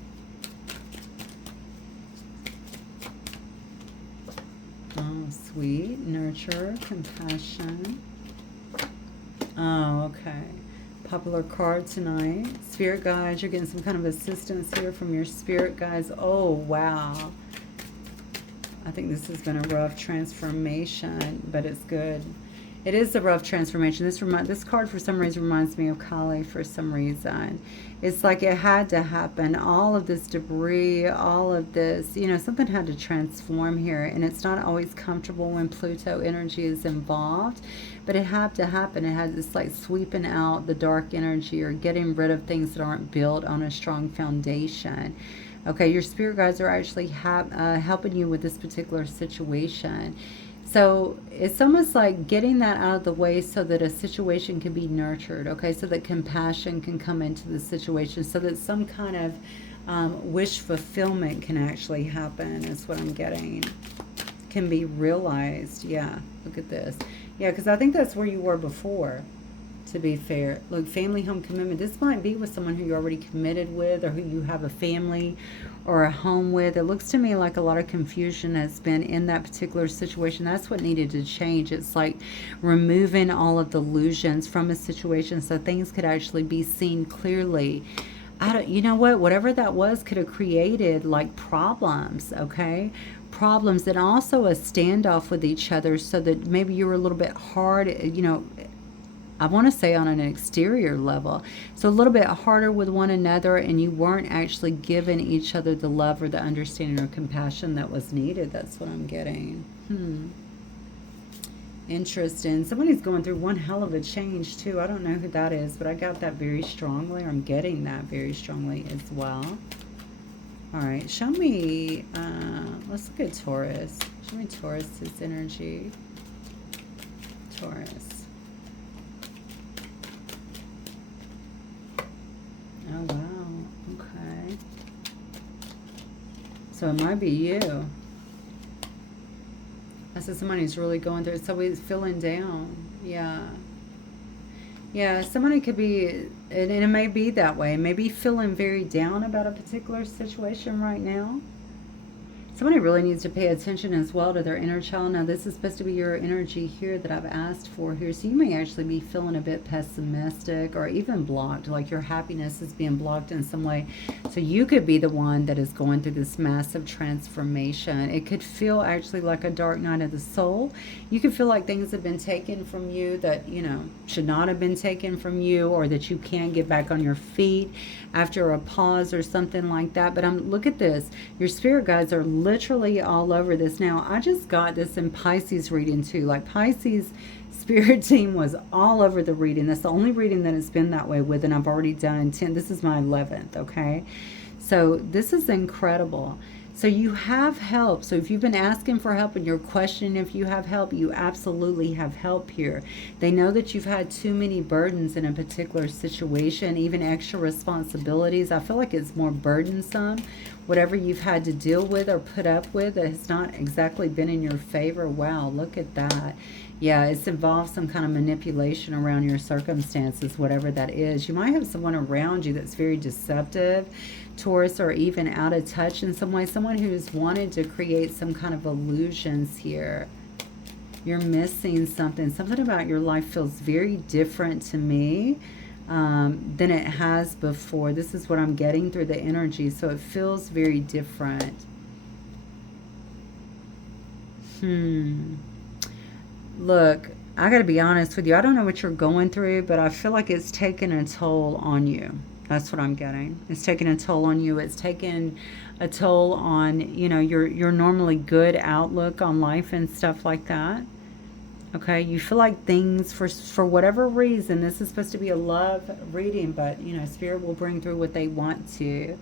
Oh, sweet. Nurture, compassion. Oh, okay. Popular card tonight. Spirit guides, you're getting some kind of assistance here from your spirit guides. Oh, wow. I think this has been a rough transformation, but it's good. It is a rough transformation. This card for some reason reminds me of Kali for some reason. It's like it had to happen. All of this debris, all of this, you know, something had to transform here. And it's not always comfortable when Pluto energy is involved, but it had to happen. It had this like sweeping out the dark energy or getting rid of things that aren't built on a strong foundation. Okay, your spirit guides are actually helping you with this particular situation. So it's almost like getting that out of the way so that a situation can be nurtured, okay? So that compassion can come into the situation, so that some kind of wish fulfillment can actually happen, is what I'm getting. Can be realized. Yeah, look at this. Yeah, because I think that's where you were before, to be fair. Look, family, home, commitment. This might be with someone who you're already committed with, or who you have a family or a home with. It looks to me like a lot of confusion has been in that particular situation. That's what needed to change. It's like removing all of the illusions from a situation so things could actually be seen clearly. You know what? Whatever that was could have created like problems, okay? Problems, and also a standoff with each other, so that maybe you were a little bit hard, you know, I want to say on an exterior level. So a little bit harder with one another, and you weren't actually giving each other the love or the understanding or compassion that was needed. That's what I'm getting. Interesting. Somebody's going through one hell of a change too. I don't know who that is, but I got that very strongly. Or I'm getting that very strongly as well. All right. Show me, let's look at Taurus. Show me Taurus's energy. Taurus. Oh, wow. Okay. So it might be you. I said somebody's really going through it. Somebody's feeling down. Yeah. Yeah, somebody could be, and it may be that way. Maybe feeling very down about a particular situation right now. Somebody really needs to pay attention as well to their inner child. Now, this is supposed to be your energy here that I've asked for here. So you may actually be feeling a bit pessimistic or even blocked, like your happiness is being blocked in some way. So you could be the one that is going through this massive transformation. It could feel actually like a dark night of the soul. You could feel like things have been taken from you that, you know, should not have been taken from you, or that you can't get back on your feet after a pause or something like that. But look at this. Your spirit guides are literally all over this. Now, I just got this in Pisces reading too. Like Pisces spirit team was all over the reading. That's the only reading that it's been that way with, and I've already done 10. This is my 11th, okay? So this is incredible. So you have help. So if you've been asking for help and you're questioning if you have help, you absolutely have help here. They know that you've had too many burdens in a particular situation, even extra responsibilities. I feel like it's more burdensome. Whatever you've had to deal with or put up with, that has not exactly been in your favor. Wow, look at that. Yeah, it's involved some kind of manipulation around your circumstances, whatever that is. You might have someone around you that's very deceptive, Taurus, or even out of touch in some way. Someone who's wanted to create some kind of illusions here. You're missing something. Something about your life feels very different to me than it has before. This is what I'm getting through the energy. So it feels very different. Look, I got to be honest with you. I don't know what you're going through, but I feel like it's taken a toll on you. That's what I'm getting. It's taken a toll on you. It's taken a toll on, you know, your normally good outlook on life and stuff like that. Okay, you feel like things for whatever reason, this is supposed to be a love reading, but you know, spirit will bring through what they want to.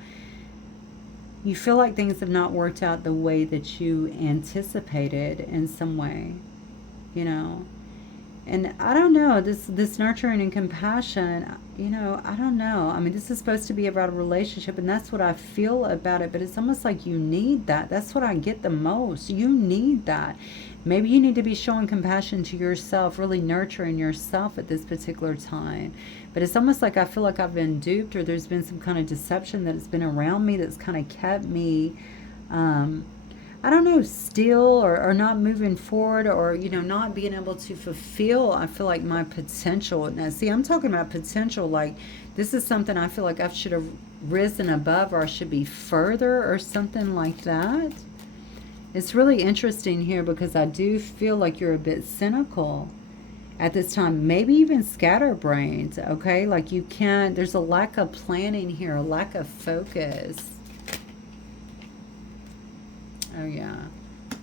You feel like things have not worked out the way that you anticipated in some way, you know. And I don't know, this nurturing and compassion, you know, I don't know. I mean, this is supposed to be about a relationship, and that's what I feel about it, but it's almost like you need that. That's what I get the most. You need that. Maybe you need to be showing compassion to yourself, really nurturing yourself at this particular time. But it's almost like I feel like I've been duped, or there's been some kind of deception that has been around me that's kind of kept me, I don't know, still, or not moving forward, or, you know, not being able to fulfill, I feel like, my potential. Now, see, I'm talking about potential, like this is something I feel like I should have risen above, or I should be further, or something like that. It's really interesting here because I do feel like you're a bit cynical at this time, maybe even scatterbrained, okay? Like you can't, there's a lack of planning here, a lack of focus. Oh yeah.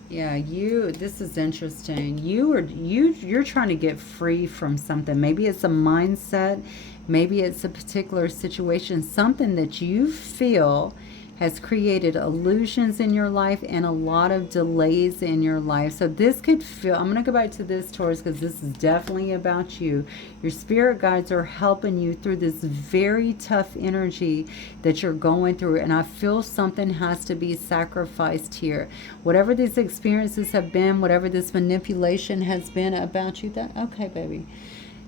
Yeah, this is interesting. You're trying to get free from something. Maybe it's a mindset, maybe it's a particular situation, something that you feel has created illusions in your life and a lot of delays in your life. So this could feel, I'm going to go back to this, Taurus, because this is definitely about you. Your spirit guides are helping you through this very tough energy that you're going through. And I feel something has to be sacrificed here. Whatever these experiences have been, whatever this manipulation has been about you, okay, baby,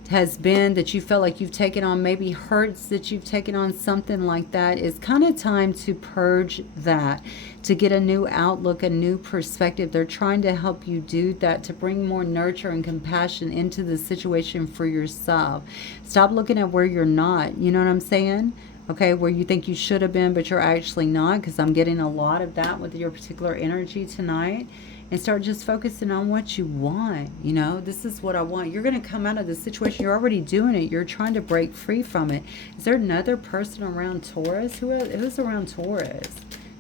has been, that you felt like you've taken on, maybe hurts that you've taken on, something like that. It's kind of time to purge that, to get a new outlook, a new perspective. They're trying to help you do that, to bring more nurture and compassion into the situation for yourself. Stop looking at where you're not, you know what I'm saying? Okay, where you think you should have been, but you're actually not, because I'm getting a lot of that with your particular energy tonight. And start just focusing on what you want. You know, this is what I want. You're going to come out of the situation. You're already doing it. You're trying to break free from it. Is there another person around Taurus? Who's around Taurus?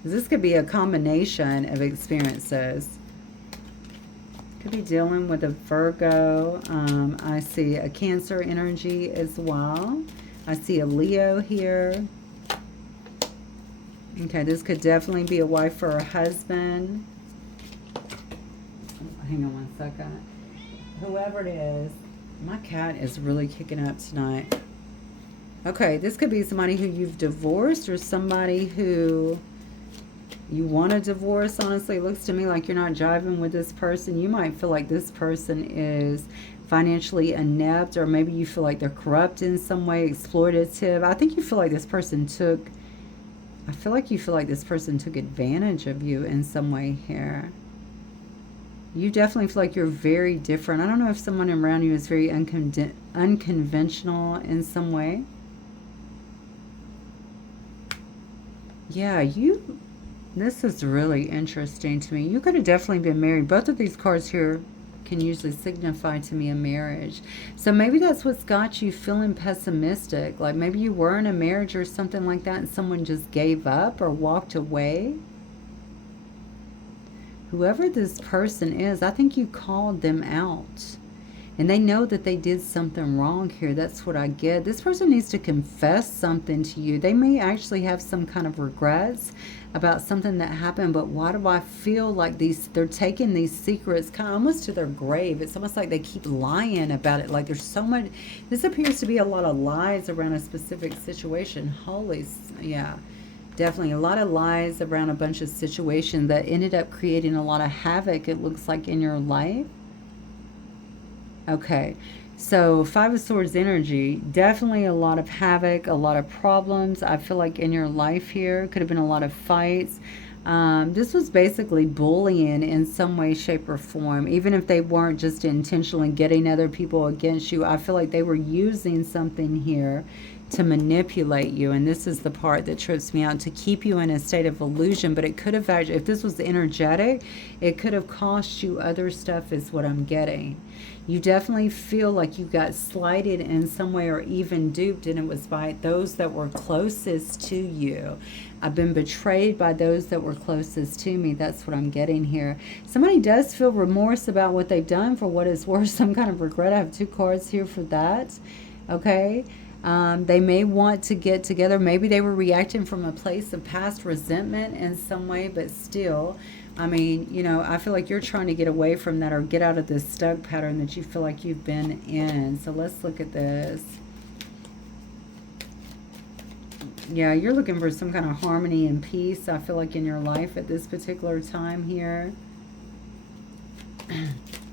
This could be a combination of experiences. Could be dealing with a Virgo. I see a Cancer energy as well. I see a Leo here. Okay, this could definitely be a wife or a husband. Hang on one second. Whoever it is, my cat is really kicking up tonight. Okay, this could be somebody who you've divorced, or somebody who you want to divorce. Honestly, it looks to me like you're not jiving with this person. You might feel like this person is financially inept, or maybe you feel like they're corrupt in some way, exploitative. I think you feel like this person took advantage of you in some way here. You definitely feel like you're very different. I don't know if someone around you is very unconventional in some way. Yeah, this is really interesting to me. You could have definitely been married. Both of these cards here can usually signify to me a marriage. So maybe that's what's got you feeling pessimistic. Like maybe you were in a marriage or something like that, and someone just gave up or walked away. Whoever this person is, I think you called them out. And they know that they did something wrong here. That's what I get. This person needs to confess something to you. They may actually have some kind of regrets about something that happened. But why do I feel like they're taking these secrets kind of almost to their grave? It's almost like they keep lying about it. Like there's so much. This appears to be a lot of lies around a specific situation. Yeah. Definitely a lot of lies around a bunch of situations that ended up creating a lot of havoc, it looks like, in your life. Okay, so Five of Swords energy, definitely a lot of havoc, a lot of problems, I feel like, in your life here. Could have been a lot of fights. This was basically bullying in some way, shape, or form. Even if they weren't just intentionally getting other people against you, I feel like they were using something here to manipulate you. And this is the part that trips me out, to keep you in a state of illusion. But it could have actually, if this was energetic, it could have cost you other stuff is what I'm getting. You definitely feel like you got slighted in some way or even duped, and it was by those that were closest to you. I've been betrayed by those that were closest to me. That's what I'm getting here. Somebody does feel remorse about what they've done, for what it's worth, some kind of regret. I have 2 cards here for that. Okay. They may want to get together. Maybe they were reacting from a place of past resentment in some way, but still, I mean, you know, I feel like you're trying to get away from that or get out of this stuck pattern that you feel like you've been in. So let's look at this. Yeah, you're looking for some kind of harmony and peace, I feel like, in your life at this particular time here.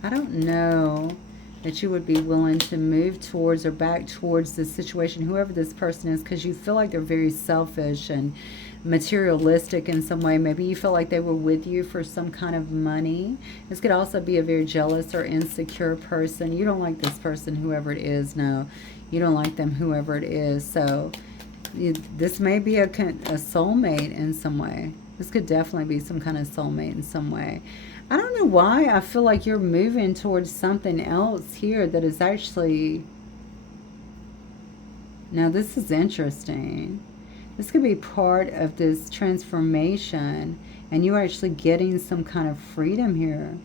I don't know that you would be willing to move towards or back towards this situation, whoever this person is, because you feel like they're very selfish and materialistic in some way. Maybe you feel like they were with you for some kind of money. This could also be a very jealous or insecure person. You don't like this person, whoever it is. No, you don't like them, whoever it is. So this may be a soulmate in some way. This could definitely be some kind of soulmate in some way. I don't know why I feel like you're moving towards something else here that is actually... Now this is interesting. This could be part of this transformation, and you're actually getting some kind of freedom here.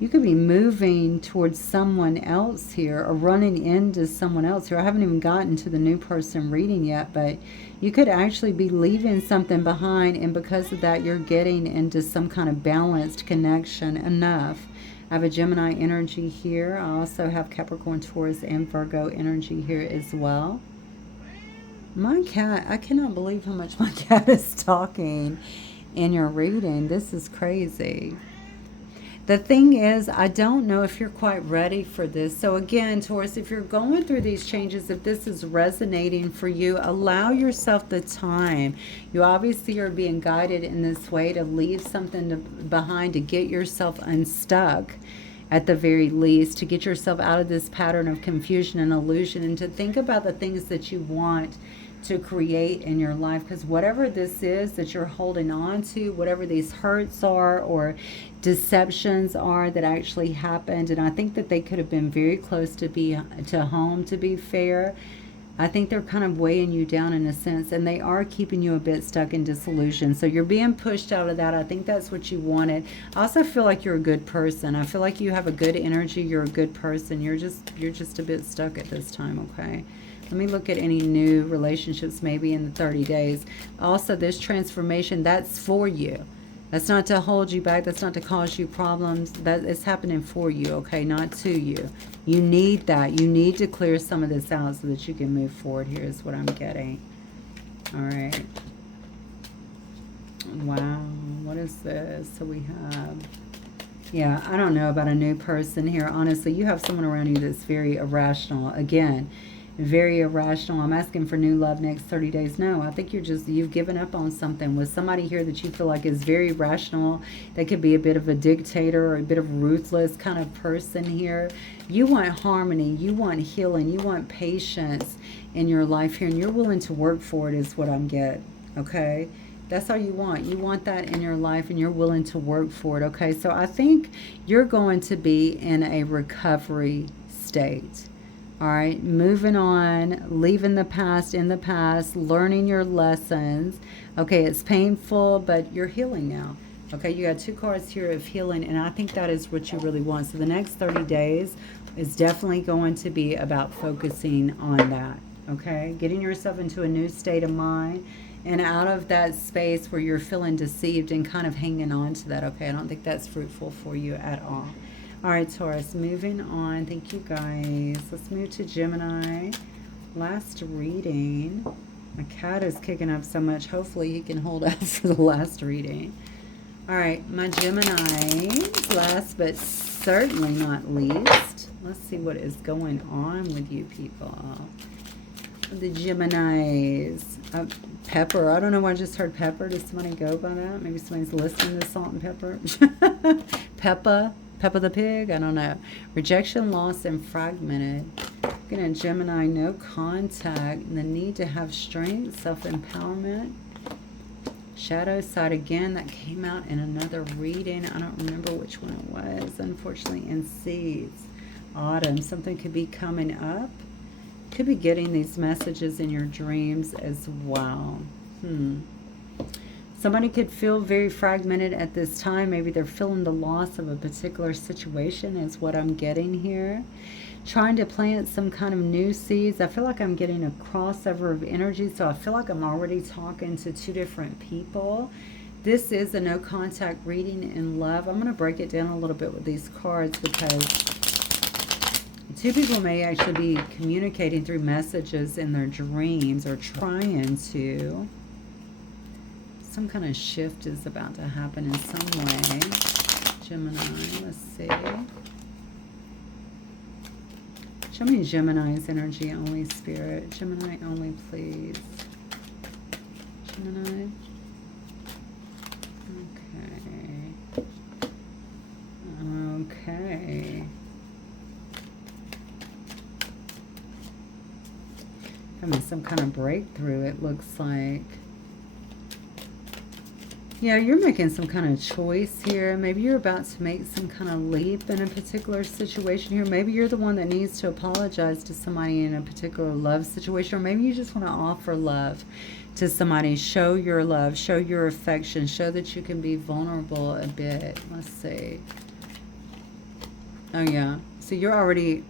You could be moving towards someone else here, or running into someone else here. I haven't even gotten to the new person reading yet, but you could actually be leaving something behind, and because of that, you're getting into some kind of balanced connection enough. I have a Gemini energy here. I also have Capricorn, Taurus, and Virgo energy here as well. My cat, I cannot believe how much my cat is talking in your reading. This is crazy. The thing is, I don't know if you're quite ready for this. So again, Taurus, if you're going through these changes, if this is resonating for you, allow yourself the time. You obviously are being guided in this way to leave something behind, to get yourself unstuck at the very least, to get yourself out of this pattern of confusion and illusion, and to think about the things that you want to create in your life. Because whatever this is that you're holding on to, whatever these hurts are or deceptions are that actually happened, and I think that they could have been very close to home, to be fair. I think they're kind of weighing you down in a sense, and they are keeping you a bit stuck in disillusion. So you're being pushed out of that. I think that's what you wanted. I also feel like you're a good person. I feel like you have a good energy. You're a good person. You're just a bit stuck at this time, okay? Let me look at any new relationships maybe in the 30 days. Also, this transformation, that's for you. That's not to hold you back. That's not to cause you problems. That is happening for you, okay? Not to you. You need that. You need to clear some of this out so that you can move forward here is what I'm getting. All right. Wow. What is this? So we have... Yeah, I don't know about a new person here. Honestly, you have someone around you that's very irrational. Again, very irrational. I'm asking for new love next 30 days. No, I think you've given up on something with somebody here that you feel like is very rational. That could be a bit of a dictator or a bit of ruthless kind of person here. You want harmony. You want healing. You want patience in your life here, and you're willing to work for it is what I'm getting, okay? That's all you want. You want that in your life, and you're willing to work for it, okay? So I think you're going to be in a recovery state. All right, moving on, leaving the past in the past, learning your lessons. Okay, it's painful, but you're healing now. Okay, you got 2 cards here of healing, and I think that is what you really want. So the next 30 days is definitely going to be about focusing on that, okay? Getting yourself into a new state of mind and out of that space where you're feeling deceived and kind of hanging on to that, okay? I don't think that's fruitful for you at all. All right, Taurus, moving on. Thank you, guys. Let's move to Gemini. Last reading. My cat is kicking up so much. Hopefully he can hold out for the last reading. All right, my Gemini, last but certainly not least. Let's see what is going on with you people. The Geminis. Pepper. I don't know why I just heard pepper. Does somebody go by that? Maybe somebody's listening to salt and pepper. Peppa the pig? I don't know. Rejection, loss, and fragmented. Looking at Gemini, no contact, the need to have strength, self-empowerment. Shadow side again, that came out in another reading. I don't remember which one it was, unfortunately. In seeds, autumn, something could be coming up. Could be getting these messages in your dreams as well. Somebody could feel very fragmented at this time. Maybe they're feeling the loss of a particular situation is what I'm getting here. Trying to plant some kind of new seeds. I feel like I'm getting a crossover of energy, so I feel like I'm already talking to two different people. This is a no contact reading in love. I'm going to break it down a little bit with these cards because two people may actually be communicating through messages in their dreams or trying to. Some kind of shift is about to happen in some way. Gemini, let's see. Show me Gemini's energy only, Spirit. Gemini only, please. Gemini. Okay. Okay. Having some kind of breakthrough, it looks like. Yeah, you're making some kind of choice here. Maybe you're about to make some kind of leap in a particular situation here. Maybe you're the one that needs to apologize to somebody in a particular love situation. Or maybe you just want to offer love to somebody. Show your love. Show your affection. Show that you can be vulnerable a bit. Let's see. Oh, yeah. So you're already...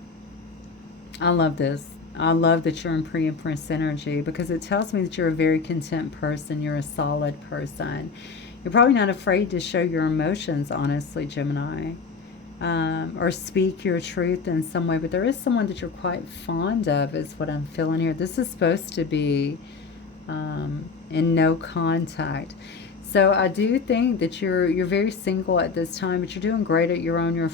I love this. I love that you're in pre-empress energy because it tells me that you're a very content person. You're a solid person. You're probably not afraid to show your emotions, honestly, Gemini, or speak your truth in some way. But there is someone that you're quite fond of is what I'm feeling here. This is supposed to be in no contact. So I do think that you're very single at this time, but you're doing great at your own. You're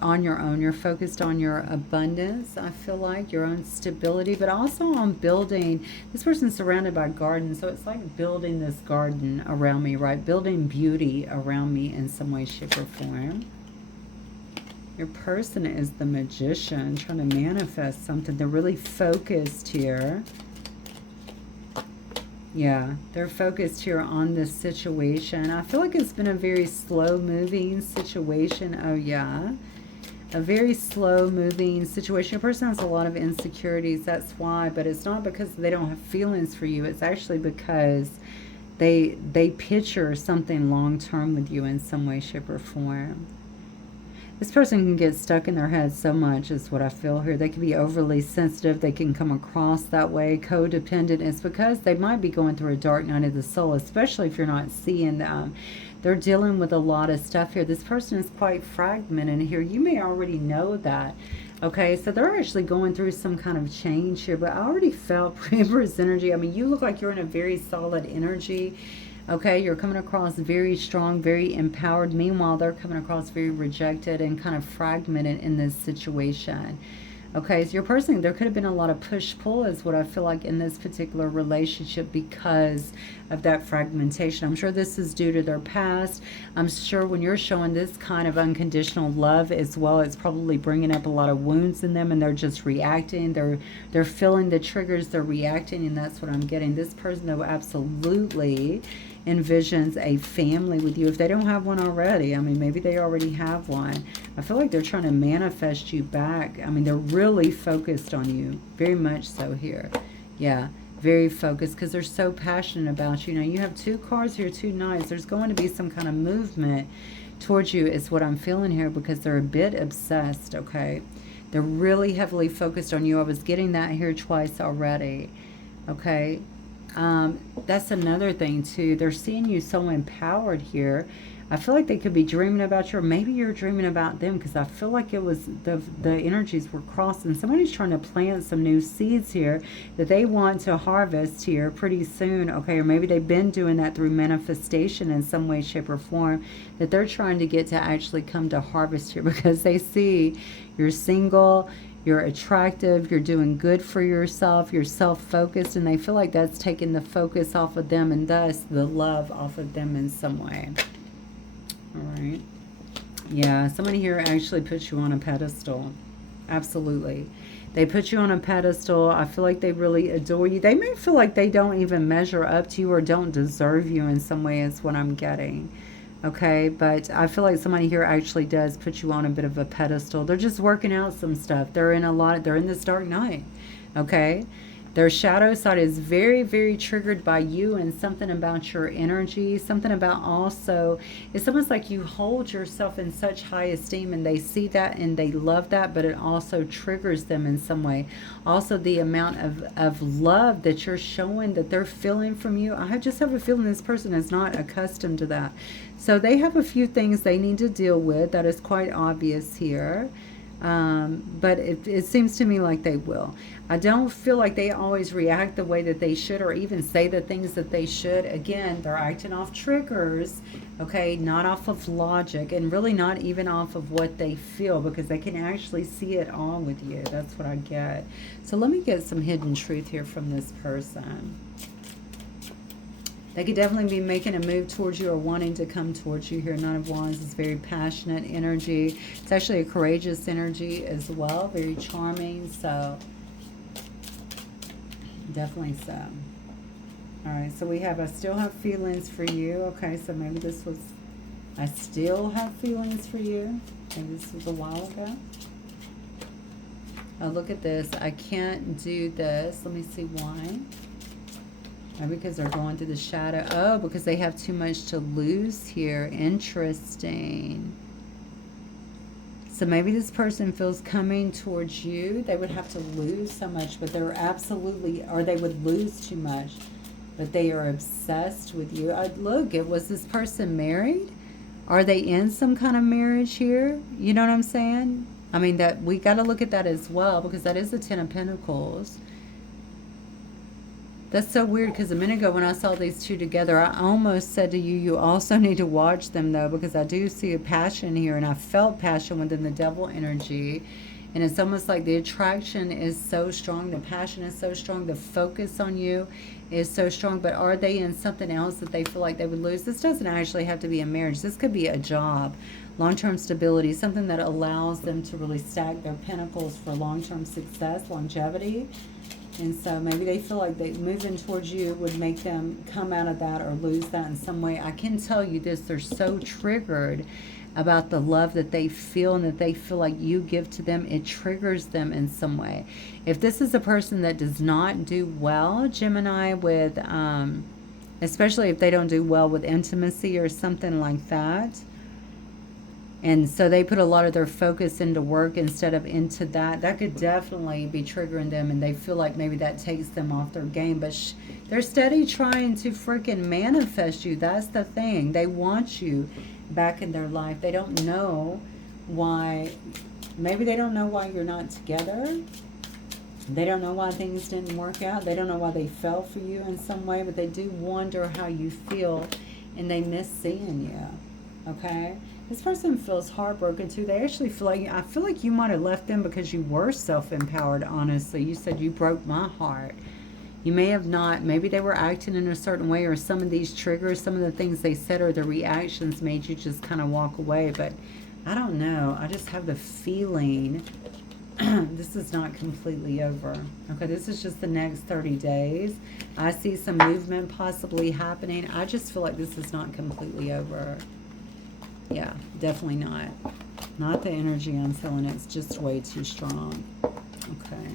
on your own. You're focused on your abundance. I feel like your own stability, but also on building. This person's surrounded by gardens, so it's like building this garden around me, right? Building beauty around me in some way, shape, or form. Your person is the magician, trying to manifest something. They're really focused here. Yeah, they're focused here on this situation. I feel like it's been a very slow-moving situation. Oh, yeah. A very slow-moving situation. Your person has a lot of insecurities. That's why. But it's not because they don't have feelings for you. It's actually because they picture something long-term with you in some way, shape, or form. This person can get stuck in their head so much is what I feel here. They can be overly sensitive. They can come across that way. Codependent. It's because they might be going through a dark night of the soul, especially if you're not seeing them. They're dealing with a lot of stuff here. This person is quite fragmented here. You may already know that. Okay, so they're actually going through some kind of change here. But I already felt pre-empress energy. I mean, you look like you're in a very solid energy. Okay, you're coming across very strong, very empowered. Meanwhile, they're coming across very rejected and kind of fragmented in this situation. Okay, so your person, there could have been a lot of push-pull is what I feel like in this particular relationship because of that fragmentation. I'm sure this is due to their past. I'm sure when you're showing this kind of unconditional love as well, it's probably bringing up a lot of wounds in them and they're just reacting. They're feeling the triggers, they're reacting, and that's what I'm getting. This person, though, absolutely envisions a family with you if they don't have one already. I mean, maybe they already have one. I feel like they're trying to manifest you back. I mean, they're really focused on you, very much so here. Yeah, very focused because they're so passionate about you. Now, you have two cards here, two knights. There's going to be some kind of movement towards you is what I'm feeling here because they're a bit obsessed, okay? They're really heavily focused on you. I was getting that here twice already, okay? That's another thing too. They're seeing you so empowered here. I feel like they could be dreaming about you, or maybe you're dreaming about them because I feel like it was the energies were crossing. Somebody's trying to plant some new seeds here that they want to harvest here pretty soon, okay? Or maybe they've been doing that through manifestation in some way, shape, or form that they're trying to get to actually come to harvest here because they see you're single, you're attractive, you're doing good for yourself, you're self-focused, and they feel like that's taking the focus off of them and thus the love off of them in some way. All right. Yeah, somebody here actually puts you on a pedestal. Absolutely. They put you on a pedestal. I feel like they really adore you. They may feel like they don't even measure up to you or don't deserve you in some way is what I'm getting. Okay, but I feel like somebody here actually does put you on a bit of a pedestal. They're just working out some stuff. They're in this dark night. Okay, their shadow side is very, very triggered by you and something about your energy, something about also, it's almost like you hold yourself in such high esteem and they see that and they love that, but it also triggers them in some way. Also, the amount of love that you're showing, that they're feeling from you. I just have a feeling this person is not accustomed to that. So they have a few things they need to deal with. That is quite obvious here. But it seems to me like they will. I don't feel like they always react the way that they should or even say the things that they should. Again, they're acting off triggers, okay, not off of logic and really not even off of what they feel because they can actually see it all with you. That's what I get. So let me get some hidden truth here from this person. They could definitely be making a move towards you or wanting to come towards you here. Nine of Wands is very passionate energy. It's actually a courageous energy as well. Very charming. So, definitely so. All right. So, we have, I still have feelings for you. Okay. So, maybe this was, I still have feelings for you. Maybe this was a while ago. Oh, look at this. I can't do this. Let me see why. Because they're going through the shadow. Oh, because they have too much to lose here. Interesting. So maybe this person feels coming towards you. They would have to lose so much, but they're absolutely, or they would lose too much, but they are obsessed with you. Look, was this person married? Are they in some kind of marriage here? You know what I'm saying? I mean, that we got to look at that as well because that is the Ten of Pentacles. That's so weird because a minute ago when I saw these two together, I almost said to you, you also need to watch them though, because I do see a passion here and I felt passion within the devil energy. And it's almost like the attraction is so strong, the passion is so strong, the focus on you is so strong. But are they in something else that they feel like they would lose? This doesn't actually have to be a marriage. This could be a job, long-term stability, something that allows them to really stack their pentacles for long-term success, longevity. And so maybe they feel like moving towards you would make them come out of that or lose that in some way. I can tell you this, they're so triggered about the love that they feel and that they feel like you give to them. It triggers them in some way. If this is a person that does not do well, Gemini, with, especially if they don't do well with intimacy or something like that, and so they put a lot of their focus into work instead of into that. That could definitely be triggering them, and they feel like maybe that takes them off their game. But they're steady trying to freaking manifest you. That's the thing. They want you back in their life. They don't know why. Maybe they don't know why you're not together. They don't know why things didn't work out. They don't know why they fell for you in some way. But they do wonder how you feel, and they miss seeing you. Okay? This person feels heartbroken too. They actually feel like, I feel like you might have left them because you were self-empowered, honestly. You said you broke my heart. You may have not. Maybe they were acting in a certain way, or some of these triggers, some of the things they said or the reactions made you just kind of walk away. But I don't know. I just have the feeling this is not completely over. Okay, this is just the next 30 days. I see some movement possibly happening. I just feel like this is not completely over. Yeah, definitely not. Not the energy I'm feeling. It's just way too strong. Okay.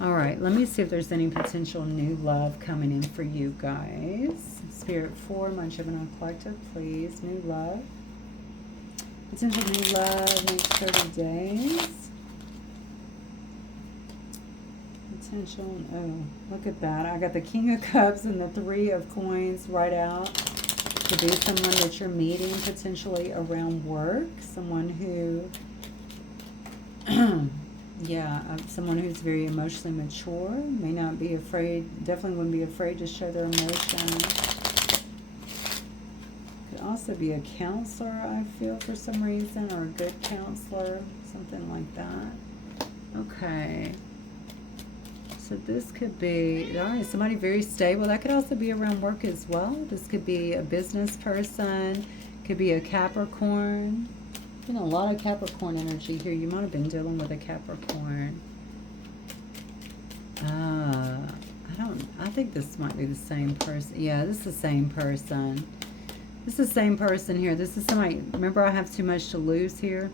All right, let me see if there's any potential new love coming in for you guys. Spirit for my Gemini collective, please. New love. Potential new love next 30 days. Potential, oh, look at that. I got the King of Cups and the Three of Coins right out. Could be someone that you're meeting potentially around work. Someone who, yeah, someone who's very emotionally mature. May not be afraid, definitely wouldn't be afraid to show their emotions. Could also be a counselor, I feel, for some reason, or a good counselor, something like that. Okay. So this could be, all right, somebody very stable. That could also be around work as well. This could be a business person. Could be a Capricorn. Been a lot of Capricorn energy here. You might have been dealing with a Capricorn. I think this might be the same person. Yeah, this is the same person. This is the same person here. This is somebody, remember I have too much to lose here?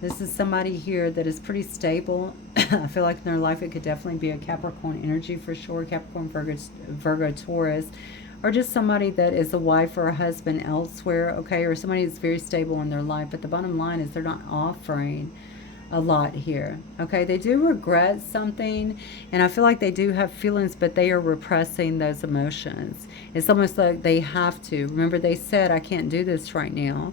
This is somebody here that is pretty stable. I feel like in their life it could definitely be a Capricorn energy for sure. Capricorn, Virgo, Taurus. Or just somebody that is a wife or a husband elsewhere, okay? Or somebody that's very stable in their life. But the bottom line is they're not offering a lot here, okay? They do regret something, and I feel like they do have feelings, but they are repressing those emotions. It's almost like they have to. Remember, they said, I can't do this right now.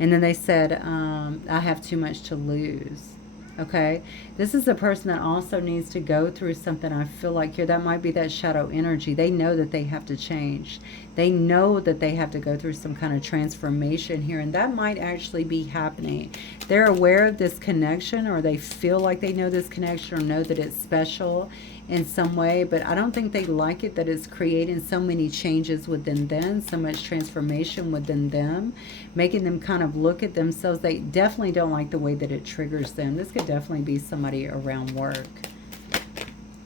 And then they said, I have too much to lose. Okay, this is a person that also needs to go through something. I feel like here that might be that shadow energy. They know that they have to change. They know that they have to go through some kind of transformation here, and that might actually be happening. They're aware of this connection, or they feel like they know this connection or know that it's special in some way, but I don't think they like it that it's creating so many changes within them, so much transformation within them, making them kind of look at themselves. They definitely don't like the way that it triggers them. This could definitely be somebody around work.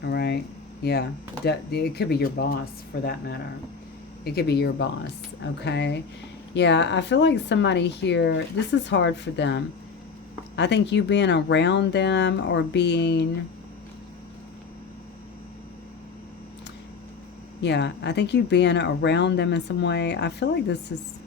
All right. Yeah. It could be your boss for that matter. It could be your boss. Okay. Yeah. I feel like somebody here, this is hard for them. I think you being around them or being... Yeah, I think you being around them in some way. I feel like this is...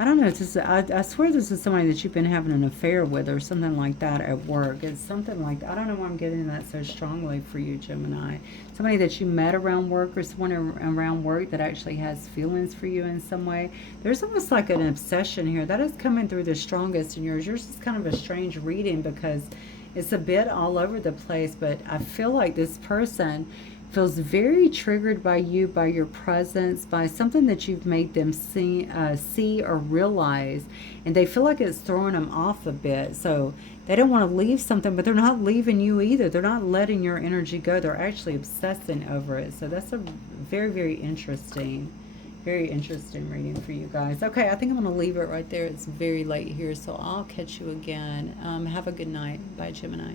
I don't know. It's just, I swear this is somebody that you've been having an affair with or something like that at work. It's something like that. I don't know why I'm getting that so strongly for you, Gemini. Somebody that you met around work or someone around work that actually has feelings for you in some way. There's almost like an obsession here. That is coming through the strongest in yours. Yours is kind of a strange reading because it's a bit all over the place, but I feel like this person feels very triggered by you, by your presence, by something that you've made them see or realize, and they feel like it's throwing them off a bit. So they don't want to leave something, but they're not leaving you either. They're not letting your energy go. They're actually obsessing over it. So that's a very, very interesting reading for you guys. Okay, I think I'm going to leave it right there. It's very late here, so I'll catch you again. Have a good night. Bye, Gemini.